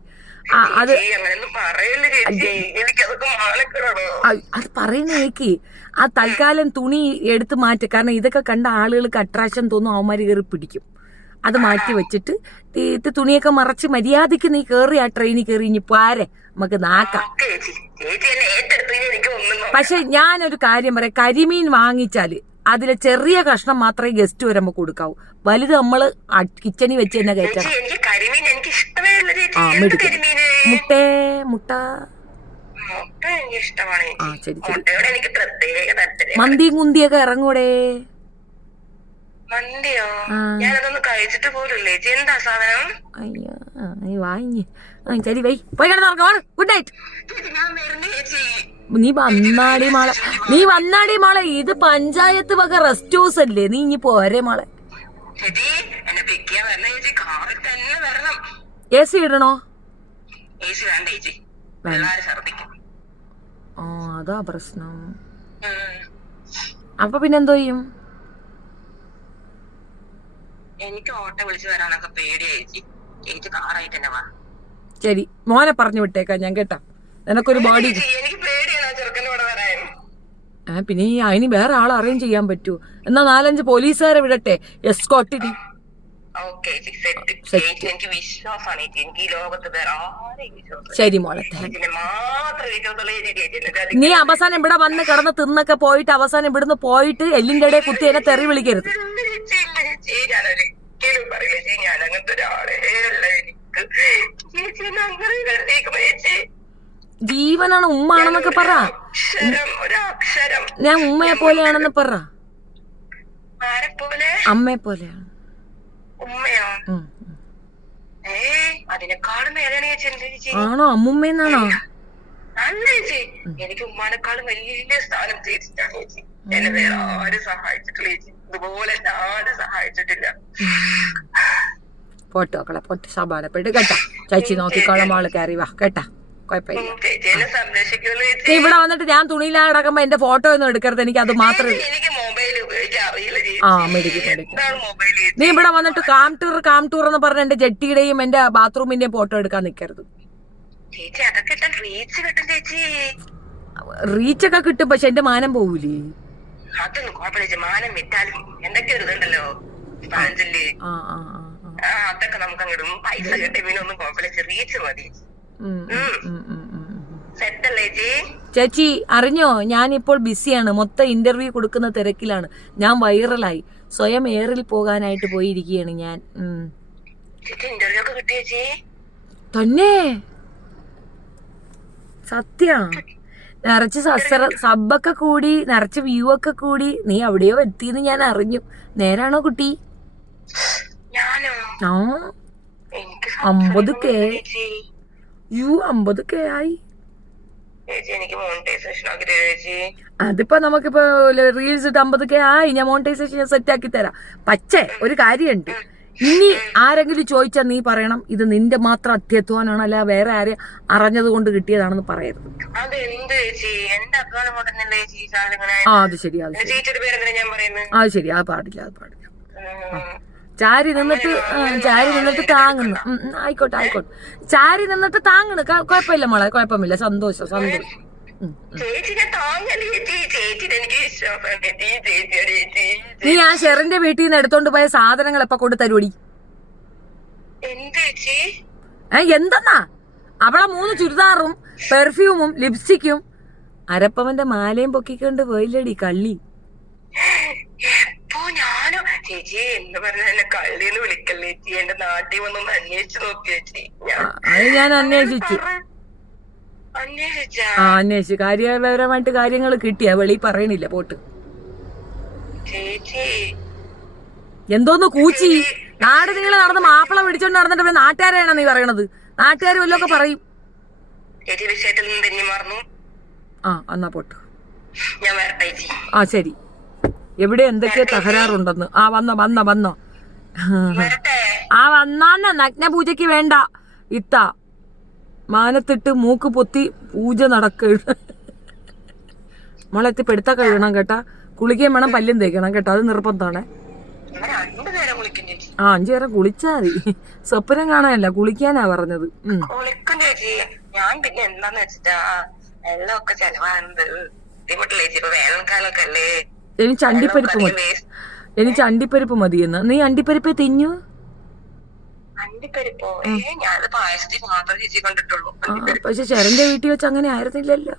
അത് അത് പറയുന്നേക്ക് ആ തൽക്കാലം തുണി എടുത്ത് മാറ്റി. കാരണം ഇതൊക്കെ കണ്ട ആളുകൾക്ക് അട്രാക്ഷൻ തോന്നും, അവന്മാര് കയറി പിടിക്കും. അത് മാറ്റി വെച്ചിട്ട് തുണിയൊക്കെ മറച്ച് മര്യാദക്ക് നീ കേറി ആ ട്രെയിനിൽ കയറി ഇനി പോരെ, നമുക്ക് നാക്കാം. പക്ഷെ ഞാനൊരു കാര്യം പറയാം, കരിമീൻ വാങ്ങിച്ചാല് അതിലെ ചെറിയ കഷ്ണം മാത്രമേ ഗസ്റ്റ് വരുമ്പോ കൊടുക്കാവൂ. വലുത് നമ്മള് കിച്ചണിൽ വെച്ച് തന്നെ കഴിക്കണം. മുട്ട ആ ശരി ശരി. മന്തിയും കുന്തിയൊക്കെ ഇറങ്ങൂടെ? അയ്യോ വാങ്ങി ശരി വൈ പോയി കിടന്നു. Good night. നീ വന്നാടി മോളെ, ഇത് പഞ്ചായത്ത് വക റെസ്റ്റ് ഹൗസ് അല്ലേ? നീ ഇനി പോരെ മോളെ. AC ഇടണോ? ആ അതാ പ്രശ്നം. അപ്പൊ പിന്നെന്തോ ചെയ്യും? എനിക്ക് ഓട്ടോ വിളിച്ചു വരാനൊക്കെ പേടിയായി ചേച്ചി, കാറായിട്ട് തന്നെ വാ. ശരി മോനെ പറഞ്ഞു വിട്ടേക്കാം ഞാൻ, കേട്ടാ. നിനക്കൊരു ബോഡി. എനിക്ക് പേടിയാണ് ചെറുക്കൻ്റെ കൂടെ വരാൻ. പിന്നെ അതിന് വേറെ ആളെ അറേഞ്ച് ചെയ്യാൻ പറ്റുമോ? എന്നാ 4-5 പോലീസുകാരെ വിടട്ടെ എസ്കോർട്ടിന്. ഓക്കെ സെറ്റ് ചേച്ചി, എനിക്ക് വിശ്വാസമാണ് ചേച്ചി. എനിക്ക് ഈ ലോകത്ത് വേറെ ആരെയും വിശ്വാസം ശരി മോളെ. ചേച്ചിനെ മാത്രം വിശ്വാസമുള്ള ചേച്ചി. നീ അവസാനം ഇവിടെ വന്ന് കിടന്ന് തിന്നൊക്കെ പോയിട്ട് അവസാനം ഇവിടുന്ന് പോയിട്ട് എല്ലിന്റെ ഇടയിൽ കുത്തി എന്നെ തെറി വിളിക്കരുത്. ഞാനൊരിക്കലും പറയില്ല ചേച്ചി, ഞാൻ അങ്ങനത്തെ ഒരാളേ അല്ല. എനിക്ക് ചേച്ചി അങ്ങനെ കരുതിയേക്കുമ്പോ ചേച്ചി ജീവനാണ്, ഉമ്മാണെന്നൊക്കെ പറ. ഒരക്ഷരം ഞാൻ ഉമ്മയെ പോലെയാണെന്ന് പറ. ആരെ പോലെ? അമ്മയെ പോലെയാണ്. ഉമ്മയോ? അതിനെക്കാളും മേലാണ് ചേച്ചി. എന്താ ചേച്ചി? ആണോ? അമ്മുമ്മേന്നാണോ? അല്ല ചേച്ചി, എനിക്ക് ഉമ്മാനെക്കാളും വലിയ സ്ഥാനം ചേച്ചിട്ടാണ് ചേച്ചി. എന്നെ വേറെ ആരും സഹായിച്ചിട്ടില്ല ചേച്ചി. ഇതുപോലെ എന്നെ ആരും സഹായിച്ചിട്ടില്ല. പോട്ട് മക്കളെ, പോട്ട് സമാധാനപ്പെട്ട് കേട്ടാ. ചേച്ചി നോക്കിക്കോളാം, മോള് കയറി വാ കേട്ടാ, കുഴപ്പമില്ല. ചേച്ചി എന്നെ സംരക്ഷിക്കുള്ളൂ നീ ചേച്ചി. ഇവിടെ വന്നിട്ട് ഞാൻ തുണിയിലാ കിടക്കുമ്പോ എന്റെ ഫോട്ടോ ഒന്നും എടുക്കരുത്, എനിക്ക് അത് മാത്രമേ. എനിക്ക് മൊബൈൽ ഉപയോഗിക്കാൻ അറിയില്ല ചേച്ചി. ആ മെഡിക്കും. എന്താണ് മൊബൈൽ ചേച്ചി? നീ ഇവിടെ വന്നിട്ട് കാം ടൂർ എന്ന് പറഞ്ഞ എന്റെ ജെട്ടിയുടെയും എന്റെ ബാത്റൂമിന്റെയും ഫോട്ടോ എടുക്കാൻ നിൽക്കരുത് ചേച്ചി. അതൊക്കെ ഇട്ടാൽ റീച്ച് കിട്ടും ചേച്ചി. റീച്ചൊക്കെ കിട്ടും, പക്ഷെ എന്റെ മാനം പോവൂലേ? അതൊന്നും കുഴപ്പമില്ല ചേച്ചി. മാനം വിറ്റാലും എന്തൊക്കെ ഒരു ഇതുണ്ടല്ലോ പഴഞ്ചൊല്ലി. അതൊക്കെ നമുക്ക് അങ്ങോട്ടും പൈസ കിട്ടിയ പിന്നെ ഒന്നും കുഴപ്പമില്ല ചേച്ചി. റീച്ച് മതി. സെറ്റല്ലേ ചേച്ചി? ചേച്ചി അറിഞ്ഞോ, ഞാനിപ്പോൾ ബിസിയാണ്, മൊത്തം ഇന്റർവ്യൂ കൊടുക്കുന്ന തിരക്കിലാണ്. ഞാൻ വൈറലായി, സ്വയം എയറിൽ പോകാനായിട്ട് പോയിരിക്കുകയാണ് ഞാൻ. ചേച്ചി ഇന്റർവ്യൂ ഒക്കെ കിട്ടിയ ചേച്ചി? തന്നെ സത്യ നിറച്ച് സബ്ബൊക്കെ കൂടി, നിറച്ച് വ്യൂ ഒക്കെ കൂടി. നീ എവിടെയോ എത്തിന്ന് ഞാൻ അറിഞ്ഞു. നേരാണോ കുട്ടി? ഞാനോ? ആ 50K. 50K ആയി. അതിപ്പോ നമുക്കിപ്പോ റീൽസ് ഇട്ട് 50K ആയി. ഞാൻ മോണിറ്റൈസേഷൻ സെറ്റ് ആക്കി തരാം. പക്ഷേ ഒരു കാര്യമുണ്ട്, ഇനി ആരെങ്കിലും ചോദിച്ചാൽ നീ പറയണം ഇത് നിന്റെ മാത്രം അത്യധ്വാനാണ്, അല്ല വേറെ ആരെയും അറിഞ്ഞത് കൊണ്ട് കിട്ടിയതാണെന്ന് പറയരുത്. അത് ശരി, അത് ശരി, അത് പാടില്ല. ചാരി നിന്നിട്ട് താങ്ങുന്നു. ആയിക്കോട്ടെ. ചാരി നിന്നിട്ട് താങ്ങണ്, കുഴപ്പമില്ല മോളെ, കുഴപ്പമില്ല. സന്തോഷം. നീ ആ ഷെറിന്റെ വീട്ടിൽ നിന്ന് എടുത്തോണ്ട് പോയ സാധനങ്ങൾ എപ്പ കൊണ്ട് തരുവടി? എന്തെന്നാ? അവളെ 3 ചുരിദാറും പെർഫ്യൂമും ലിപ്സ്റ്റിക്കും അരപ്പവന്റെ മാലയും പൊക്കിക്കൊണ്ട് പോയില്ലടി കള്ളി. ഞാനോ ചേച്ചി എന്ന് പറഞ്ഞ കള്ളിന്ന് വിളിക്കല്ലേ ചേച്ചി? എന്റെ നാട്ടിൽ വന്നൊന്ന് അന്വേഷിച്ചു നോക്കി ചേച്ചി. അത് ഞാൻ അന്വേഷിച്ചു. കാര്യപരമായിട്ട് കാര്യങ്ങൾ കിട്ടിയ വെളി പറയണില്ല. പോട്ട് എന്തോന്ന് കൂച്ചി? നാട് നിങ്ങളെ നടന്ന് മാപ്പിള പിടിച്ചോണ്ട് നടന്നിട്ട് നാട്ടുകാരാണോ നീ പറയണത്? നാട്ടുകാർ വല്ലതൊക്കെ പറയും. എന്നാ പോട്ട്. ശരി. എവിടെ എന്തൊക്കെയോ തകരാറുണ്ടെന്ന്. വന്നോ വന്നാന്ന നഗ്നപൂജയ്ക്ക് വേണ്ട. മാനത്തിട്ട് മൂക്ക് പൊത്തി പൂജ നടക്കുക. മോളെത്തി പെടുത്ത കഴുകണം കേട്ടാ. കുളിക്കുകയും വേണം, പല്ലും തേക്കണം കേട്ടോ, അത് നിർബന്ധമാണ്. 5 നേരം കുളിച്ചാ മതി. സ്വപ്നം കാണാനല്ല, കുളിക്കാനാ പറഞ്ഞത്. ഞാൻ പിന്നെ എന്താന്ന് വെച്ചിട്ടാ വെള്ളമൊക്കെ ചെലവാകുന്നത് വേനൽക്കാലൊക്കെ അല്ലേ. എനിക്ക് അണ്ടിപ്പരിപ്പ് മതിയെന്ന്. നീ അണ്ടിപ്പരിപ്പേ തിന്നു? പക്ഷെ ശരന്റെ വീട്ടിൽ വെച്ച് അങ്ങനെ ആയിരുന്നില്ലല്ലോ.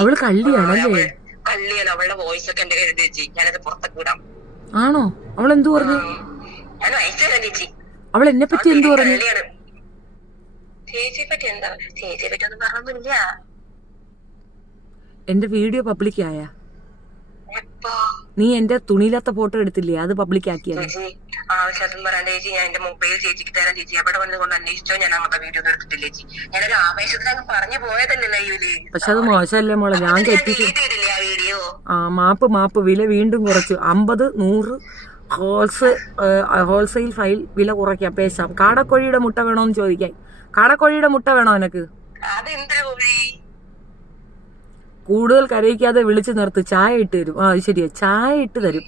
അവള് കള്ളിയാണല്ലേ? അവളുടെ വോയിസ് ഒക്കെ എന്റെ കയ്യിൽ ചേച്ചി. ഞാനത് പുറത്തൊക്കെ വിടാം. ആണോ? അവളെന്തു പറഞ്ഞു? ചേച്ചി അവൾ എന്നെ പറ്റി എന്തു പറഞ്ഞു? ചേച്ചിയെ പറ്റി എന്താ? ചേച്ചിയെ പറ്റി ഒന്നും പറഞ്ഞൊന്നുമില്ല. എന്റെ വീഡിയോ പബ്ലിക് ആയ? നീ എന്റെ തുണിയില്ലാത്ത ഫോട്ടോ എടുത്തില്ലേ, അത് പബ്ലിക് ആക്കിയത്? ആവശ്യം പറയാൻ ചേച്ചി, ഞാൻ എന്റെ മൊബൈൽ ചേച്ചിക്ക് തരാൻ ചേച്ചി. എവിടെ വന്നുകൊണ്ട് അന്വേഷിച്ചോ? ഞാൻ അങ്ങനത്തെ വീഡിയോ എടുത്തിട്ടില്ല ചേച്ചി. ഞാനൊരു ആവേശത്തിനങ്ങ് പറഞ്ഞു പോയതല്ലേ ലൈവില്. പക്ഷെ അത് മോശമല്ലേ മോളെ, ഞാൻ തെറ്റിച്ചു. മാപ്പ് വില വീണ്ടും കുറച്ചു. 50, 100 ഹോൾസെയിൽ ഫയൽ വില കുറയ്ക്കാം. പേശാം. കാടക്കോഴിയുടെ മുട്ട വേണോന്ന് ചോദിക്കാൻ. കാടക്കോഴിയുടെ മുട്ട വേണോ നിനക്ക്? കൂടുതൽ കരയിക്കാതെ വിളിച്ചു നിർത്ത്. ചായ ഇട്ട് തരും. അത് ശരിയാ, ചായ ഇട്ട് തരും.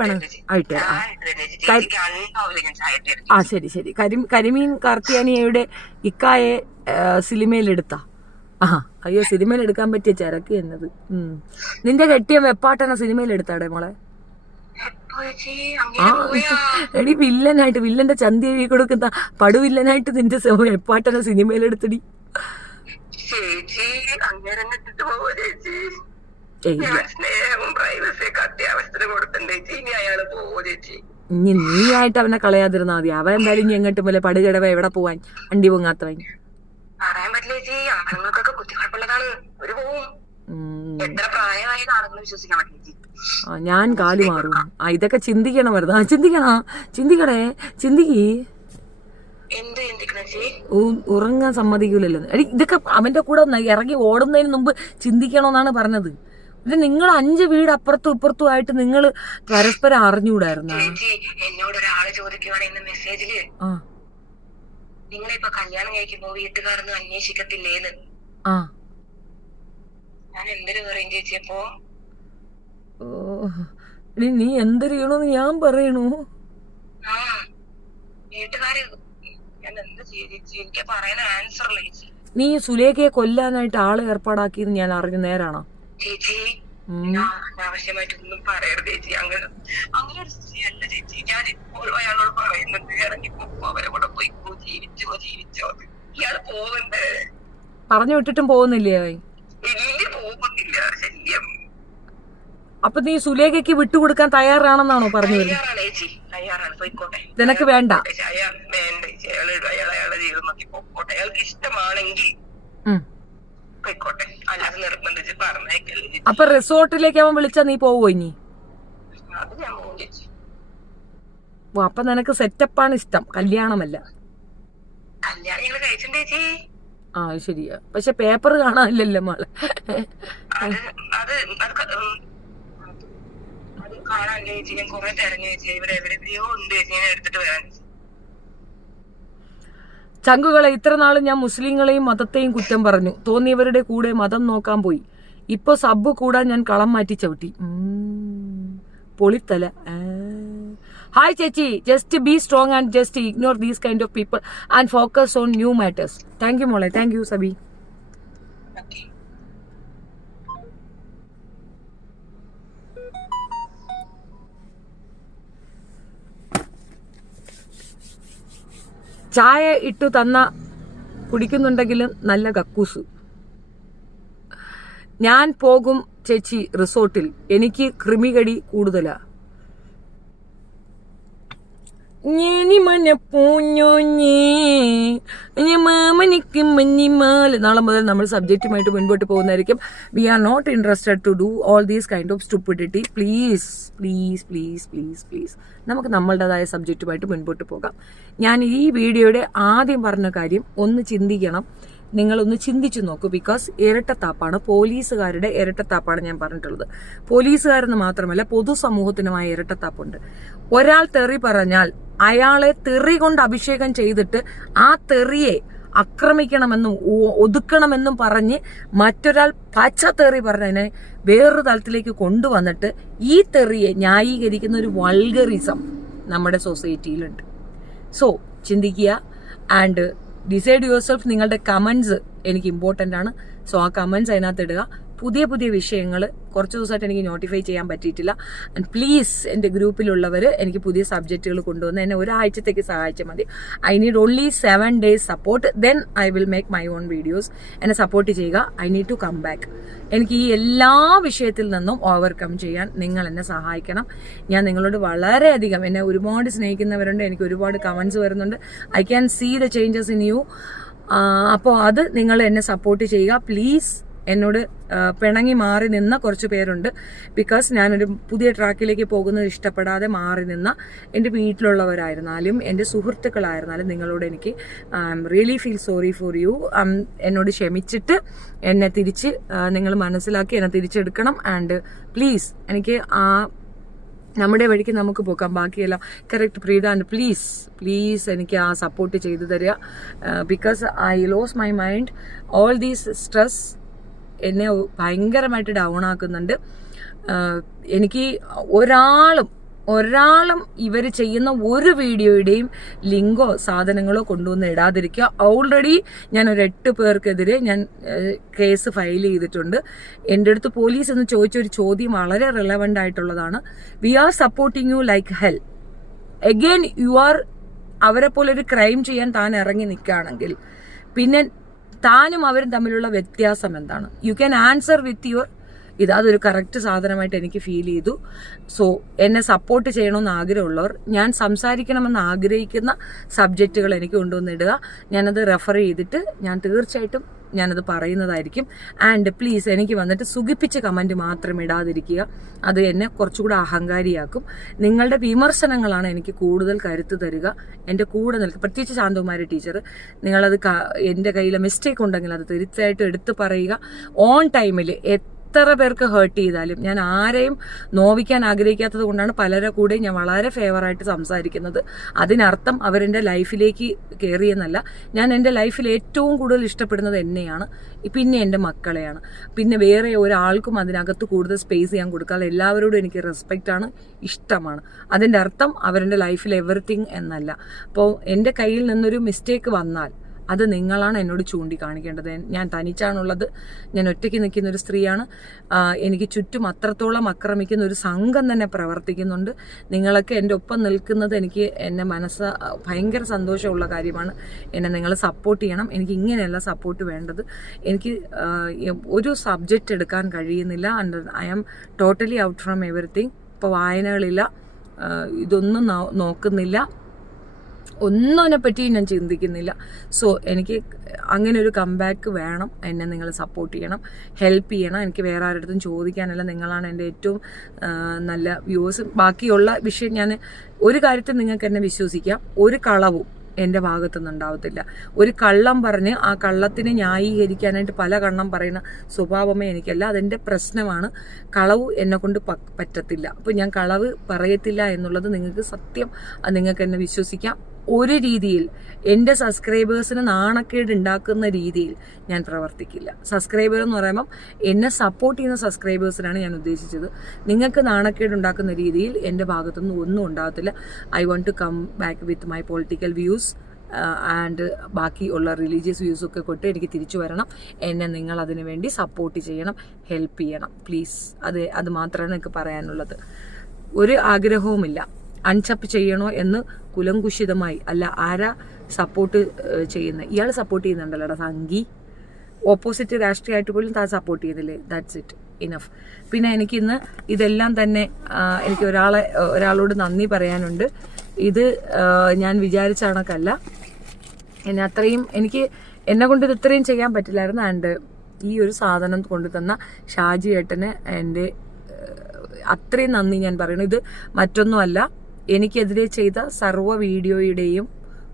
പെണം ആയിട്ട് ശരി. കരിമീൻ കാർത്തിയാനിയുടെ ഇക്കായെ സിനിമയിലെടുത്ത ആ അയ്യോ, സിനിമയിൽ എടുക്കാൻ പറ്റിയ ചരക്ക് എന്നത്. നിന്റെ കെട്ടിയ വെപ്പാട്ടന സിനിമയിൽ എടുത്താടെ മോളെ? ആ എടി, വില്ലനായിട്ട്, വില്ലന്റെ ചന്തി എഴുതി കൊടുക്കുന്ന പടുവില്ലനായിട്ട് നിന്റെ വെപ്പാട്ടന സിനിമയിൽ എടുത്തടി. ഇനി നീ ആയിട്ട് അവനെ കളയാതിരുന്നാ മതി. അവൻ എന്തായാലും ഇനി എങ്ങോട്ടും പോലെ പടുകിടവ എവിടെ പോവാൻ, അണ്ടി പൊങ്ങാത്തവൻ. പറയാൻ പറ്റില്ല ചേച്ചി, ആണുങ്ങൾക്കൊക്കെ ബുദ്ധി കുഴപ്പമുള്ളതാണ്. ഒരു പോവും. എത്ര പ്രായമായ ആളുകളെ വിശ്വസിക്കാൻ പറ്റില്ല ചേച്ചി. ഞാൻ കാലു മാറും. ഇതൊക്കെ ചിന്തിക്കണം വെറുതെ. ചിന്തിക്കണേ. എന്ത് ചിന്തിക്കണ ചേച്ചി? ഉറങ്ങാൻ സമ്മതിക്കൂലല്ലോ. എടി, ഇതൊക്കെ അവന്റെ കൂടെ ഇറങ്ങി ഓടുന്നതിന് മുമ്പ് ചിന്തിക്കണമെന്നാണ് പറഞ്ഞത്. ഇത് നിങ്ങൾ 5 വീട് അപ്പുറത്തും ഇപ്പുറത്തും ആയിട്ട് നിങ്ങൾ പരസ്പരം അറിഞ്ഞുകൂടായിരുന്നു. ചേച്ചി, എന്നോട് ഒരാള് ചോദിക്കുവാണ് മെസ്സേജില്, നിങ്ങളിപ്പോ കല്യാണം കഴിക്കുമ്പോ വീട്ടുകാരൊന്നും അന്വേഷിക്കത്തില്ലേന്ന്. ഞാൻ എന്തൊരു പറയും ചേച്ചി? അപ്പോ നീ എന്തൊരു ചെയ്യണോന്ന് ഞാൻ പറയണു. വീട്ടുകാര് ഞാൻ എന്ത് ചെയ്തു? എനിക്ക് പറയുന്ന ആൻസർ അല്ല ചേച്ചി. നീ സുലേഖയെ കൊല്ലാനായിട്ട് ആളെ ഏർപ്പാടാക്കിയെന്ന് ഞാൻ അറിഞ്ഞു. നേരാണോ ചേച്ചി? അനാവശ്യമായിട്ടൊന്നും പറയരുത് ചേച്ചി. അങ്ങനെ ഒരു സ്ത്രീയല്ല ചേച്ചി. ഞാൻ ഇപ്പോഴും അയാളോട് പറയുന്നുണ്ട്, ഇറങ്ങിപ്പോ, അവരെ കൂടെ പോയിക്കോ, ജീവിച്ചോ. ഇയാള് പോകണ്ടേ? പറഞ്ഞു വിട്ടിട്ടും പോകുന്നില്ലേ? ഇല്ല, പോകുന്നില്ല. ശല്യം. അപ്പൊ നീ സുലേഖയ്ക്ക് വിട്ടുകൊടുക്കാൻ തയ്യാറാണെന്നാണോ പറഞ്ഞു വരുന്നത്? തയ്യാറാണ് ചേച്ചി, തയ്യാറാണ്. പോയിക്കോട്ടെ. നിനക്ക് വേണ്ട? വേണ്ട ചേച്ചി. അയാളെ ജീവിതം നോക്കി പോയിക്കോട്ടെ. അയാൾക്ക് ഇഷ്ടമാണെങ്കിൽ പോയിക്കോട്ടെ, അല്ലാതെ നിർബന്ധിച്ച് പറഞ്ഞേക്കല്ലേ. അപ്പൊ റിസോർട്ടിലേക്ക് അവൻ വിളിച്ചാ നീ പോവോ ഇനി? അത് ഞാൻ പോകും ചേച്ചി. അപ്പൊ നിനക്ക് സെറ്റപ്പാണ് ഇഷ്ടം, കല്യാണമല്ല? കല്യാണം ഞങ്ങള് കഴിച്ചിട്ടുണ്ട് ചേച്ചി. ശരിയാ. പക്ഷെ പേപ്പർ കാണാനില്ലല്ലോ മോളെ. അത് കാണാനില്ല ചേച്ചി. ഞാൻ കുറെ തിരഞ്ഞു ചേച്ചി. ഇവിടെ എവിടെയോ ഉണ്ട് ചേച്ചി. ഞാൻ എടുത്തിട്ട് വരാൻ. ചങ്കുകളെ, ഇത്ര നാളും ഞാൻ മുസ്ലിങ്ങളെയും മതത്തെയും കുറ്റം പറഞ്ഞു. തോന്നിയവരുടെ കൂടെ മതം നോക്കാൻ പോയി. ഇപ്പൊ സബ്ബ് കൂടാൻ ഞാൻ കളം മാറ്റി ചവിട്ടി. പൊളിത്തല. ഹായ് ചേച്ചി, just be strong and just ignore these kind of people and focus on new matters. Thank you മോളെ. Thank you Sabi. ചായ ഇട്ടു തന്ന കുടിക്കുന്നുണ്ടെങ്കിലും നല്ല കക്കൂസ്. ഞാൻ പോകും ചേച്ചി റിസോർട്ടിൽ. എനിക്ക് കൃമികടി കൂടുതലാ. നാളെ മുതൽ നമ്മൾ സബ്ജക്റ്റുമായിട്ട് മുൻപോട്ട് പോകുന്നതായിരിക്കും. We are not interested to do all these kind of stupidity. Please please please please please നമുക്ക് നമ്മളുടേതായ സബ്ജക്റ്റുമായിട്ട് മുൻപോട്ട് പോകാം. ഞാൻ ഈ വീഡിയോയുടെ ആദ്യം പറഞ്ഞ കാര്യം ഒന്ന് ചിന്തിക്കണം. നിങ്ങളൊന്ന് ചിന്തിച്ചു നോക്കൂ. ബിക്കോസ് ഇരട്ടത്താപ്പാണ്, പോലീസുകാരുടെ ഇരട്ടത്താപ്പാണ് ഞാൻ പറഞ്ഞിട്ടുള്ളത്. പോലീസുകാരെന്ന് മാത്രമല്ല, പൊതുസമൂഹത്തിനുമായ ഇരട്ടത്താപ്പുണ്ട്. ഒരാൾ തെറി പറഞ്ഞാൽ അയാളെ തെറി കൊണ്ട് അഭിഷേകം ചെയ്തിട്ട് ആ തെറിയെ ആക്രമിക്കണമെന്നും ഒതുക്കണമെന്നും പറഞ്ഞ് മറ്റൊരാൾ പച്ച തെറി പറഞ്ഞതിനെ വേറൊരു തലത്തിലേക്ക് കൊണ്ടുവന്നിട്ട് ഈ തെറിയെ ന്യായീകരിക്കുന്ന ഒരു വൾഗറിസം നമ്മുടെ സൊസൈറ്റിയിലുണ്ട്. സോ ചിന്തിക്കുക ആൻഡ് ഡിസൈഡ് യുവർ സെൽഫ്. നിങ്ങളുടെ കമന്റ്സ് എനിക്ക് ഇമ്പോർട്ടൻ്റ് ആണ്. സോ ആ കമന്റ്സ് അതിനകത്ത് ഇടുക. പുതിയ വിഷയങ്ങൾ കുറച്ച് ദിവസമായിട്ട് എനിക്ക് നോട്ടിഫൈ ചെയ്യാൻ പറ്റിയിട്ടില്ല. ആൻഡ് പ്ലീസ് എൻ്റെ ഗ്രൂപ്പിലുള്ളവർ എനിക്ക് പുതിയ സബ്ജക്റ്റുകൾ കൊണ്ടുവന്ന് എന്നെ ഒരാഴ്ചത്തേക്ക് സഹായിച്ചാൽ മതി. I need only 7 days support. Then I will make my own videos. എന്നെ സപ്പോർട്ട് ചെയ്യുക. I need to come back. എനിക്ക് ഈ എല്ലാ വിഷയത്തിൽ നിന്നും ഓവർകം ചെയ്യാൻ നിങ്ങൾ എന്നെ സഹായിക്കണം. ഞാൻ നിങ്ങളോട് വളരെയധികം, എന്നെ ഒരുപാട് സ്നേഹിക്കുന്നവരുണ്ട്. എനിക്ക് ഒരുപാട് കമന്റ്സ് വരുന്നുണ്ട്. I can see the changes in you. അപ്പോൾ അത് നിങ്ങൾ എന്നെ സപ്പോർട്ട് ചെയ്യുക പ്ലീസ്. എന്നോട് പിണങ്ങി മാറി നിന്ന കുറച്ച് പേരുണ്ട്. ബിക്കോസ് ഞാനൊരു പുതിയ ട്രാക്കിലേക്ക് പോകുന്നത് ഇഷ്ടപ്പെടാതെ മാറി നിന്ന എൻ്റെ വീട്ടിലുള്ളവരായിരുന്നാലും എൻ്റെ സുഹൃത്തുക്കളായിരുന്നാലും നിങ്ങളോട് എനിക്ക് really feel sorry for you. എന്നോട് ക്ഷമിച്ചിട്ട് എന്നെ തിരിച്ച് നിങ്ങൾ മനസ്സിലാക്കി എന്നെ തിരിച്ചെടുക്കണം. ആൻഡ് പ്ലീസ് എനിക്ക് നമ്മുടെ വഴിക്ക് നമുക്ക് പോകാം. ബാക്കിയെല്ലാം കറക്റ്റ് പ്രീത. ആൻഡ് പ്ലീസ് എനിക്ക് ആ സപ്പോർട്ട് ചെയ്തു തരിക. Because I lose my mind. All these stress എന്നെ ഭയങ്കരമായിട്ട് ഡൗൺ ആക്കുന്നുണ്ട്. എനിക്ക് ഒരാളും ഒരാളും ഇവർ ചെയ്യുന്ന ഒരു വീഡിയോയുടെയും ലിങ്കോ സാധനങ്ങളോ കൊണ്ടുവന്ന് ഇടാതിരിക്കുക. ഓൾറെഡി ഞാൻ ഒരു 8 പേർക്കെതിരെ ഞാൻ കേസ് ഫയൽ ചെയ്തിട്ടുണ്ട്. എൻ്റെ അടുത്ത് പോലീസ് എന്ന് ചോദിച്ചൊരു ചോദ്യം വളരെ റിലവൻ്റ് ആയിട്ടുള്ളതാണ്. We are supporting you like hell. Again you are അവരെ പോലെ ഒരു ക്രൈം ചെയ്യാൻ താൻ ഇറങ്ങി നിൽക്കുകയാണെങ്കിൽ പിന്നെ താനും അവരും തമ്മിലുള്ള വ്യത്യാസം എന്താണ്? You can answer with your അതൊരു കറക്റ്റ് സാധനമായിട്ട് എനിക്ക് ഫീൽ ചെയ്തു. സോ എന്നെ സപ്പോർട്ട് ചെയ്യണമെന്ന് ആഗ്രഹമുള്ളവർ, ഞാൻ സംസാരിക്കണമെന്ന് ആഗ്രഹിക്കുന്ന സബ്ജക്റ്റുകൾ എനിക്ക് കൊണ്ടുവന്നിടുക. ഞാനത് റെഫർ ചെയ്തിട്ട് ഞാൻ തീർച്ചയായിട്ടും ഞാനത് പറയുന്നതായിരിക്കും. ആൻഡ് പ്ലീസ് എനിക്ക് വന്നിട്ട് സുഖിപ്പിച്ച കമൻറ്റ് മാത്രം ഇടാതിരിക്കുക. അത് എന്നെ കുറച്ചുകൂടെ അഹങ്കാരിയാക്കും. നിങ്ങളുടെ വിമർശനങ്ങളാണ് എനിക്ക് കൂടുതൽ കരുത്ത് തരിക. എൻ്റെ കൂടെ നിൽക്കുക. പ്രത്യേകിച്ച് ശാന്തകുമാരി ടീച്ചർ, നിങ്ങളത് എൻ്റെ കയ്യിലെ മിസ്റ്റേക്ക് ഉണ്ടെങ്കിൽ അത് തീർച്ചയായിട്ടും എടുത്ത് പറയുക. ഓൺ ടൈമിൽ എത്ര പേർക്ക് ഹേർട്ട് ചെയ്താലും ഞാൻ ആരെയും നോവിക്കാൻ ആഗ്രഹിക്കാത്തത് കൊണ്ടാണ് പലരെ കൂടെ ഞാൻ വളരെ ഫേവറായിട്ട് സംസാരിക്കുന്നത്. അതിനർത്ഥം അവരെൻ്റെ ലൈഫിലേക്ക് കയറിയെന്നല്ല. ഞാൻ എൻ്റെ ലൈഫിൽ ഏറ്റവും കൂടുതൽ ഇഷ്ടപ്പെടുന്നത് എന്നെയാണ്, പിന്നെ എൻ്റെ മക്കളെയാണ്. പിന്നെ വേറെ ഒരാൾക്കും അതിനകത്ത് കൂടുതൽ സ്പേസ് ഞാൻ കൊടുക്കാതെ എല്ലാവരോടും എനിക്ക് റെസ്പെക്റ്റാണ്, ഇഷ്ടമാണ്. അതിൻ്റെ അർത്ഥം അവരുടെ ലൈഫിൽ എവറിത്തിങ് എന്നല്ല. അപ്പോൾ എൻ്റെ കയ്യിൽ നിന്നൊരു മിസ്റ്റേക്ക് വന്നാൽ അത് നിങ്ങളാണ് എന്നോട് ചൂണ്ടിക്കാണിക്കേണ്ടത്. ഞാൻ തനിച്ചാണുള്ളത്, ഞാൻ ഒറ്റയ്ക്ക് നിൽക്കുന്ന ഒരു സ്ത്രീയാണ്. എനിക്ക് ചുറ്റും അത്രത്തോളം ആക്രമിക്കുന്ന ഒരു സംഘം തന്നെ പ്രവർത്തിക്കുന്നുണ്ട്. നിങ്ങളൊക്കെ എൻ്റെ ഒപ്പം നിൽക്കുന്നത് എനിക്ക് എൻ്റെ മനസ്സ് ഭയങ്കര സന്തോഷമുള്ള കാര്യമാണ്. എന്നെ നിങ്ങൾ സപ്പോർട്ട് ചെയ്യണം. എനിക്ക് ഇങ്ങനെയല്ല സപ്പോർട്ട് വേണ്ടത്. എനിക്ക് ഒരു സബ്ജക്റ്റ് എടുക്കാൻ കഴിയുന്നില്ല. And I am totally out from everything. ഇപ്പോൾ വായനകളില്ല, ഇതൊന്നും നോക്കുന്നില്ല, ഒന്നിനെ പറ്റി ഞാൻ ചിന്തിക്കുന്നില്ല. സോ എനിക്ക് അങ്ങനെ ഒരു കംബാക്ക് വേണം. എന്നെ നിങ്ങൾ സപ്പോർട്ട് ചെയ്യണം, ഹെൽപ്പ് ചെയ്യണം. എനിക്ക് വേറെ ആരുടെ ചോദിക്കാനല്ല, നിങ്ങളാണ് എൻ്റെ ഏറ്റവും നല്ല വ്യൂവേഴ്സ്. ബാക്കിയുള്ള വിഷയം ഞാൻ ഒരു കാര്യത്തിൽ നിങ്ങൾക്ക് എന്നെ വിശ്വസിക്കാം, ഒരു കളവും എൻ്റെ ഭാഗത്തുനിന്ന് ഉണ്ടാവത്തില്ല. ഒരു കള്ളം പറഞ്ഞ് ആ കള്ളത്തിനെ ന്യായീകരിക്കാനായിട്ട് പല കള്ളം പറയുന്ന സ്വഭാവമേ എനിക്കല്ല. അതെൻ്റെ പ്രശ്നമാണ്. കളവ് എന്നെ കൊണ്ട് പറ്റത്തില്ല. അപ്പോൾ ഞാൻ കളവ് പറയത്തില്ല എന്നുള്ളത് നിങ്ങൾക്ക് സത്യം, അത് നിങ്ങൾക്ക് എന്നെ വിശ്വസിക്കാം. ഒരു രീതിയിൽ എൻ്റെ സബ്സ്ക്രൈബേഴ്സിന് നാണക്കേട് ഉണ്ടാക്കുന്ന രീതിയിൽ ഞാൻ പ്രവർത്തിക്കില്ല. സബ്സ്ക്രൈബർ എന്ന് പറയുമ്പം എന്നെ സപ്പോർട്ട് ചെയ്യുന്ന സബ്സ്ക്രൈബേഴ്സിനാണ് ഞാൻ ഉദ്ദേശിച്ചത്. നിങ്ങൾക്ക് നാണക്കേട് ഉണ്ടാക്കുന്ന രീതിയിൽ എൻ്റെ ഭാഗത്തുനിന്ന് ഒന്നും ഉണ്ടാകത്തില്ല. I want to come back with my political views and ബാക്കിയുള്ള റിലീജിയസ് വ്യൂസൊക്കെ കൊട്ട് എനിക്ക് തിരിച്ചു വരണം. എന്നെ നിങ്ങൾ അതിനു വേണ്ടി സപ്പോർട്ട് ചെയ്യണം, ഹെൽപ്പ് ചെയ്യണം പ്ലീസ്. അത് മാത്രമാണ് എനിക്ക് പറയാനുള്ളത്. ഒരു ആഗ്രഹവുമില്ല അൺചപ്പ് ചെയ്യണോ എന്ന് കുലങ്കുശിതമായി അല്ല. ആരാ സപ്പോർട്ട് ചെയ്യുന്നത്? ഇയാൾ സപ്പോർട്ട് ചെയ്യുന്നുണ്ടല്ലോടാ സംഘി. ഓപ്പോസിറ്റ് രാഷ്ട്രീയമായിട്ട് പോലും താൻ സപ്പോർട്ട് ചെയ്യുന്നില്ലേ? That's it, enough. പിന്നെ എനിക്കിന്ന് ഇതെല്ലാം തന്നെ എനിക്ക് ഒരാളോട് നന്ദി പറയാനുണ്ട്. ഇത് ഞാൻ വിചാരിച്ച കണക്കല്ല. എന്നെ കൊണ്ട് ഇത് ഇത്രയും ചെയ്യാൻ പറ്റില്ലായിരുന്നു. ആൻഡ് ഈ ഒരു സാധനം കൊണ്ടു തന്ന ഷാജി ഏട്ടന് എൻ്റെ അത്രയും നന്ദി ഞാൻ പറയുന്നു. ഇത് മറ്റൊന്നുമല്ല, എനിക്കെതിരെ ചെയ്ത സർവ്വ വീഡിയോയുടെയും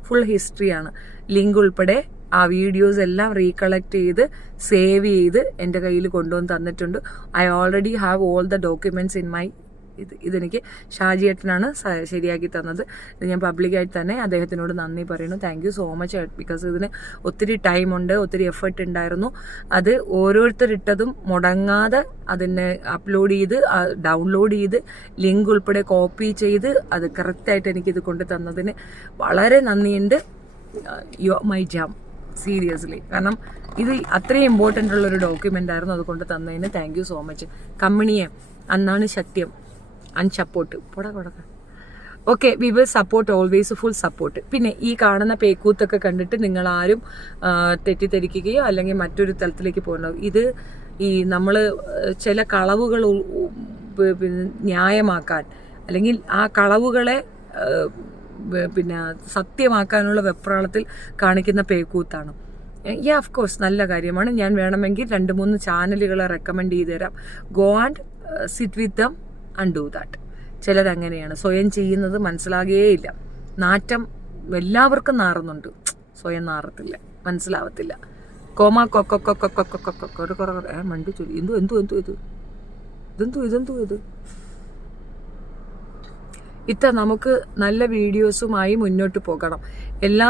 ഫുൾ ഹിസ്റ്ററിയാണ്. ലിങ്ക് ഉൾപ്പെടെ ആ വീഡിയോസ് എല്ലാം റീകളക്ട് ചെയ്ത് സേവ് ചെയ്ത് എൻ്റെ കയ്യിൽ കൊണ്ടുവന്ന് തന്നിട്ടുണ്ട്. I already have all the documents in my ഇതെനിക്ക് ഷാജിയേട്ടനാണ് ശരിയാക്കി തന്നത്. ഇത് ഞാൻ പബ്ലിക്കായിട്ട് തന്നെ അദ്ദേഹത്തിനോട് നന്ദി പറയുന്നു. Thank you so much. Because ഇതിന് ഒത്തിരി ടൈമുണ്ട്, ഒത്തിരി എഫേർട്ട് ഉണ്ടായിരുന്നു. അത് ഓരോരുത്തരിട്ടതും മുടങ്ങാതെ അതിനെ അപ്ലോഡ് ചെയ്ത് ഡൗൺലോഡ് ചെയ്ത് ലിങ്ക് ഉൾപ്പെടെ കോപ്പി ചെയ്ത് അത് കറക്റ്റായിട്ട് എനിക്കിത് കൊണ്ടു തന്നതിന് വളരെ നന്ദിയുണ്ട്. You are my jam, seriously. കാരണം ഇത് അത്രയും ഇമ്പോർട്ടൻ്റ് ഉള്ളൊരു ഡോക്യുമെൻ്റ് ആയിരുന്നു. അത് കൊണ്ട് തന്നതിന് താങ്ക് യു സോ മച്ച്. കമ്പനിയെ അന്നാണ് സത്യം അൺസപ്പോർട്ട് കൊടുക്ക. Okay, we will support always, full support. പിന്നെ ഈ കാണുന്ന പേക്കൂത്തൊക്കെ കണ്ടിട്ട് നിങ്ങളാരും തെറ്റിദ്ധരിക്കുകയോ അല്ലെങ്കിൽ മറ്റൊരു തലത്തിലേക്ക് പോകണോ. ഇത് നമ്മൾ ചില കളവുകൾ ന്യായമാക്കാൻ അല്ലെങ്കിൽ ആ കളവുകളെ സത്യമാക്കാനുള്ള വെപ്രാളത്തിൽ കാണിക്കുന്ന പേക്കൂത്താണ്. ഓഫ് കോഴ്സ് നല്ല കാര്യമാണ്. ഞാൻ വേണമെങ്കിൽ 2-3 ചാനലുകളെ റെക്കമെൻഡ് ചെയ്ത് തരാം. Go and sit with them and do that. ചിലരങ്ങനെയാണ്, സ്വയം ചെയ്യുന്നത് മനസ്സിലാകുകയില്ല. നാറ്റം എല്ലാവർക്കും നാറുന്നുണ്ട്, സ്വയം നാറത്തില്ല, മനസ്സിലാവത്തില്ല. കോമ മണ്ടി ചൊല്ലി ഇത് ഇത്ര നമുക്ക് നല്ല വീഡിയോസുമായി മുന്നോട്ട് പോകണം. എല്ലാ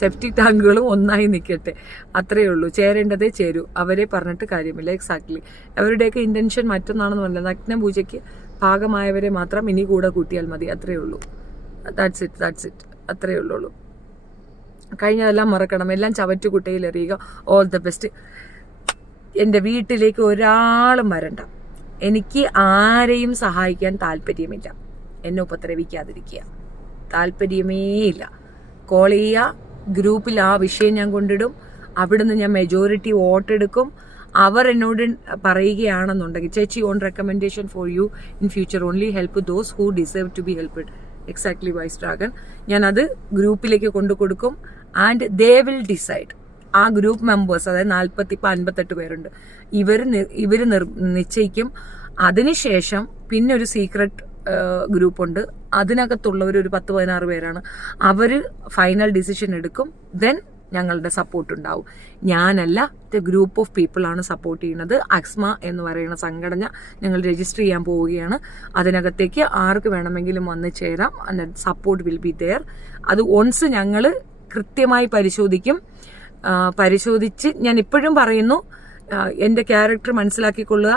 സെപ്റ്റിക് ടാങ്കുകളും ഒന്നായി നിൽക്കട്ടെ, അത്രയേ ഉള്ളൂ. ചേരേണ്ടതേ ചേരൂ, അവരെ പറഞ്ഞിട്ട് കാര്യമില്ല. എക്സാക്ട്ലി, അവരുടെയൊക്കെ ഇന്റൻഷൻ മറ്റൊന്നാണെന്ന് പറഞ്ഞത്. നഗ്ന പൂജയ്ക്ക് ഭാഗമായവരെ മാത്രം ഇനി കൂടെ കൂട്ടിയാൽ മതി. അത്രയേ ഉള്ളൂ. That's it. അത്രയേ ഉള്ളൂ. കഴിഞ്ഞതെല്ലാം മറക്കണം, എല്ലാം ചവറ്റുകുട്ടയിലെറിയുക. All the best. എൻ്റെ വീട്ടിലേക്ക് ഒരാളും വരണ്ട. എനിക്ക് ആരെയും സഹായിക്കാൻ താല്പര്യമില്ല. എന്നെ ഉപദ്രവിക്കാതിരിക്കുക, താല്പര്യമേ ഇല്ല. കോൾ ചെയ്യുക, ഗ്രൂപ്പിൽ ആ വിഷയം ഞാൻ കൊണ്ടിടും. അവിടുന്ന് ഞാൻ മെജോറിറ്റി വോട്ടെടുക്കും. അവർ എന്നോട് പറയുകയാണെന്നുണ്ടെങ്കിൽ, ചേച്ചി on recommendation for you in future only help those who deserve to be helped. Exactly wise dragon. ഞാനത് ഗ്രൂപ്പിലേക്ക് കൊണ്ടു കൊടുക്കും. And they will decide. ആ ഗ്രൂപ്പ് മെമ്പേഴ്സ്, അതായത് 58 പേരുണ്ട്, ഇവർ നിശ്ചയിക്കും. അതിനുശേഷം പിന്നെ ഒരു സീക്രട്ട് ഗ്രൂപ്പുണ്ട്. അതിനകത്തുള്ളവർ ഒരു 10-16 പേരാണ്. അവർ ഫൈനൽ ഡിസിഷൻ എടുക്കും. ദെൻ ഞങ്ങളുടെ സപ്പോർട്ട് ഉണ്ടാവും. ഞാനല്ല, ദ ഗ്രൂപ്പ് ഓഫ് പീപ്പിൾ ആണ് സപ്പോർട്ട് ചെയ്യുന്നത്. അക്സ്മ എന്ന് പറയുന്ന സംഘടന ഞങ്ങൾ രജിസ്റ്റർ ചെയ്യാൻ പോവുകയാണ്. അതിനകത്തേക്ക് ആർക്ക് വേണമെങ്കിലും വന്ന് ചേരാം. Support will be there. അത് ഒൺസ് ഞങ്ങൾ കൃത്യമായി പരിശോധിച്ച് ഞാൻ ഇപ്പോഴും പറയുന്നു, എൻ്റെ ക്യാരക്ടർ മനസ്സിലാക്കിക്കൊള്ളുക.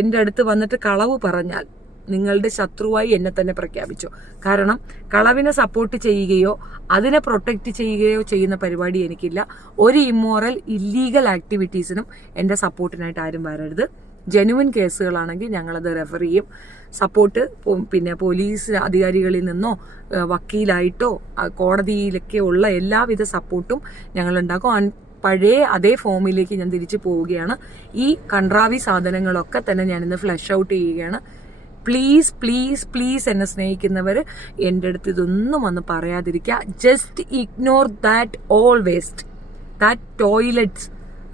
എൻ്റെ അടുത്ത് വന്നിട്ട് കളവ് പറഞ്ഞാൽ നിങ്ങളുടെ ശത്രുവായി എന്നെ തന്നെ പ്രഖ്യാപിച്ചു. കാരണം കളവിനെ സപ്പോർട്ട് ചെയ്യുകയോ അതിനെ പ്രൊട്ടക്റ്റ് ചെയ്യുകയോ ചെയ്യുന്ന പരിപാടി എനിക്കില്ല. ഒരു ഇമ്മോറൽ ഇല്ലീഗൽ ആക്ടിവിറ്റീസിനും എൻ്റെ സപ്പോർട്ടിനായിട്ട് ആരും വരരുത്. ജെനുവിൻ കേസുകളാണെങ്കിൽ ഞങ്ങളത് റെഫർ ചെയ്യും. സപ്പോർട്ട് പിന്നെ പോലീസ് അധികാരികളിൽ നിന്നോ വക്കീലായിട്ടോ കോടതിയിലൊക്കെ ഉള്ള എല്ലാവിധ സപ്പോർട്ടും ഞങ്ങൾ ഉണ്ടാക്കും. പഴയ അതേ ഫോമിലേക്ക് ഞാൻ തിരിച്ചു പോവുകയാണ്. ഈ കൺട്രാവി സാധനങ്ങളൊക്കെ തന്നെ ഞാനിന്ന് ഫ്ലഷ് ഔട്ട് ചെയ്യുകയാണ്. പ്ലീസ് പ്ലീസ് പ്ലീസ് എന്നെ സ്നേഹിക്കുന്നവർ എൻ്റെ അടുത്ത് ഇതൊന്നും വന്ന് പറയാതിരിക്കുക. Just ignore that all waste. That toilets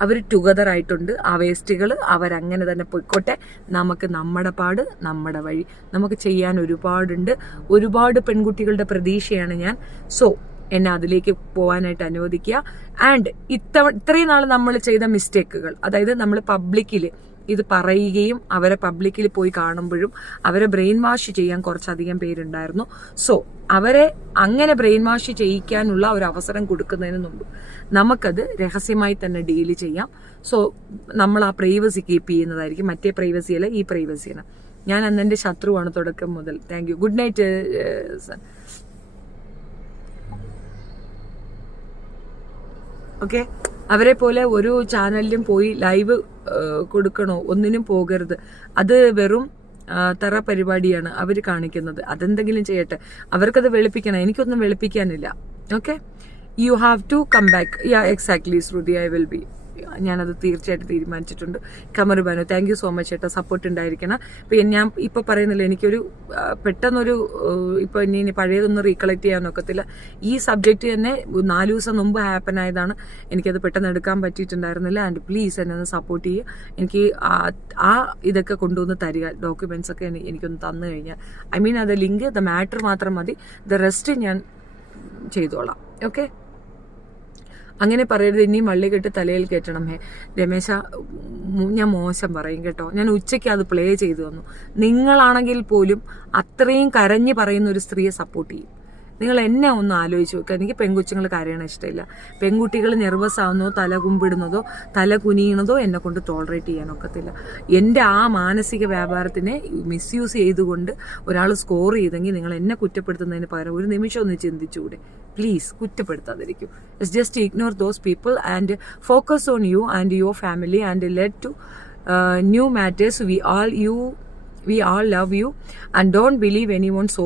അവർ ടുഗദർ ആയിട്ടുണ്ട്. ആ വേസ്റ്റുകൾ അവരങ്ങനെ തന്നെ പൊയ്ക്കോട്ടെ. നമുക്ക് നമ്മുടെ പാട്, നമ്മുടെ വഴി. നമുക്ക് ചെയ്യാൻ ഒരുപാടുണ്ട്. ഒരുപാട് പെൺകുട്ടികളുടെ പ്രതീക്ഷയാണ് ഞാൻ. സോ എന്നെ അതിലേക്ക് പോകാനായിട്ട് അനുവദിക്കുക. ആൻഡ് ഇത്രയും നാൾ നമ്മൾ ചെയ്ത മിസ്റ്റേക്കുകൾ, അതായത് നമ്മൾ പബ്ലിക്കിൽ ഇത് പറയുകയും അവരെ പബ്ലിക്കിൽ പോയി കാണുമ്പോഴും അവരെ ബ്രെയിൻ വാഷ് ചെയ്യാൻ കുറച്ചധികം പേരുണ്ടായിരുന്നു. സോ അവരെ അങ്ങനെ ബ്രെയിൻ വാഷ് ചെയ്യിക്കാനുള്ള ഒരു അവസരം കൊടുക്കുന്നതിന് മുമ്പ് നമുക്കത് രഹസ്യമായി തന്നെ ഡീൽ ചെയ്യാം. സോ നമ്മൾ ആ പ്രൈവസി കീപ്പ് ചെയ്യുന്നതായിരിക്കും. മറ്റേ പ്രൈവസി അല്ല, ഈ പ്രൈവസിയാണ്. ഞാൻ അന്ന് എൻ്റെ ശത്രുവാണ് തുടക്കം മുതൽ. Thank you. Good night son. Okay, അവരെ പോലെ ഒരു ചാനലിലും പോയി ലൈവ് കൊടുക്കണോ, ഒന്നിനും പോകരുത്. അത് വെറും തറ പരിപാടിയാണ് അവർ കാണിക്കുന്നത്. അതെന്തെങ്കിലും ചെയ്യട്ടെ, അവർക്കത് വെളുപ്പിക്കണം. എനിക്കൊന്നും വെളുപ്പിക്കാനില്ല. Okay, you have to come back. Yeah exactly Shruti, I will be. ഞാനത് തീർച്ചയായിട്ടും തീരുമാനിച്ചിട്ടുണ്ട്. Qamar Banu, thank you so much ചേട്ടാ. സപ്പോർട്ട് ഉണ്ടായിരിക്കണം. ഇപ്പം ഞാൻ ഇപ്പോൾ പറയുന്നില്ല, എനിക്കൊരു പെട്ടെന്നൊരു ഇപ്പോൾ ഇനി പഴയതൊന്നും റീകളക്ട് ചെയ്യാൻ ഒക്കത്തില്ല. ഈ സബ്ജക്റ്റ് തന്നെ 4 ദിവസം മുമ്പ് ഹാപ്പൻ ആയതാണ്. എനിക്കത് പെട്ടെന്ന് എടുക്കാൻ പറ്റിയിട്ടുണ്ടായിരുന്നില്ല. ആൻഡ് പ്ലീസ് എന്നെ ഒന്ന് സപ്പോർട്ട് ചെയ്യുക. എനിക്ക് ആ ഇതൊക്കെ കൊണ്ടുവന്ന് തരിക. ഡോക്യുമെന്റ്സ് ഒക്കെ എനിക്കൊന്ന് തന്നു കഴിഞ്ഞാൽ, ഐ മീൻ അത് ലിങ്ക്, ദ മാറ്റർ മാത്രം മതി. ദ റെസ്റ്റ് ഞാൻ ചെയ്തോളാം. ഓക്കെ, അങ്ങനെ പറയരുത്. ഇനിയും വള്ളി കെട്ട് തലയിൽ കയറ്റണം. രമേശ, ഞാൻ മോശം പറയും കേട്ടോ. ഞാൻ ഉച്ചയ്ക്ക് അത് പ്ലേ ചെയ്തു തന്നു. നിങ്ങളാണെങ്കിൽ പോലും അത്രയും കരഞ്ഞ് പറയുന്ന ഒരു സ്ത്രീയെ സപ്പോർട്ട് ചെയ്യും. നിങ്ങൾ എന്നെ ഒന്ന് ആലോചിച്ച് നോക്കുക. എനിക്ക് പെൺകുച്ചുങ്ങൾ കരയണ ഇഷ്ടമില്ല. പെൺകുട്ടികൾ നെർവസ് ആവുന്നതോ തല കുമ്പിടുന്നതോ തല കുനിയണതോ എന്നെ കൊണ്ട് ടോളറേറ്റ് ചെയ്യാൻ ഒക്കത്തില്ല. എൻ്റെ ആ മാനസിക വ്യാപാരത്തിനെ മിസ്യൂസ് ചെയ്തുകൊണ്ട് ഒരാൾ സ്കോർ ചെയ്തെങ്കിൽ നിങ്ങൾ എന്നെ കുറ്റപ്പെടുത്തുന്നതിന് പകരം ഒരു നിമിഷം ഒന്ന് ചിന്തിച്ചുകൂടെ? പ്ലീസ് കുറ്റപ്പെടുത്താതിരിക്കും. It's just ignore those people and focus on you and your family and let to new matters. We all love you and don't believe anyone. So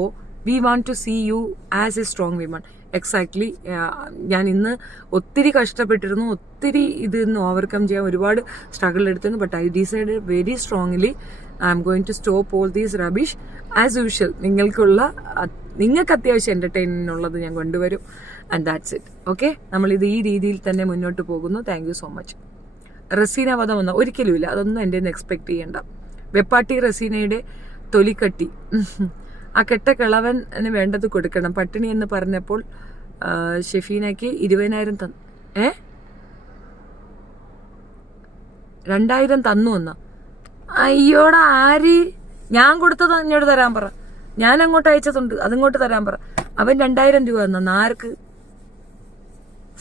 we want to see you as a strong woman. Exactly. ഞാൻ ഇന്ന് ഒത്തിരി കഷ്ടപ്പെട്ടിരുന്നു. ഒത്തിരി ഇതിന്ന് overcome ചെയ്യാൻ ഒരുപാട് struggle എടുത്തിരുന്നു. But I decide very strongly I am going to stop all these rubbish. As usual നിങ്ങൾക്ക് അത്യാവശ്യം എൻ്റർടൈൻമെൻറ്റിനുള്ളത് ഞാൻ കൊണ്ടുവരും. And that's it. ഓക്കെ, നമ്മളിത് ഈ രീതിയിൽ തന്നെ മുന്നോട്ട് പോകുന്നു. Thank you so much. Raseena വധം വന്ന ഒരിക്കലുമില്ല. അതൊന്നും എൻ്റെ നിന്ന് എക്സ്പെക്ട് ചെയ്യണ്ട. വെപ്പാട്ടി റസീനയുടെ തൊലിക്കട്ടി. ആ കെട്ട കിളവന് വേണ്ടത് കൊടുക്കണം. പട്ടിണി എന്ന് പറഞ്ഞപ്പോൾ ഷെഫീനയ്ക്ക് 20,000 തന്നു. 2,000 തന്നു എന്ന്. അയ്യോടാ, ആര്? ഞാൻ കൊടുത്തത് എന്നോട് തരാൻ പറ. ഞാൻ അങ്ങോട്ട് അയച്ചതുണ്ട്, അതിങ്ങോട്ട് തരാൻ പറ. അവൻ 2,000 രൂപ തന്നു. ആർക്ക്?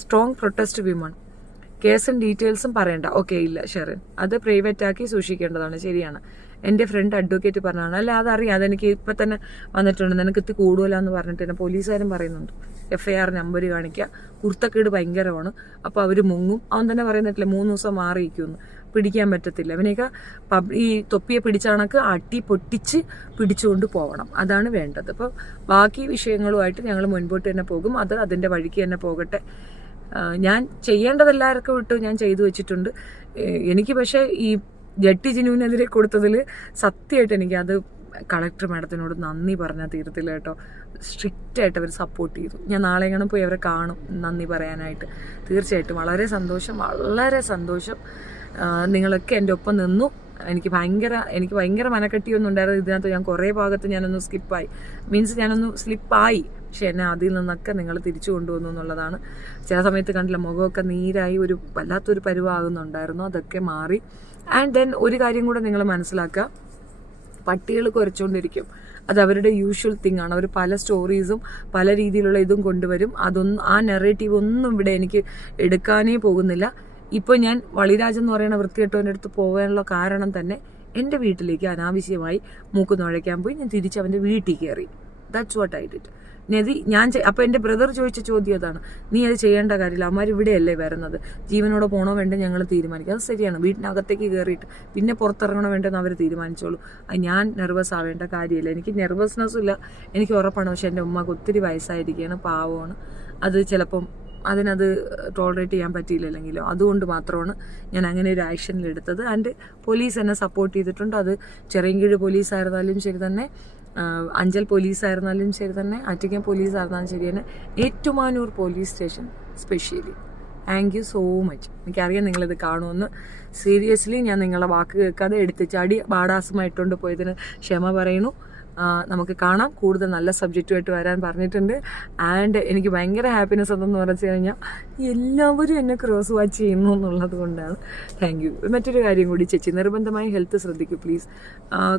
Strong protest women. കേസും ഡീറ്റെയിൽസും പറയണ്ട. ഓക്കെ, ഇല്ല ഷെറിൻ, അത് പ്രൈവറ്റ് ആക്കി സൂക്ഷിക്കേണ്ടതാണ്. ശരിയാണ്. എൻ്റെ ഫ്രണ്ട് അഡ്വക്കേറ്റ് പറഞ്ഞതാണ്. അല്ല അതറിയാം, അതെനിക്ക് ഇപ്പം തന്നെ വന്നിട്ടുണ്ട്, നിനക്ക് ഇത് കൂടുതലാന്ന് പറഞ്ഞിട്ട് തന്നെ പോലീസുകാരും പറയുന്നുണ്ട്. FIR നമ്പർ കാണിക്കുക, കുർത്തക്കേട് ഭയങ്കരമാണ്, അപ്പോൾ അവർ മുങ്ങും. അവൻ തന്നെ പറയുന്നിട്ടില്ല 3 ദിവസം മാറിയിരിക്കുമെന്ന്, പിടിക്കാൻ പറ്റത്തില്ല. അവനെയൊക്കെ ഈ തൊപ്പിയെ പിടിച്ച കണക്ക് അട്ടി പൊട്ടിച്ച് പിടിച്ചുകൊണ്ട് പോകണം, അതാണ് വേണ്ടത്. അപ്പോൾ ബാക്കി വിഷയങ്ങളുമായിട്ട് ഞങ്ങൾ മുൻപോട്ട് തന്നെ പോകും. അത് അതിൻ്റെ വഴിക്ക് തന്നെ പോകട്ടെ. ഞാൻ ചെയ്യേണ്ടതെല്ലാവർക്കും വിട്ടു ഞാൻ ചെയ്തു വെച്ചിട്ടുണ്ട്. എനിക്ക് പക്ഷേ ഈ ജട്ടി ജിനുവിനെതിരെ കൊടുത്തതിൽ സത്യമായിട്ട് എനിക്ക് അത് കളക്ടർ മാഡത്തിനോട് നന്ദി പറഞ്ഞാൽ തീരത്തില്ല കേട്ടോ. സ്ട്രിക്റ്റായിട്ട് അവർ സപ്പോർട്ട് ചെയ്തു. ഞാൻ നാളെ എങ്ങനെ പോയി അവരെ കാണും നന്ദി പറയാനായിട്ട്. തീർച്ചയായിട്ടും വളരെ സന്തോഷം, വളരെ സന്തോഷം. നിങ്ങളൊക്കെ എൻ്റെ ഒപ്പം നിന്നു. എനിക്ക് ഭയങ്കര മനക്കെട്ടിയൊന്നും ഉണ്ടായിരുന്നു ഇതിനകത്ത്. ഞാൻ കുറേ ഭാഗത്ത് ഞാനൊന്ന് സ്ലിപ്പായി, പക്ഷെ എന്നെ അതിൽ നിന്നൊക്കെ നിങ്ങൾ തിരിച്ചു കൊണ്ടുവന്നു എന്നുള്ളതാണ്. ചില സമയത്ത് കണ്ടില്ല, മുഖമൊക്കെ നീരായി ഒരു വല്ലാത്തൊരു പരുവാകുന്നുണ്ടായിരുന്നു, അതൊക്കെ മാറി. ആൻഡ് ദെൻ ഒരു കാര്യം കൂടെ നിങ്ങൾ മനസ്സിലാക്കുക, പട്ടികൾ കുരച്ചുകൊണ്ടിരിക്കും, അത് അവരുടെ യൂഷ്വൽ തിങ് ആണ്. അവർ പല സ്റ്റോറീസും പല രീതിയിലുള്ള ഇതും കൊണ്ടുവരും. ആ നെറേറ്റീവ് ഒന്നും ഇവിടെ എനിക്ക് എടുക്കാനേ പോകുന്നില്ല. ഇപ്പോൾ ഞാൻ വളിരാജ് എന്ന് പറയുന്ന വൃത്തികെട്ടവൻ്റെ അടുത്ത് പോകാനുള്ള കാരണം തന്നെ എൻ്റെ വീട്ടിലേക്ക് അനാവശ്യമായി മൂക്ക് നുഴയ്ക്കാൻ പോയി. ഞാൻ തിരിച്ച് അവൻ്റെ വീട്ടിൽ കയറി. That's what I did. അപ്പോൾ എൻ്റെ ബ്രദർ ചോദിച്ച ചോദ്യം അതാണ്, നീ അത് ചെയ്യേണ്ട കാര്യമില്ല, അവന്മാർ ഇവിടെയല്ലേ വരുന്നത്, ജീവനോടെ പോകണോ വേണ്ടേ ഞങ്ങൾ തീരുമാനിക്കും. അത് ശരിയാണ്, വീട്ടിനകത്തേക്ക് കയറിയിട്ട് പിന്നെ പുറത്തിറങ്ങണോ വേണ്ടെന്ന് അവർ തീരുമാനിച്ചോളൂ. ഞാൻ നെർവസ് ആവേണ്ട കാര്യമില്ല. എനിക്ക് നെർവസ്നെസ്സും ഇല്ല, എനിക്ക് ഉറപ്പാണ്. പക്ഷെ എൻ്റെ ഉമ്മക്ക് ഒത്തിരി വയസ്സായിരിക്കുകയാണ്, പാവമാണ്. അത് ചിലപ്പം അതിനത് ടോളറേറ്റ് ചെയ്യാൻ പറ്റിയില്ലെങ്കിലോ, അതുകൊണ്ട് മാത്രമാണ് ഞാൻ അങ്ങനെ ഒരു ആക്ഷനിലെടുത്തത്. ആൻഡ് പോലീസ് എന്നെ സപ്പോർട്ട് ചെയ്തിട്ടുണ്ട്. അത് ചെറിയൻകീഴ് പോലീസായിരുന്നാലും ശരി തന്നെ, അഞ്ചൽ പോലീസായിരുന്നാലും ശരി തന്നെ, ആറ്റിങ്ങൽ പോലീസായിരുന്നാലും ശരി തന്നെ, Ettumanoor police station specially thank you so much. എനിക്കറിയാം നിങ്ങളിത് കാണുമെന്ന്. സീരിയസ്ലി ഞാൻ നിങ്ങളെ വാക്ക് കേൾക്കാതെ എടുത്ത് ചാടി ബാഡാസമായിട്ടുകൊണ്ട് പോയതിന് ക്ഷമ പറയുന്നു. നമുക്ക് കാണാം. കൂടുതൽ നല്ല സബ്ജക്റ്റുമായിട്ട് വരാൻ പറഞ്ഞിട്ടുണ്ട്. ആൻഡ് എനിക്ക് ഭയങ്കര ഹാപ്പിനെസ് എന്തെന്ന് പറഞ്ഞു കഴിഞ്ഞാൽ എല്ലാവരും എന്നെ ക്രോസ് വാച്ച് ചെയ്യുന്നു എന്നുള്ളത് കൊണ്ടാണ്. Thank you. മറ്റൊരു കാര്യം കൂടി ചേച്ചി, നിർബന്ധമായി ഹെൽത്ത് ശ്രദ്ധിക്കൂ പ്ലീസ്.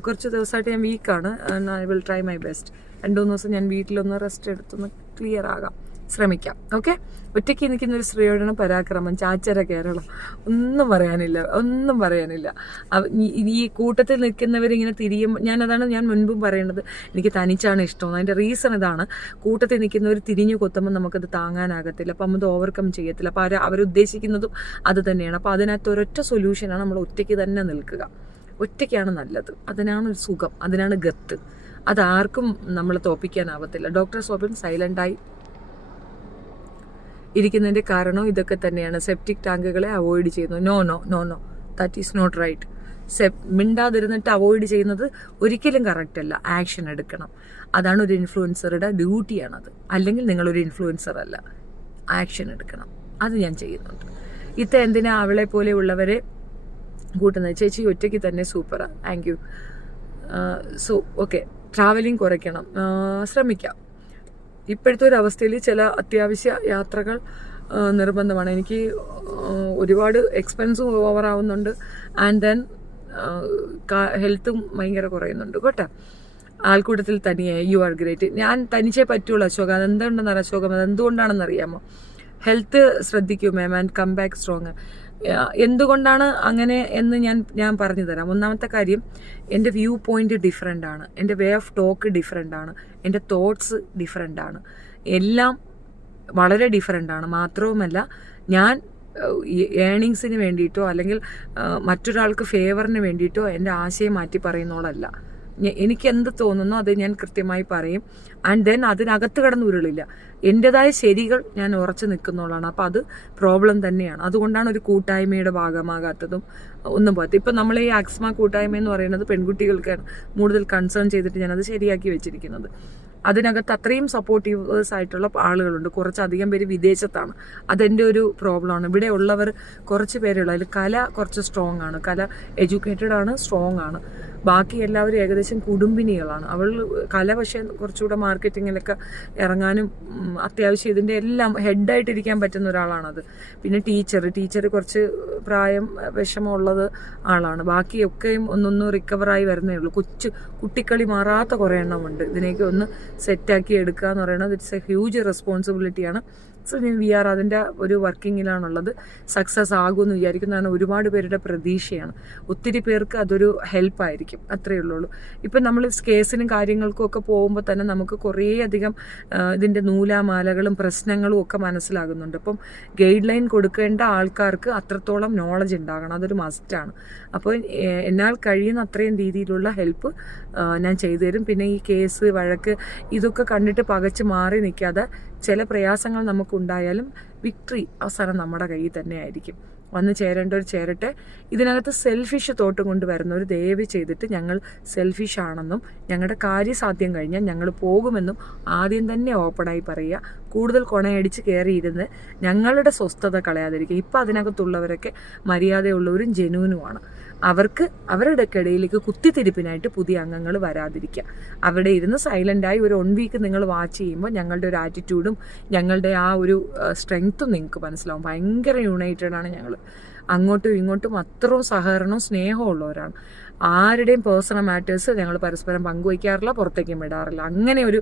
കുറച്ച് ദിവസമായിട്ട് ഞാൻ വീക്കാണ്. I will try my best. 2-3 ദിവസം ഞാൻ വീട്ടിലൊന്ന് റെസ്റ്റ് എടുത്തൊന്ന് ക്ലിയർ ആകാം, ശ്രമിക്കാം. ഓക്കെ. ഒറ്റയ്ക്ക് നിൽക്കുന്നൊരു സ്ത്രീയോടാണ് പരാക്രമം, ചാച്ചര കേരളം. ഒന്നും പറയാനില്ല. ഈ കൂട്ടത്തിൽ നിൽക്കുന്നവരിങ്ങനെ തിരിയുമ്പോൾ ഞാൻ മുൻപും പറയേണ്ടത്, എനിക്ക് തനിച്ചാണ് ഇഷ്ടം. അതിൻ്റെ റീസൺ ഇതാണ്, കൂട്ടത്തിൽ നിൽക്കുന്നവർ തിരിഞ്ഞു കൊത്തുമ്പോൾ നമുക്കത് താങ്ങാനാകത്തില്ല, അപ്പം നമ്മൾ ഓവർകം ചെയ്യത്തില്ല. അപ്പോൾ അവരുദ്ദേശിക്കുന്നതും അത് തന്നെയാണ്. അപ്പോൾ അതിനകത്ത് ഒരൊറ്റ സൊല്യൂഷനാണ് നമ്മൾ ഒറ്റയ്ക്ക് തന്നെ നിൽക്കുക. ഒറ്റയ്ക്കാണ് നല്ലത്, അതിനാണ് ഒരു സുഖം, അതിനാണ് ഗത്ത്. അതാർക്കും നമ്മളെ തോപ്പിക്കാനാവത്തില്ല. ഡോക്ടർ സോബിൻ സൈലൻ്റായി ഇരിക്കുന്നതിൻ്റെ കാരണം ഇതൊക്കെ തന്നെയാണ്. സെപ്റ്റിക് ടാങ്കുകളെ അവോയ്ഡ് ചെയ്യുന്നു. No that is not right. മിണ്ടാതിരുന്നിട്ട് അവോയ്ഡ് ചെയ്യുന്നത് ഒരിക്കലും കറക്റ്റ് അല്ല. ആക്ഷൻ എടുക്കണം. അതാണ് ഒരു ഇൻഫ്ലുവൻസറുടെ ഡ്യൂട്ടിയാണത്. അല്ലെങ്കിൽ നിങ്ങളൊരു ഇൻഫ്ലുവൻസർ അല്ല. ആക്ഷൻ എടുക്കണം. അത് ഞാൻ ചെയ്യുന്നുണ്ട്. എന്തിനാ അവളെ പോലെ ഉള്ളവരെ കൂട്ടുന്നത്? ചേച്ചി ഒറ്റയ്ക്ക് തന്നെ സൂപ്പറാണ്. Thank you. So okay, travelling കുറയ്ക്കണം, ശ്രമിക്കാം. ഇപ്പോഴത്തെ ഒരു അവസ്ഥയിൽ ചില അത്യാവശ്യ യാത്രകൾ നിർബന്ധമാണ്. എനിക്ക് ഒരുപാട് എക്സ്പെൻസും ഓവറാവുന്നുണ്ട്. ആൻഡ് ദെൻ ഹെൽത്തും ഭയങ്കര കുറയുന്നുണ്ട് കേട്ടോ. ആൾക്കൂട്ടത്തിൽ തനിയെ യു ആർ ഗ്രേറ്റ്. ഞാൻ തനിച്ചേ പറ്റുള്ളൂ അശോക. അതെന്തുകൊണ്ടെന്നറിയാം അശോകം, അതെന്തുകൊണ്ടാണെന്നറിയാമോ? ഹെൽത്ത് ശ്രദ്ധിക്കൂ ma'am and come back strong. എന്തുകൊണ്ടാണ് അങ്ങനെ എന്ന് ഞാൻ പറഞ്ഞു തരാം. ഒന്നാമത്തെ കാര്യം, എൻ്റെ വ്യൂ പോയിന്റ് ഡിഫറെൻ്റ് ആണ്, എൻ്റെ വേ ഓഫ് ടോക്ക് ഡിഫറെൻ്റ് ആണ്, എൻ്റെ തോട്ട്സ് ഡിഫറെൻ്റ് ആണ്, എല്ലാം വളരെ ഡിഫറെൻ്റ് ആണ്. മാത്രവുമല്ല, ഞാൻ ഏണിങ്സിന് വേണ്ടിയിട്ടോ അല്ലെങ്കിൽ മറ്റൊരാൾക്ക് ഫേവറിന് വേണ്ടിയിട്ടോ എൻ്റെ ആശയം മാറ്റി പറയുന്നോളല്ല. എനിക്ക് എന്ത് തോന്നുന്നോ അത് ഞാൻ കൃത്യമായി പറയും. ആൻഡ് ദെൻ അതിനകത്ത് കിടന്ന് ഉരുളില്ല. എൻ്റെതായ ശരികൾ ഞാൻ ഉറച്ചു നിൽക്കുന്നോളാണ്. അപ്പോൾ അത് പ്രോബ്ലം തന്നെയാണ്. അതുകൊണ്ടാണ് ഒരു കൂട്ടായ്മയുടെ ഭാഗമാകാത്തതും ഒന്നും പോകാത്തത്. ഇപ്പം നമ്മൾ ഈ അക്സ്മ കൂട്ടായ്മ എന്ന് പറയുന്നത് പെൺകുട്ടികൾക്കാണ് കൂടുതൽ കൺസേൺ ചെയ്തിട്ട് ഞാനത് ശരിയാക്കി വെച്ചിരിക്കുന്നത്. അതിനകത്ത് അത്രയും സപ്പോർട്ടീവേഴ്സ് ആയിട്ടുള്ള ആളുകളുണ്ട്. കുറച്ചധികം പേര് വിദേശത്താണ്. അതെൻ്റെ ഒരു പ്രോബ്ലമാണ്. ഇവിടെ ഉള്ളവർ കുറച്ച് പേരുള്ളൂ. അതിൽ കല കുറച്ച് സ്ട്രോങ് ആണ്, കല എഡ്യൂക്കേറ്റഡ് ആണ്, സ്ട്രോങ് ആണ്. ബാക്കി എല്ലാവരും ഏകദേശം കുടുംബിനികളാണ്. കല പക്ഷേ കുറച്ചുകൂടെ മാർക്കറ്റിങ്ങിലൊക്കെ ഇറങ്ങാനും അത്യാവശ്യം ഇതിൻ്റെ എല്ലാം ഹെഡായിട്ടിരിക്കാൻ പറ്റുന്ന ഒരാളാണത്. പിന്നെ ടീച്ചർ കുറച്ച് പ്രായം വിഷമമുള്ളത് ആളാണ്. ബാക്കിയൊക്കെയും ഒന്നൊന്ന് റിക്കവറായി വരുന്നേ ഉള്ളൂ. കുട്ടിക്കളി മാറാത്ത കുറേ എണ്ണമുണ്ട്. ഇതിനെയൊക്കെ ഒന്ന് സെറ്റാക്കി എടുക്കുക എന്ന് പറയുന്നത് ഇറ്റ്സ് എ ഹ്യൂജ് റെസ്പോൺസിബിലിറ്റിയാണ്. വി ആർ അതിൻ്റെ ഒരു വർക്കിങ്ങിലാണുള്ളത്. സക്സസ് ആകുമെന്ന് വിചാരിക്കുന്നതാണ് ഒരുപാട് പേരുടെ പ്രതീക്ഷയാണ്. ഒത്തിരി പേർക്ക് അതൊരു ഹെൽപ്പായിരിക്കും, അത്രയേ ഉള്ളൂ. ഇപ്പം നമ്മൾ കേസിനും കാര്യങ്ങൾക്കും ഒക്കെ പോകുമ്പോൾ തന്നെ നമുക്ക് കുറേയധികം ഇതിൻ്റെ നൂലാമാലകളും പ്രശ്നങ്ങളും ഒക്കെ മനസ്സിലാകുന്നുണ്ട്. അപ്പം ഗൈഡ് ലൈൻ കൊടുക്കേണ്ട ആൾക്കാർക്ക് അത്രത്തോളം നോളജ് ഉണ്ടാകണം, അതൊരു മസ്റ്റാണ്. അപ്പോൾ എന്നാൽ കഴിയുന്ന അത്രയും രീതിയിലുള്ള ഹെൽപ്പ് ഞാൻ ചെയ്തു തരും. പിന്നെ ഈ കേസ് വഴക്ക് ഇതൊക്കെ കണ്ടിട്ട് പകച്ച് മാറി നിൽക്കാതെ ചില പ്രയാസങ്ങൾ നമുക്കുണ്ടായാലും വിക്ടറി അവസാനം നമ്മുടെ കയ്യിൽ തന്നെ ആയിരിക്കും. വന്ന് ചേരേണ്ടവർ ചേരട്ടെ. ഇതിനകത്ത് സെൽഫിഷ് തോട്ട് കൊണ്ട് വരുന്നവർ ദയവ് ചെയ്തിട്ട് ഞങ്ങൾ സെൽഫിഷ് ആണെന്നും ഞങ്ങളുടെ കാര്യസാധ്യം കഴിഞ്ഞാൽ ഞങ്ങൾ പോകുമെന്നും ആദ്യം തന്നെ ഓപ്പണായി പറയുക. കൂടുതൽ കൊണയടിച്ച് കയറിയിരുന്ന് ഞങ്ങളുടെ സ്വസ്ഥത കളയാതിരിക്കുക. ഇപ്പം അതിനകത്തുള്ളവരൊക്കെ മര്യാദയുള്ളവരും ജെനുവിനുമാണ്. അവർക്ക് അവരുടെ ഇടയിലേക്ക് കുത്തിത്തിരിപ്പിനായിട്ട് പുതിയ അംഗങ്ങൾ വരാതിരിക്കുക. അവിടെ ഇരുന്ന് സൈലൻ്റായി ഒരു 1 വീക്ക് നിങ്ങൾ വാച്ച് ചെയ്യുമ്പോൾ ഞങ്ങളുടെ ഒരു ആറ്റിറ്റ്യൂഡും ഞങ്ങളുടെ ആ ഒരു സ്ട്രെങ്ത്തും നിങ്ങൾക്ക് മനസ്സിലാവും. ഭയങ്കര യുണൈറ്റഡാണ് ഞങ്ങൾ. അങ്ങോട്ടും ഇങ്ങോട്ടും അത്രയും സഹകരണവും സ്നേഹവും ഉള്ളവരാണ്. ആരുടെയും പേഴ്സണൽ മാറ്റേഴ്സ് ഞങ്ങൾ പരസ്പരം പങ്കുവയ്ക്കാറില്ല, പുറത്തേക്കും വിടാറില്ല. അങ്ങനെ ഒരു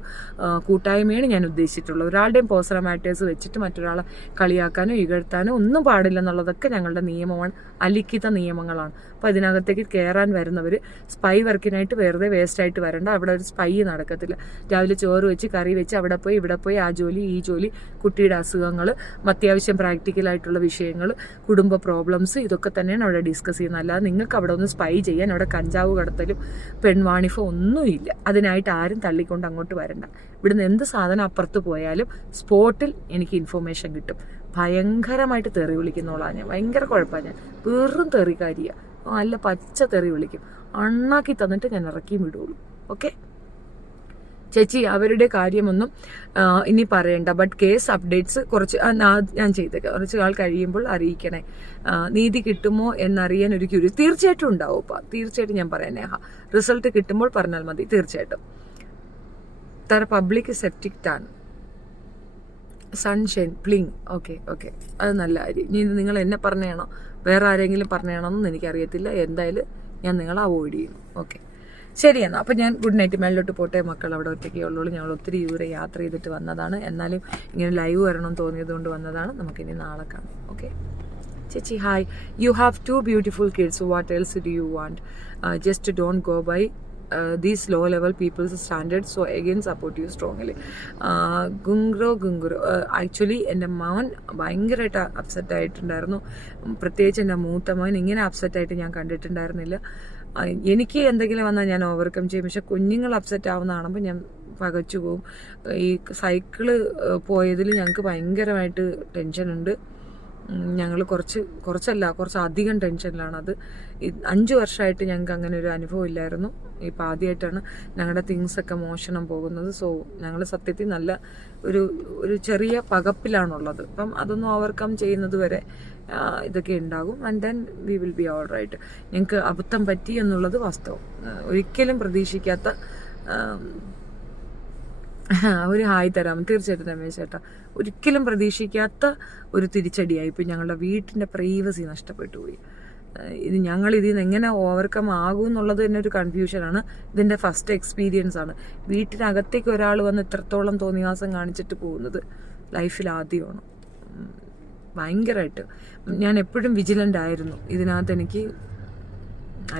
കൂട്ടായ്മയാണ് ഞാൻ ഉദ്ദേശിച്ചിട്ടുള്ളത്. ഒരാളുടെയും പേഴ്സണൽ മാറ്റേഴ്സ് വെച്ചിട്ട് മറ്റൊരാളെ കളിയാക്കാനോ ഇകഴ്ത്താനോ ഒന്നും പാടില്ലെന്നുള്ളതൊക്കെ ഞങ്ങളുടെ നിയമമാണ്, അലിഖിത നിയമങ്ങളാണ്. അപ്പോൾ ഇതിനകത്തേക്ക് കയറാൻ വരുന്നവർ സ്പൈ വർക്കിനായിട്ട് വെറുതെ വേസ്റ്റായിട്ട് വരണ്ട. അവിടെ ഒരു സ്പൈ നടക്കത്തില്ല. രാവിലെ ചോറ് വെച്ച് കറി വെച്ച് അവിടെ പോയി ഇവിടെ പോയി ആ ജോലി ഈ ജോലി, കുട്ടിയുടെ അസുഖങ്ങൾ, അത്യാവശ്യം പ്രാക്ടിക്കലായിട്ടുള്ള വിഷയങ്ങൾ, കുടുംബ പ്രോബ്ലംസ്, ഇതൊക്കെ തന്നെയാണ് അവിടെ ഡിസ്കസ് ചെയ്യുന്നത്. അല്ലാതെ നിങ്ങൾക്ക് അവിടെ ഒന്ന് സ്പൈ ചെയ്യാൻ അവിടെ കഞ്ചാവ് കടത്തലും പെൺവാണിഫോ ഒന്നുമില്ല. അതിനായിട്ട് ആരും തള്ളിക്കൊണ്ട് അങ്ങോട്ട് വരണ്ട. ഇവിടുന്ന് എന്ത് സാധനം അപ്പുറത്ത് പോയാലും സ്പോട്ടിൽ എനിക്ക് ഇൻഫർമേഷൻ കിട്ടും. ഭയങ്കരമായിട്ട് തെറി വിളിക്കുന്നോളാണ് ഞാൻ. ഭയങ്കര കുഴപ്പമാണ് ഞാൻ. വെറും തെറിക്കാരിയാണ്. നല്ല പച്ച തെറി വിളിക്കും. അണ്ണാക്കി തന്നിട്ട് ഞാൻ ഇറക്കി വിടുള്ളൂ. ഓക്കെ ചേച്ചി, അവരുടെ കാര്യമൊന്നും ഇനി പറയണ്ട. ബട്ട് കേസ് അപ്ഡേറ്റ്സ് കുറച്ച് ഞാൻ ചെയ്തേക്കാം. കുറച്ച് നാൾ കഴിയുമ്പോൾ അറിയിക്കണേ. നീതി കിട്ടുമോ എന്നറിയാൻ ഒരു ക്യൂരിയസ് തീർച്ചയായിട്ടും ഉണ്ടാവും. തീർച്ചയായിട്ടും ഞാൻ പറയാം നേഹ. റിസൾട്ട് കിട്ടുമ്പോൾ പറഞ്ഞാൽ മതി. തീർച്ചയായിട്ടും. Tara public septic tank sunshine പ്ലിങ്. ഓക്കെ അത് നല്ല കാര്യം. ഇനി ഇത് നിങ്ങൾ എന്നെ പറഞ്ഞാണോ വേറെ ആരെങ്കിലും പറഞ്ഞാണോന്നും എനിക്കറിയത്തില്ല. എന്തായാലും ഞാൻ നിങ്ങളെ അവോയ്ഡ് ചെയ്യും. ഓക്കെ ശരി എന്നാൽ. അപ്പം ഞാൻ ഗുഡ് നൈറ്റ്. മേളിലോട്ട് പോട്ടെ. മക്കൾ അവിടെ ഒറ്റയ്ക്കേ ഉള്ളൂ. ഞങ്ങൾ ഒത്തിരി ദൂരെ യാത്ര ചെയ്തിട്ട് വന്നതാണ്. എന്നാലും ഇങ്ങനെ ലൈവ് വരണം തോന്നിയതുകൊണ്ട് വന്നതാണ്. നമുക്കിനി നാളെ കാണാം. ഓക്കെ ചേച്ചി hi. You have 2 beautiful kids. What else do you want? Just don't go by these low level people's standards. So again support you strongly. ഗുങ്ക്രോ ആക്ച്വലി എൻ്റെ മോൻ ഭയങ്കരമായിട്ട് അപ്സെറ്റ് ആയിട്ടുണ്ടായിരുന്നു. പ്രത്യേകിച്ച് എൻ്റെ മൂത്ത മോൻ ഇങ്ങനെ അപ്സെറ്റായിട്ട് ഞാൻ കണ്ടിട്ടുണ്ടായിരുന്നില്ല. എനിക്ക് എന്തെങ്കിലും വന്നാൽ ഞാൻ ഓവർകം ചെയ്യും. പക്ഷെ കുഞ്ഞുങ്ങൾ അപ്സെറ്റ് ആവുന്ന കാണുമ്പോൾ ഞാൻ പകച്ചു പോവും. ഈ സൈക്കിള് പോയതിൽ ഞങ്ങൾക്ക് ഭയങ്കരമായിട്ട് ടെൻഷനുണ്ട്. ഞങ്ങൾ കുറച്ചധികം ടെൻഷനിലാണത്. 5 വർഷമായിട്ട് ഞങ്ങൾക്ക് അങ്ങനെ ഒരു അനുഭവം ഇല്ലായിരുന്നു. ഇപ്പം ആദ്യമായിട്ടാണ് ഞങ്ങളുടെ തിങ്സൊക്കെ മോഷണം പോകുന്നത്. സോ ഞങ്ങൾ സത്യത്തിൽ നല്ല ഒരു ചെറിയ പകപ്പിലാണുള്ളത്. അപ്പം അതൊന്നും ഓവർകം ചെയ്യുന്നത് വരെ ഇതൊക്കെ ഉണ്ടാകും. And then we will be all right. ഞങ്ങൾക്ക് അബദ്ധം പറ്റി എന്നുള്ളത് വാസ്തവം. ഒരിക്കലും പ്രതീക്ഷിക്കാത്ത ഒരു ഹായ് തരാം. തീർച്ചയായിട്ടും രമേശ് ചേട്ടാ. ഒരിക്കലും പ്രതീക്ഷിക്കാത്ത ഒരു തിരിച്ചടിയായി. ഇപ്പം ഞങ്ങളുടെ വീട്ടിൻ്റെ പ്രൈവസി നഷ്ടപ്പെട്ടു പോയി. ഞങ്ങളിതിൽ നിന്ന് എങ്ങനെ ഓവർകം ആകും എന്നുള്ളത് തന്നെ ഒരു കൺഫ്യൂഷനാണ്. ഇതിൻ്റെ ഫസ്റ്റ് എക്സ്പീരിയൻസ് ആണ്. വീട്ടിനകത്തേക്ക് ഒരാൾ വന്ന് ഇത്രത്തോളം തോന്നിവാസം കാണിച്ചിട്ട് പോകുന്നത് ലൈഫിൽ ആദ്യമാണ്. ഭയങ്കരമായിട്ട് ഞാൻ എപ്പോഴും വിജിലൻ്റ് ആയിരുന്നു. ഇതിനകത്ത് എനിക്ക്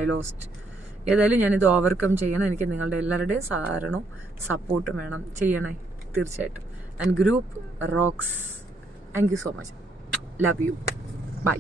ഐ ലോസ്റ്റ്. ഏതായാലും ഞാനിത് ഓവർകം ചെയ്യണം. എനിക്ക് നിങ്ങളുടെ എല്ലാവരുടെയും സഹകരണവും സപ്പോർട്ടും വേണം. ചെയ്യണേ തീർച്ചയായിട്ടും. And group rocks. Thank you so much. Love you. By.